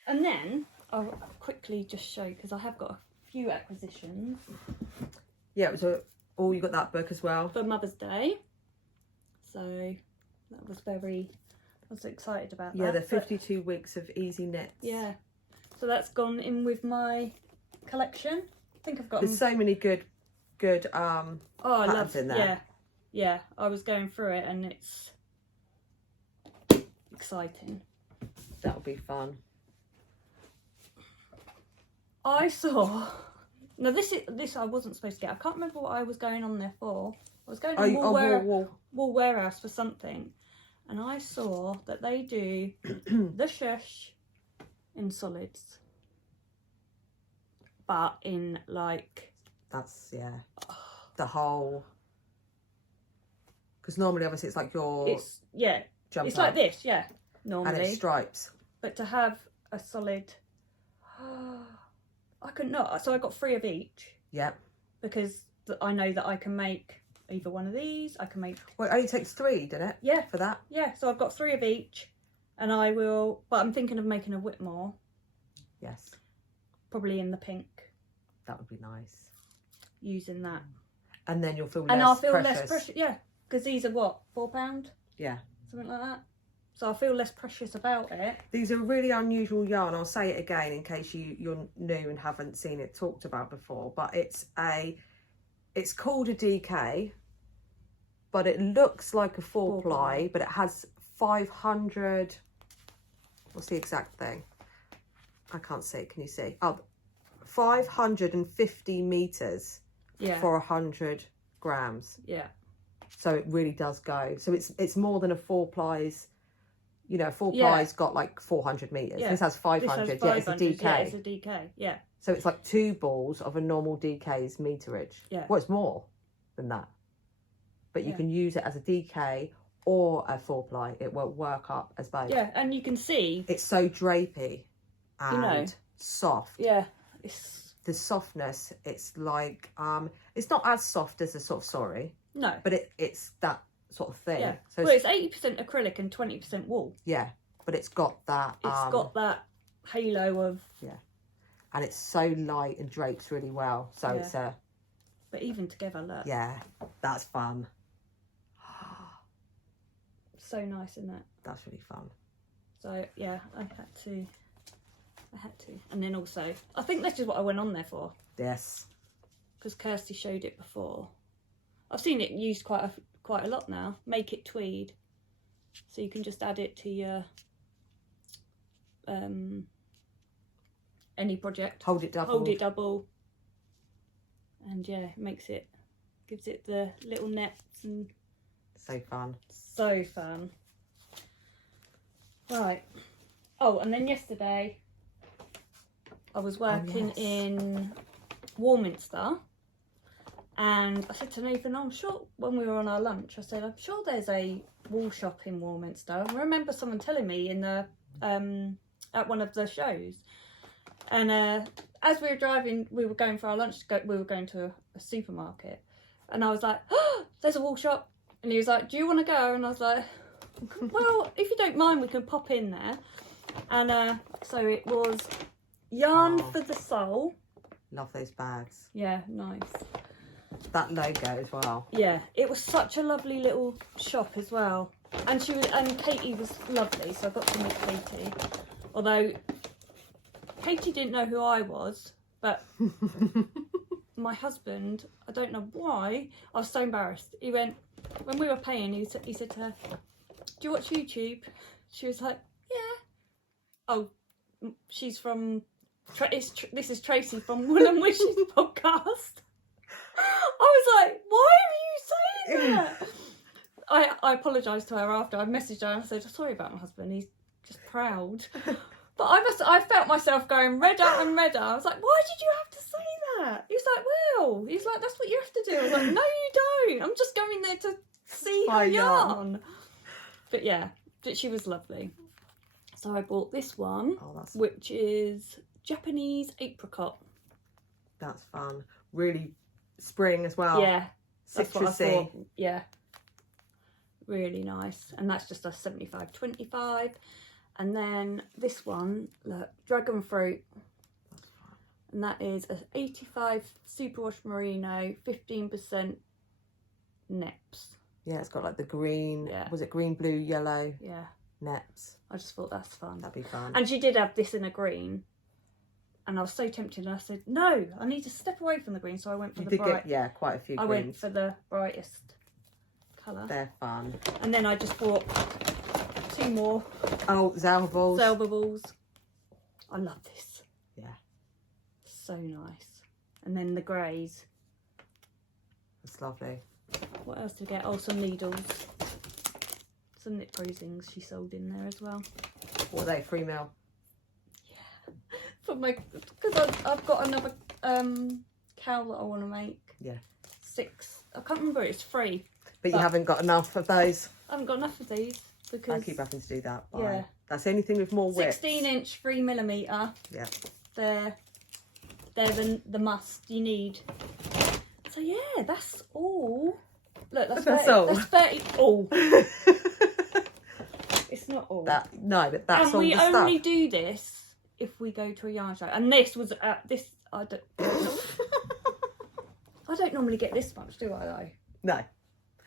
And then I'll quickly just show, because I have got a few acquisitions Yeah, it was oh, you got that book as well. for Mother's Day. So that was I was excited about that. Yeah, the but 52 weeks of easy knits. yeah. So that's gone in with my collection. I think I've got There's so many good I patterns love in there. Yeah. Yeah, I was going through it and it's exciting. That'll be fun. I saw. Now this I wasn't supposed to get. I can't remember what I was going on there for. I was going on Wool Warehouse for something, and I saw that they do the Shhhhh in solids, but in like That's the whole. Because normally, obviously, it's like your jumper. it's like this, normally, and it's stripes. but to have a solid. I could not, so I got 3 of each. Yep. Because I know that I can make either one of these. I can make. Well, it only takes 3, didn't it? Yeah. For that. Yeah. So I've got 3 of each, and I will. But I'm thinking of making a Whitmore. Yes. Probably in the pink. That would be nice. Using that. And then you'll feel less And I'll feel precious. less precious. Yeah. Because these are what, £4? Yeah. Something like that. So I'll feel less precious about it. These are really unusual yarn. I'll say it again in case you're new and haven't seen it talked about before. But it's called a DK, but it looks like a 4-ply, but it has 500. What's the exact thing? I can't see. Can you see? Oh, 550 meters for 100 grams. Yeah. So it really does go. So it's more than a 4-plies. You know, 4-plies got like 400 meters. Yeah. This has 500. This has 500. Yeah, it's a DK. Yeah, it's a DK. Yeah. So it's like 2 balls of a normal DK's meterage. Yeah. Well, it's more than that. But you can use it as a DK or a 4-ply. It won't work up as both. Yeah, and you can see. It's so drapey and soft. Yeah. It's... The softness, it's like, it's not as soft as a sort of sorry. No. But it's that sort of thing. Yeah. So well, it's 80% acrylic and 20% wool. Yeah, but it's got that. It's got that halo of. Yeah, and it's so light and drapes really well. So it's a. But even together, look. Yeah, that's fun. So nice, isn't it? That's really fun. So yeah, I had to, and then also I think this is what I went on there for. Yes. Because Kirsty showed it before. I've seen it used quite a lot now. Make it tweed. So you can just add it to your any project. Hold it double. Hold it double. And yeah, gives it the little nets and so fun. So fun. Right. Oh, and then yesterday I was working in Warminster, and I said to Nathan, I'm sure, when we were on our lunch, I said, I'm sure there's a wool shop in Warminster. And I remember someone telling me in the at one of the shows. And as we were driving, we were going for our lunch, we were going to a supermarket. And I was like, oh, there's a wool shop. And he was like, do you want to go? And I was like, well, if you don't mind, we can pop in there. And so it was Yarn for the Soul. Love those bags. Yeah, nice. That logo as well. Yeah, it was such a lovely little shop as well. And Katie was lovely, so I got to meet Katie. Although Katie didn't know who I was, but my husband, I don't know why, I was so embarrassed. He went, when we were paying, he said to her, do you watch YouTube? She was like, yeah. Oh, she's from, this is Tracy from Will and Wishes podcast. I was like, why are you saying that? I apologised to her after. I messaged her and I said, sorry about my husband, he's just proud. But I felt myself going redder and redder. I was like, why did you have to say that? He was like, well, he's like, that's what you have to do. I was like, no, you don't. I'm just going there to see her yarn. But yeah, she was lovely. So I bought this one, which is Japanese apricot. That's fun. Really spring as well. Yeah. That's what I citrusy. thought. Yeah. Really nice. And that's just a 75.25. And then this one, look, dragon fruit. And that is a 85 superwash merino, 15% neps. Yeah, it's got like the green. Yeah. Was it green, blue, yellow? Yeah. Neps. I just thought that's fun. That'd be fun. And she did have this in a green. And I was so tempted. And I said, no, I need to step away from the green. So I went for the bright. Yeah, quite a few greens. I went for the brightest colour. They're fun. And then I just bought 2 more. Oh, Zelda balls. Zelda balls. I love this. Yeah. So nice. And then the greys. It's lovely. What else did I get? Oh, some needles. Some knit prosings she sold in there as well. What are they? 3 mil? Yeah. For my, because I've got another cowl that I want to make. Yeah. 6. I can't remember. It's 3. But you haven't got enough of those. I haven't got enough of these because I keep having to do that. Yeah. That's the only thing with more width. 16-inch 3mm. Yeah. They're the must you need. So yeah, that's all. Look, that's all. That's 30 all. It's not all. No, but that's all the stuff. And we only do this if we go to a yarn show. And this was this. I don't. I don't normally get this much, do I? Though.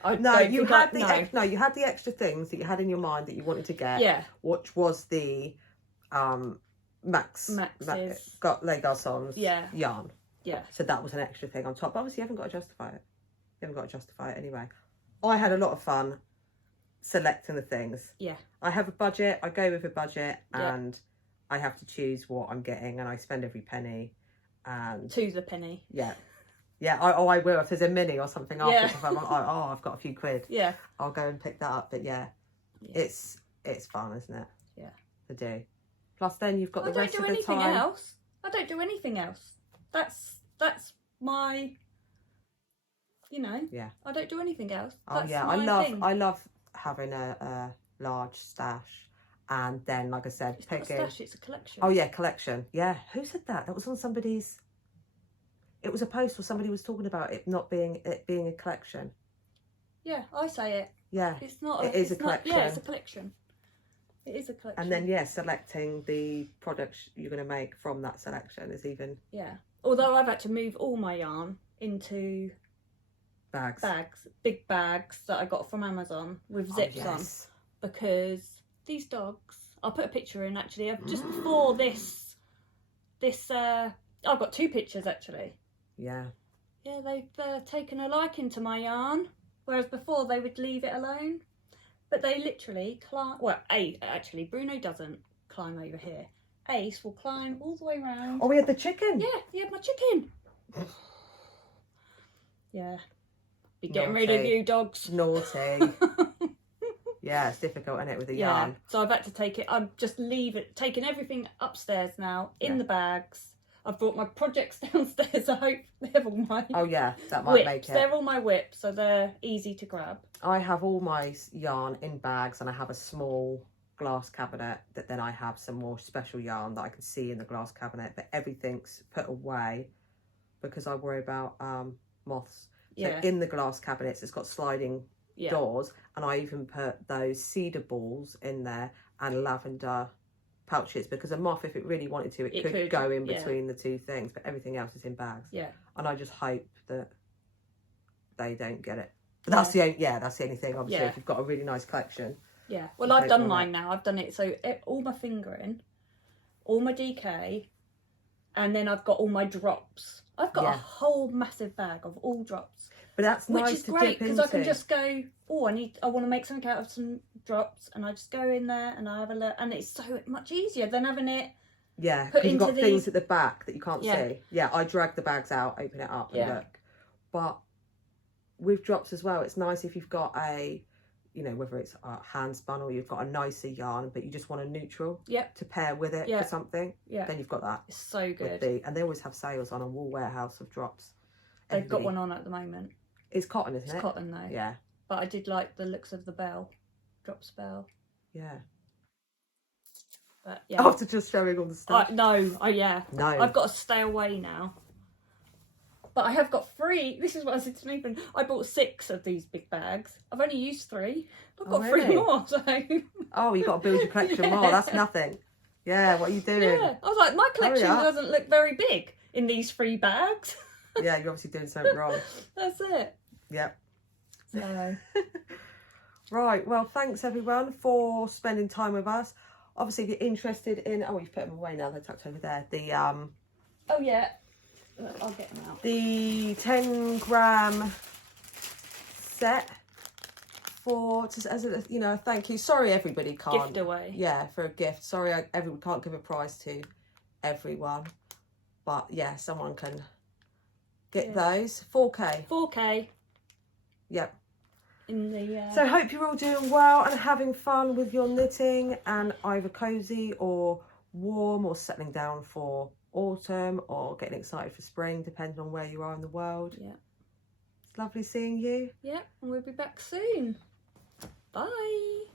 No. You had the extra things that you had in your mind that you wanted to get. Yeah. Which was the Max's got Les Garçons yarn. Yeah. So that was an extra thing on top. But obviously you haven't got to justify it. You haven't got to justify it anyway. I had a lot of fun selecting the things. Yeah. I have a budget. I go with a budget and I have to choose what I'm getting and I spend every penny. And to the penny. Yeah. Yeah, I will. If there's a mini or something after, Yeah. I'm like, I've got a few quid. Yeah. I'll go and pick that up. But yeah, it's fun, isn't it? Yeah. To do. Plus then you've got the rest of the time. I don't do anything else. I don't do anything else. That's my, Yeah. I don't do anything else. Oh yeah, I love having a large stash. And then, like I said, it's not a stash, it's a collection. Oh yeah, collection. Yeah. Who said that? That was on somebody's... It was a post where somebody was talking about it being a collection. Yeah, I say it. Yeah. It's not. It is a collection. Yeah, it's a collection. It is a collection. And then selecting the products you're going to make from that selection is even. Yeah. Although I've had to move all my yarn into bags, big bags that I got from Amazon with zips on, because these dogs. I'll put a picture in actually of just before this. I've got 2 pictures actually. Yeah. Yeah, they've taken a liking to my yarn, whereas before they would leave it alone. But they literally climb. Well, actually, Bruno doesn't climb over here. Ace will climb all the way around. Oh, we had the chicken. Yeah, he had my chicken. Yeah. Be getting rid of you, dogs. Naughty. Yeah, it's difficult, isn't it, with the yarn? So I've had to take it. I'm just taking everything upstairs now in the bags. I've brought my projects downstairs. I hope they have all my that might whips. make it. They're all my whips, so they're easy to grab. I have all my yarn in bags, and I have a small glass cabinet that then I have some more special yarn that I can see in the glass cabinet, but everything's put away because I worry about moths. So in the glass cabinets, it's got sliding doors, and I even put those cedar balls in there and lavender pouches, because a moth, if it really wanted to, it could go in between the two things, but everything else is in bags. And I just hope that they don't get it. But that's the only thing, obviously, if you've got a really nice collection. Well, I've done mine now. I've done it so all my fingering, all my DK, and then I've got all my drops. I've got a whole massive bag of all drops. But that's nice, which is great because I can just go, I want to make something out of some drops, and I just go in there and I have a look, and it's so much easier than having it. Because you've got things at the back that you can't see. I drag the bags out, open it up, and look. But with drops as well, it's nice if you've got a, whether it's hand spun or you've got a nicer yarn, but you just want a neutral to pair with it for something. Then you've got that. It's so good. And they always have sales on a Wool Warehouse of drops. They've got one on at the moment. It's cotton, isn't it? It's cotton though. Yeah. But I did like the looks of the bell. Drops bell. Yeah. But After just showing all the stuff. No. I've got to stay away now. But I have got 3. This is what I said to Nathan. I bought 6 of these big bags. I've only used 3. I've got 3 more. So. Oh, you've got to build your collection more. That's nothing. Yeah, what are you doing? Yeah. I was like, my collection doesn't look very big in these 3 bags. Yeah, you're obviously doing something wrong. That's it. Yep. So. Right, well, thanks everyone for spending time with us. Obviously, if you're interested in... you've put them away now. They're tucked over there. The Oh, yeah. I'll get them out. The 10-gram set as a thank you. Sorry, everybody can't. Gift away. Yeah, for a gift. Sorry, everyone can't give a prize to everyone. But, yeah, someone can get those. 4K. 4K. Yep. In the, So I hope you're all doing well and having fun with your knitting, and either cosy or warm or settling down for autumn or getting excited for spring, depending on where you are in the world. Yeah. It's lovely seeing you. Yeah, and we'll be back soon. Bye.